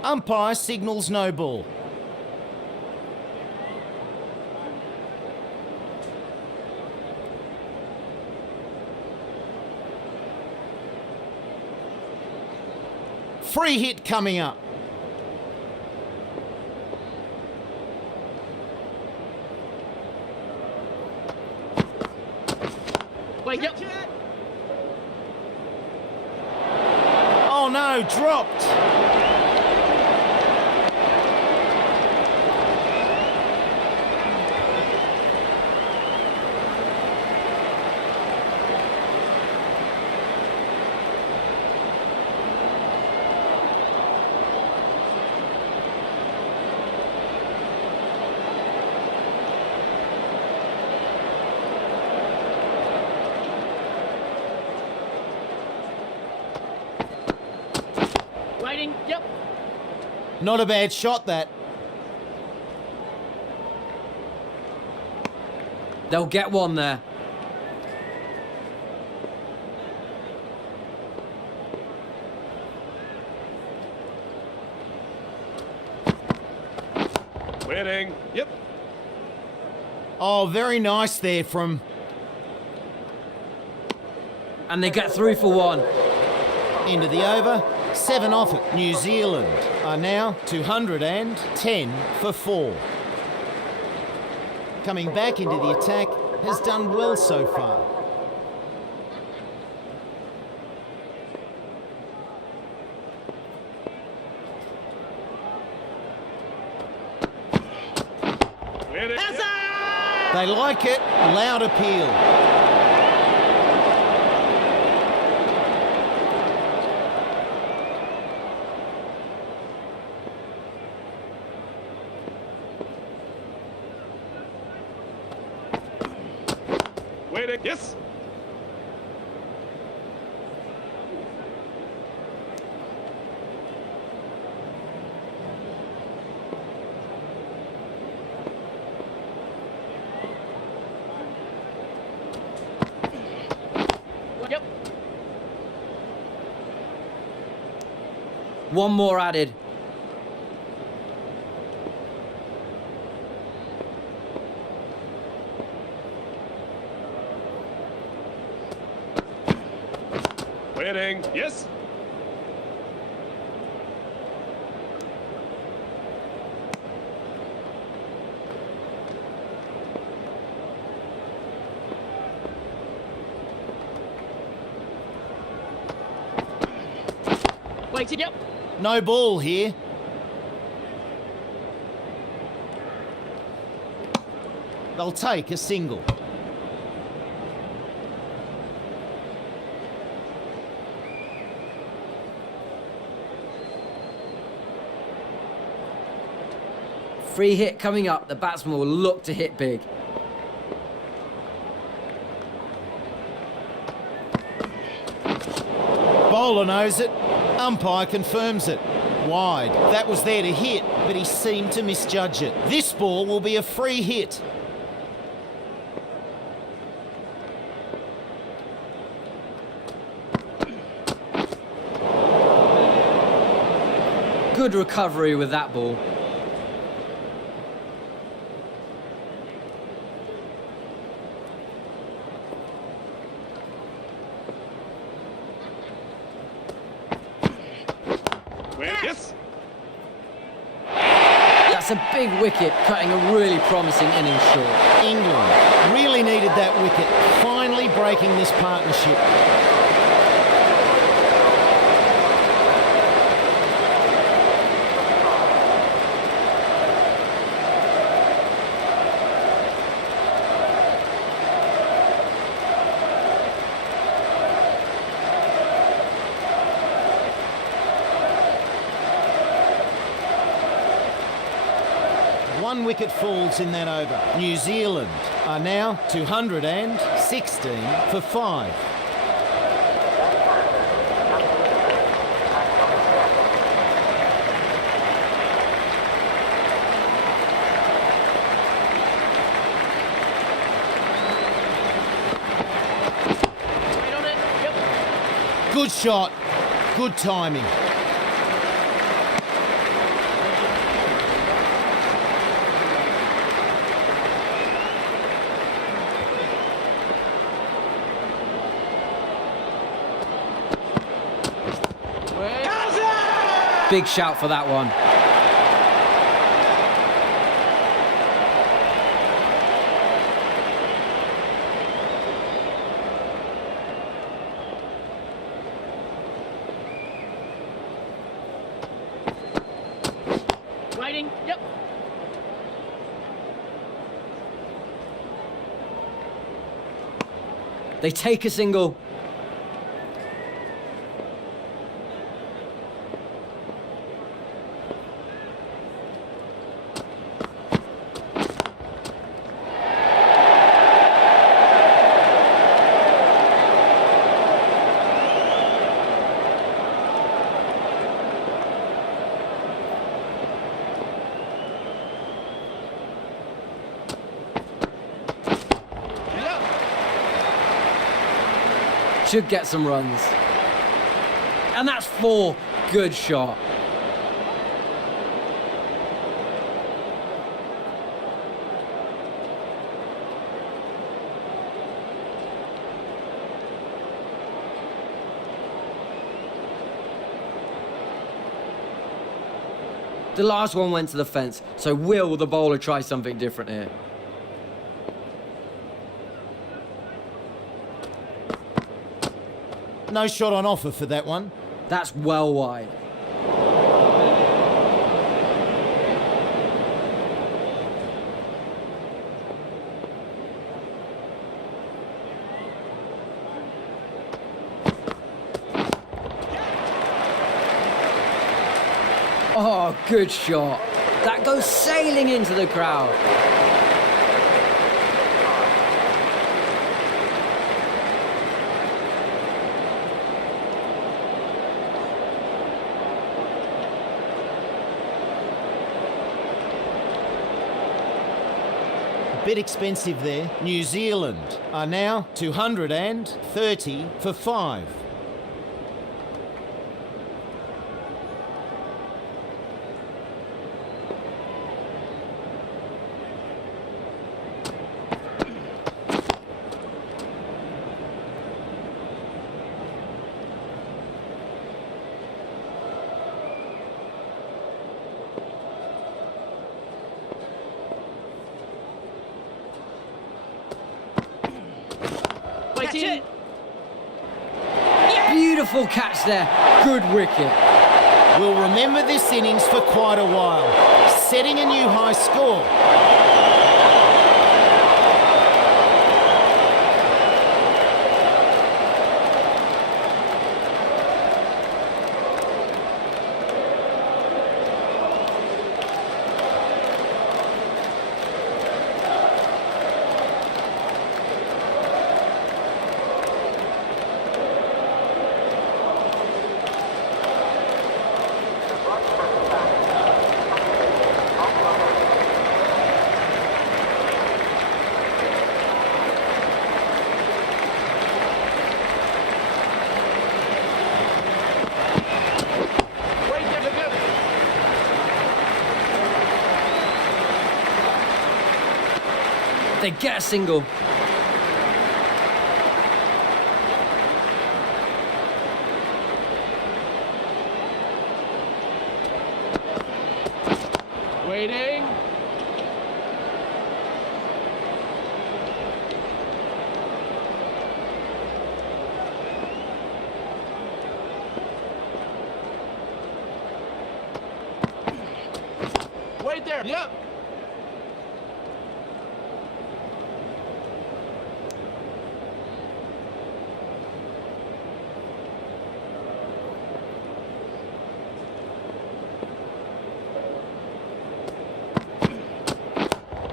Umpire signals no ball. Free hit coming up. Wait. Yep. Oh no, dropped. Waiting. Yep. Not a bad shot, that. They'll get one there. Waiting. Yep. Oh, very nice there from... And they get through for 1. Into the over. 7 off it. New Zealand are now 210 for 4. Coming back into the attack, has done well so far. Waiting. Yep. They like it. Loud appeal. Waiting. Yes. Yep. One more added. Waiting. Yes. Wait, yep. No ball here. They'll take a single. Free hit coming up. The batsman will look to hit big. Bowler knows it. Umpire confirms it. Wide. That was there to hit, but he seemed to misjudge it. This ball will be a free hit. Good recovery with that ball. Wait. Yes. That's a big wicket, cutting a really promising innings short. England really needed that wicket, finally breaking this partnership. One wicket falls in that over. New Zealand are now 216 for 5. Wait on it. Yep. Good shot, good timing. Big shout for that one. Waiting. Yep. They take a single. Should get some runs. And that's 4. Good shot. The last one went to the fence, so will the bowler try something different here? No shot on offer for that one. That's well wide. Oh, good shot. That goes sailing into the crowd. A bit expensive there. New Zealand are now 230 for 5. Catch it. Beautiful catch there. Good wicket. We'll remember this innings for quite a while, setting a new high score. Wait there. Yep, yep. They get a single. Waiting. Wait there. Yep.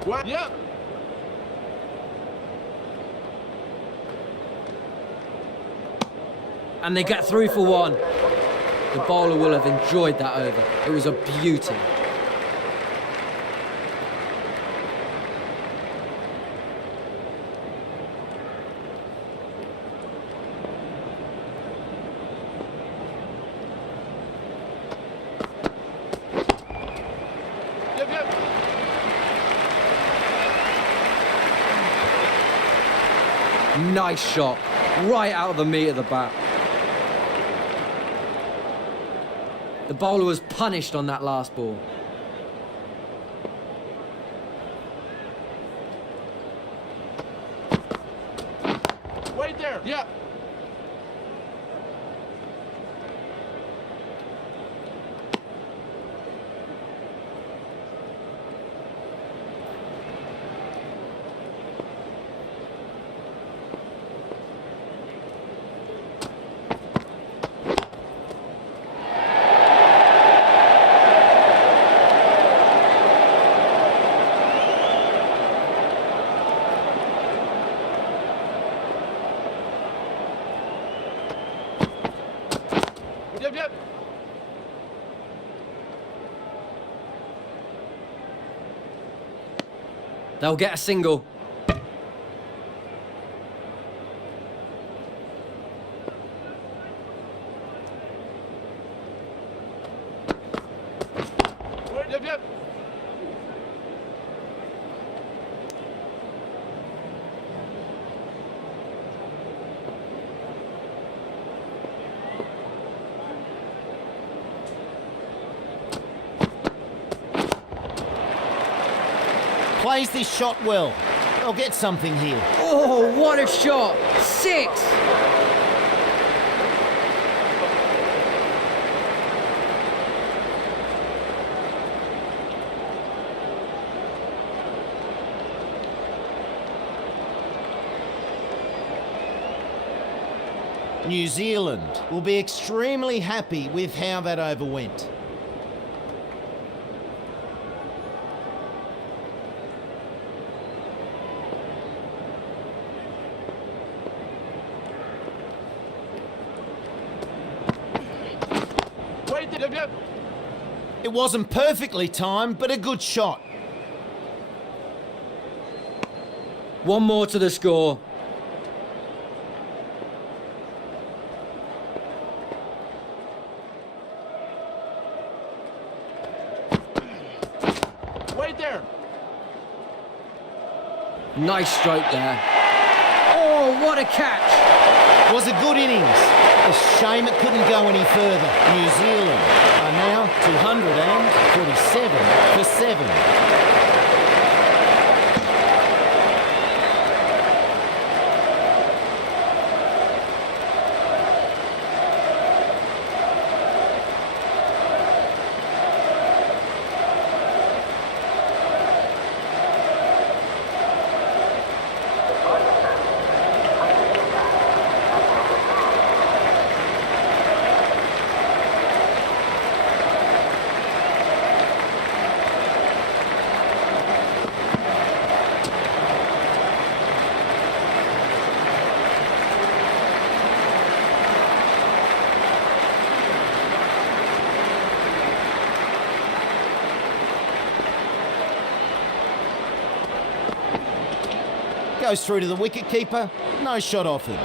What? Yep. And they get through for one. The bowler will have enjoyed that over. It was a beauty. Yep, yep. Nice shot. Right out of the meat of the bat. The bowler was punished on that last ball. Wait there. Yep. Yep, yep. They'll get a single. Wait, yep, yep. Plays this shot well. They'll get something here. Oh, what a shot! 6! New Zealand will be extremely happy with how that over went. Wait there. Yep, yep. It wasn't perfectly timed, but a good shot. One more to the score. Wait there. Nice stroke there. Oh, what a catch! Was a good innings. A shame it couldn't go any further. New Zealand are now 247 for 7. Goes through to the wicket-keeper. No shot offered.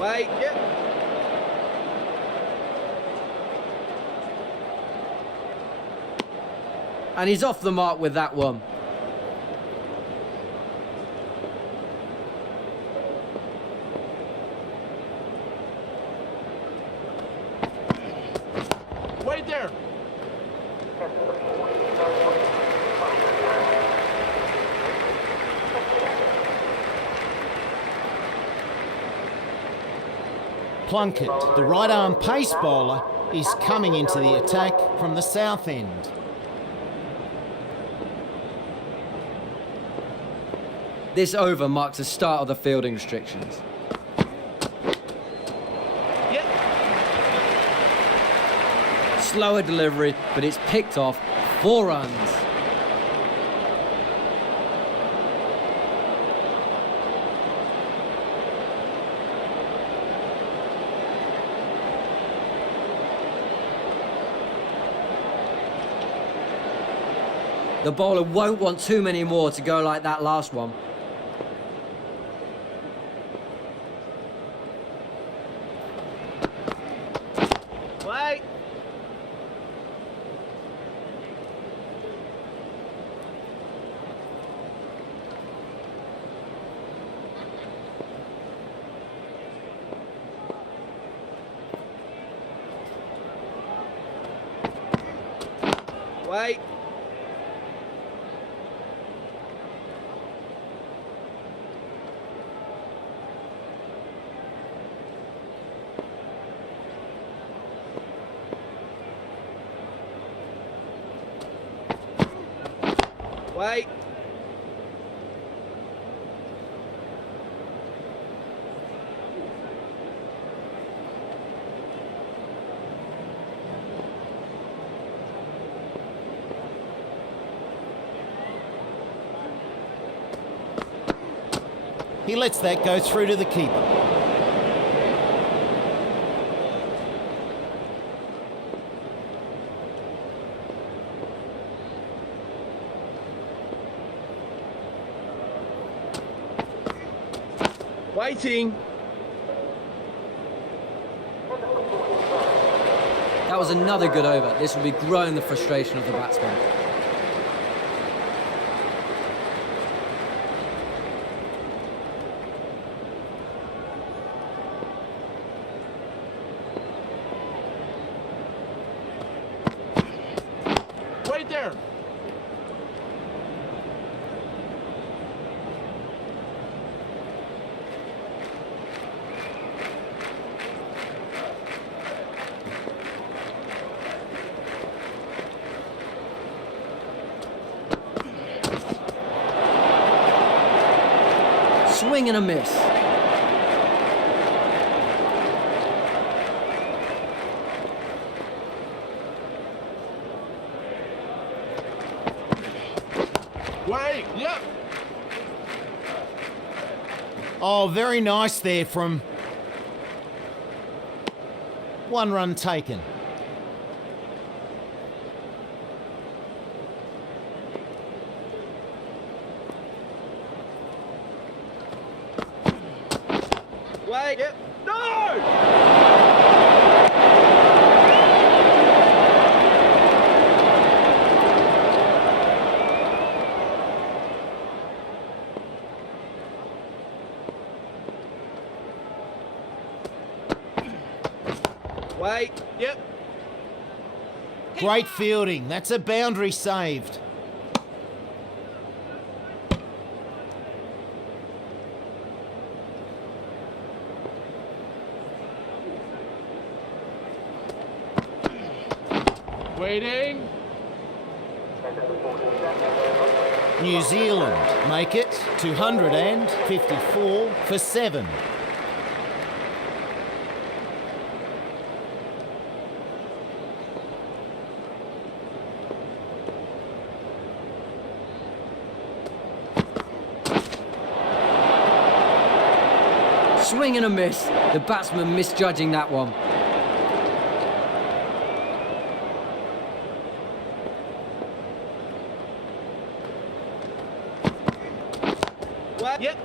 Wait, yep. And he's off the mark with that one. Wait there. Plunkett, the right-arm pace bowler, is coming into the attack from the south end. This over marks the start of the fielding restrictions. Yep. Slower delivery, but it's picked off. 4 runs. The bowler won't want too many more to go like that last one. Wait. Wait. Wait. He lets that go through to the keeper. Waiting. That was another good over. This will be growing the frustration of the batsman. Wait there. Swing and a miss. Wait. Yep. Oh, very nice there from... 1 run taken. Wait. Yep. Wait. Yep. Great fielding. That's a boundary saved. Waiting. New Zealand make it 254 for 7. swing and a miss. The batsman misjudging that one. Yep.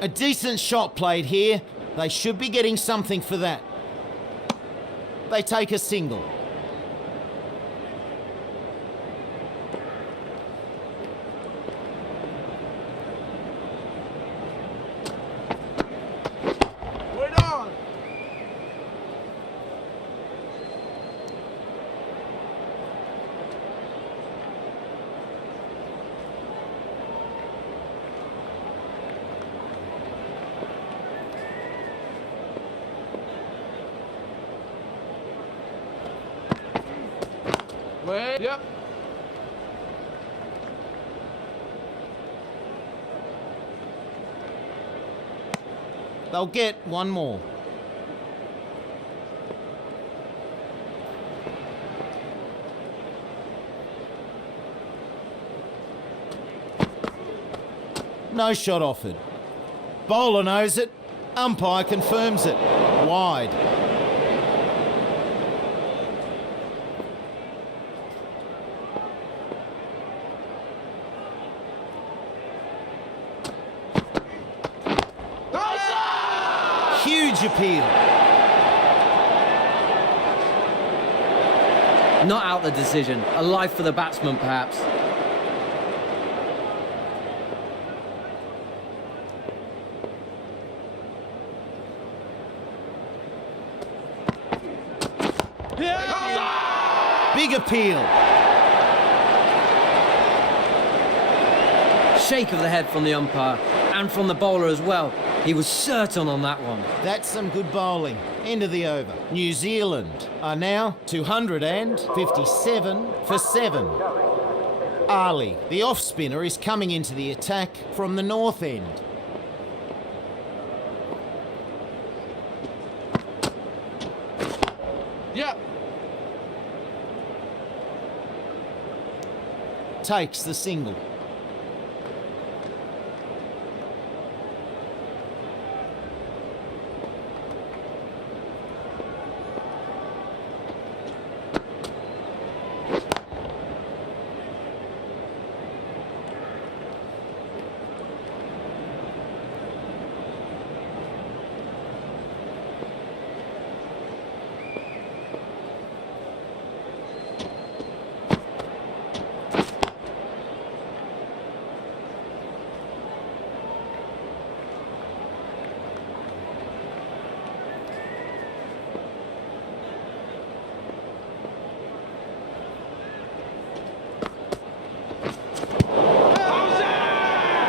A decent shot played here. They should be getting something for that. They take a single. Wait on. Wait. Yep. They'll get one more. No shot offered. Bowler knows it. Umpire confirms it. Wide. Huge appeal. Not out the decision. A life for the batsman, perhaps. Big appeal. Shake of the head from the umpire, and from the bowler as well. He was certain on that one. That's some good bowling. End of the over. New Zealand are now 257 for 7. Ali, the off spinner, is coming into the attack from the north end. Yep. Takes the single.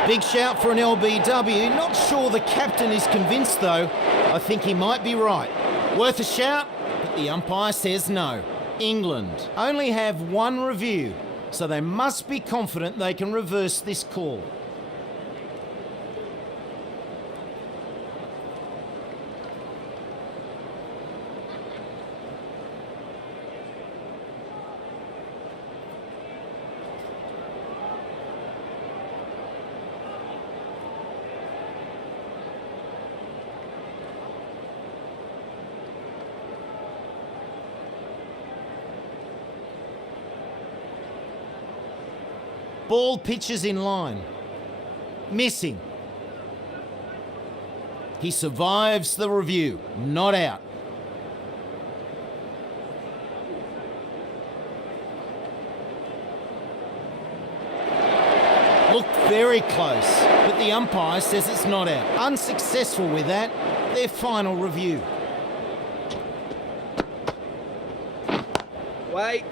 Big shout for an LBW. Not sure the captain is convinced though. I think he might be right. Worth a shout, but the umpire says no. England only have one review, so they must be confident they can reverse this call. Ball pitches in line. Missing. He survives the review. Not out. Looked very close, but the umpire says it's not out. Unsuccessful with that. Their final review. Wait.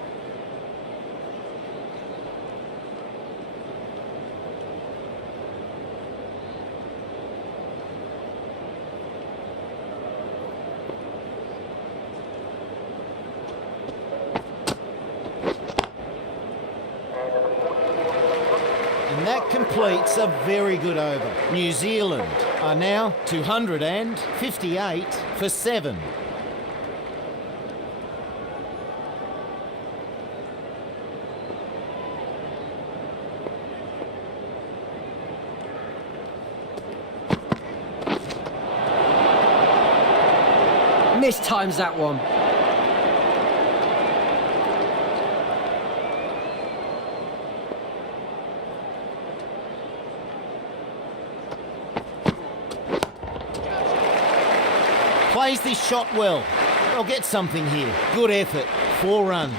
And that completes a very good over. New Zealand are now 258 for 7. mistimes that one. Plays this shot well. They'll get something here. Good effort. 4 runs.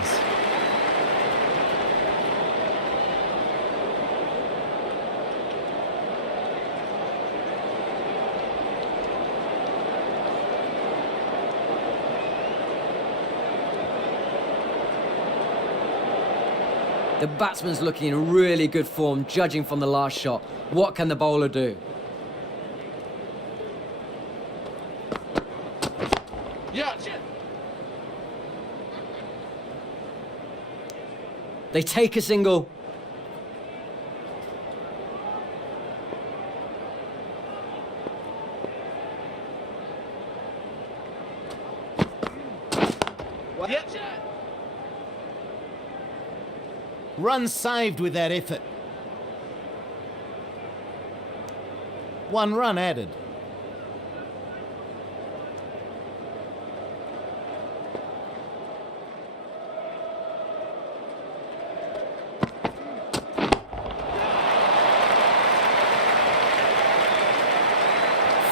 The batsman's looking in really good form, judging from the last shot. What can the bowler do? Yeah. They take a single. Yeah. Run saved with that effort. 1 run added.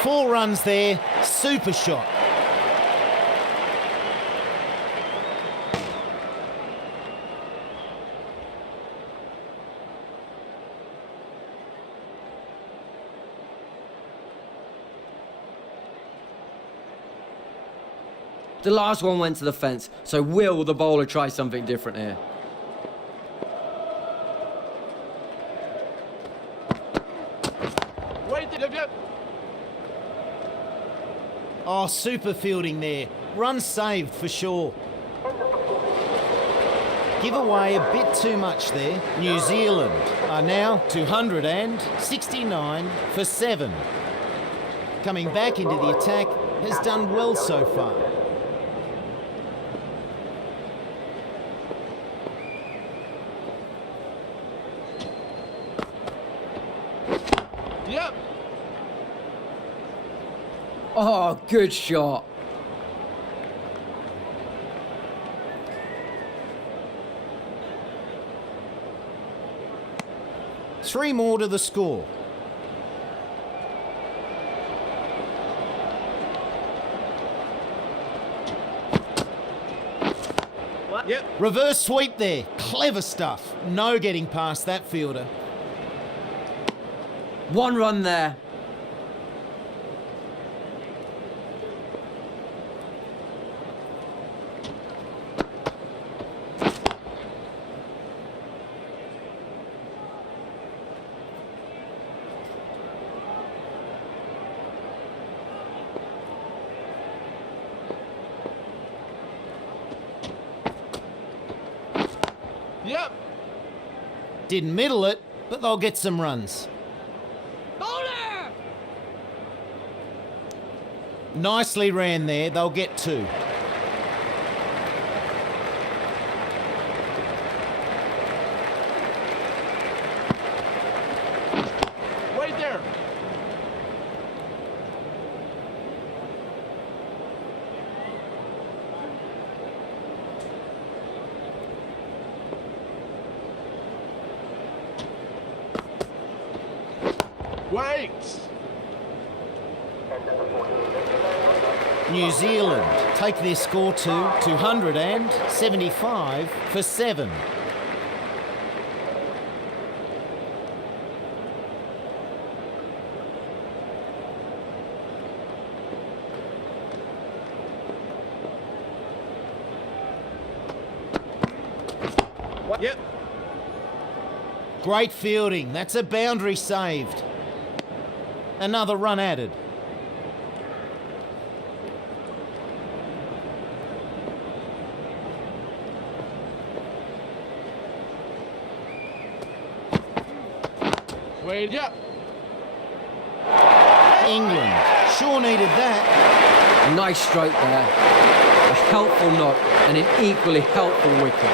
Four runs there. Super shot. The last one went to the fence, so will the bowler try something different here? Wait. Yep. Oh, super fielding there. Run saved for sure. Give away a bit too much there. New Zealand are now 269 for 7. Coming back into the attack has done well so far. Yep. Oh, good shot. Three more to the score. Yep. Reverse sweep there. Clever stuff. No getting past that fielder. 1 run there. Yep. Didn't middle it, but they'll get some runs. Bowler! Nicely ran there. They'll get 2. Wait there. Wait. New Zealand take their score to 275 for 7. Yep. Great fielding. That's a boundary saved. Another run added. Wait. Yep. England sure needed that. Nice stroke there. A helpful knock and an equally helpful wicket.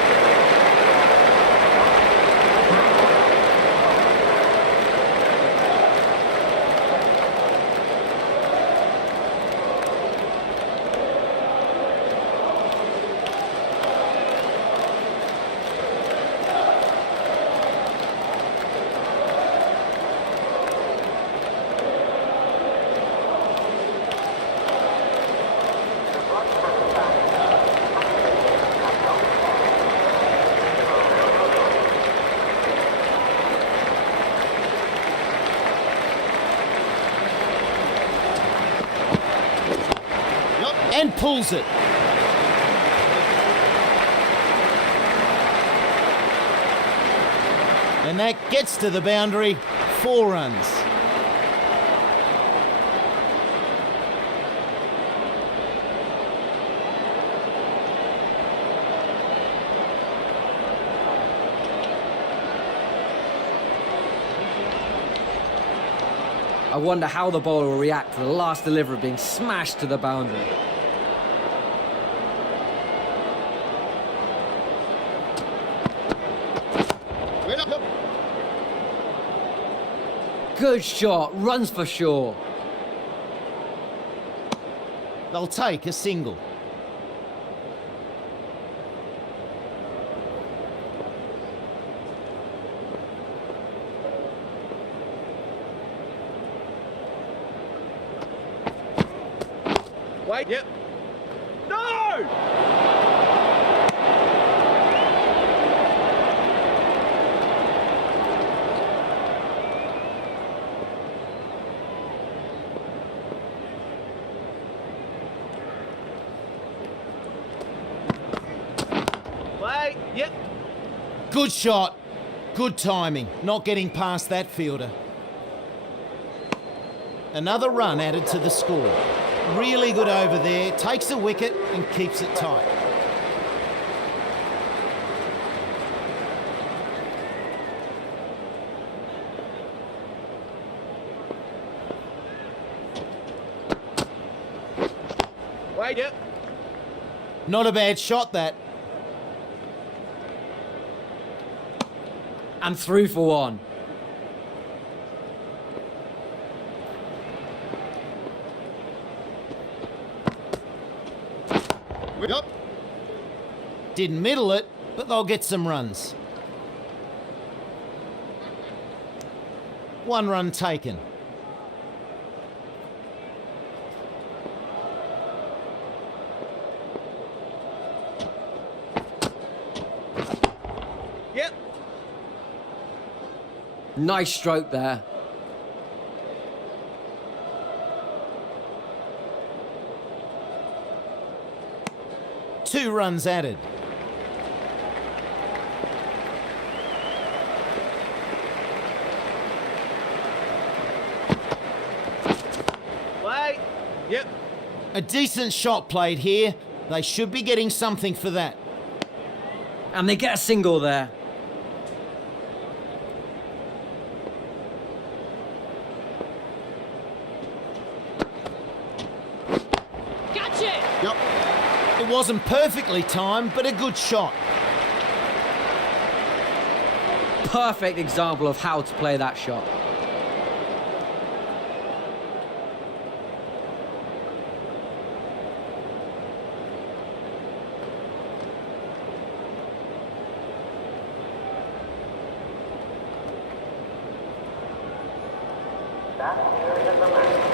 And pulls it. And that gets to the boundary. 4 runs. I wonder how the bowler will react to the last delivery being smashed to the boundary. Good shot, runs for sure. They'll take a single. Wait. Yep. No! Wait. Yep. Good shot. Good timing. Not getting past that fielder. Another run added to the score. Really good over there. Takes a wicket and keeps it tight. Wait. Yep. Not a bad shot, that. And through for 1. Yep. Didn't middle it, but they'll get some runs. 1 run taken. Yep. Nice stroke there. Two runs added. Wait. Yep. A decent shot played here. They should be getting something for that. And they get a single there. Gotcha! Yep. It wasn't perfectly timed, but a good shot. Perfect example of how to play that shot. That period of the match.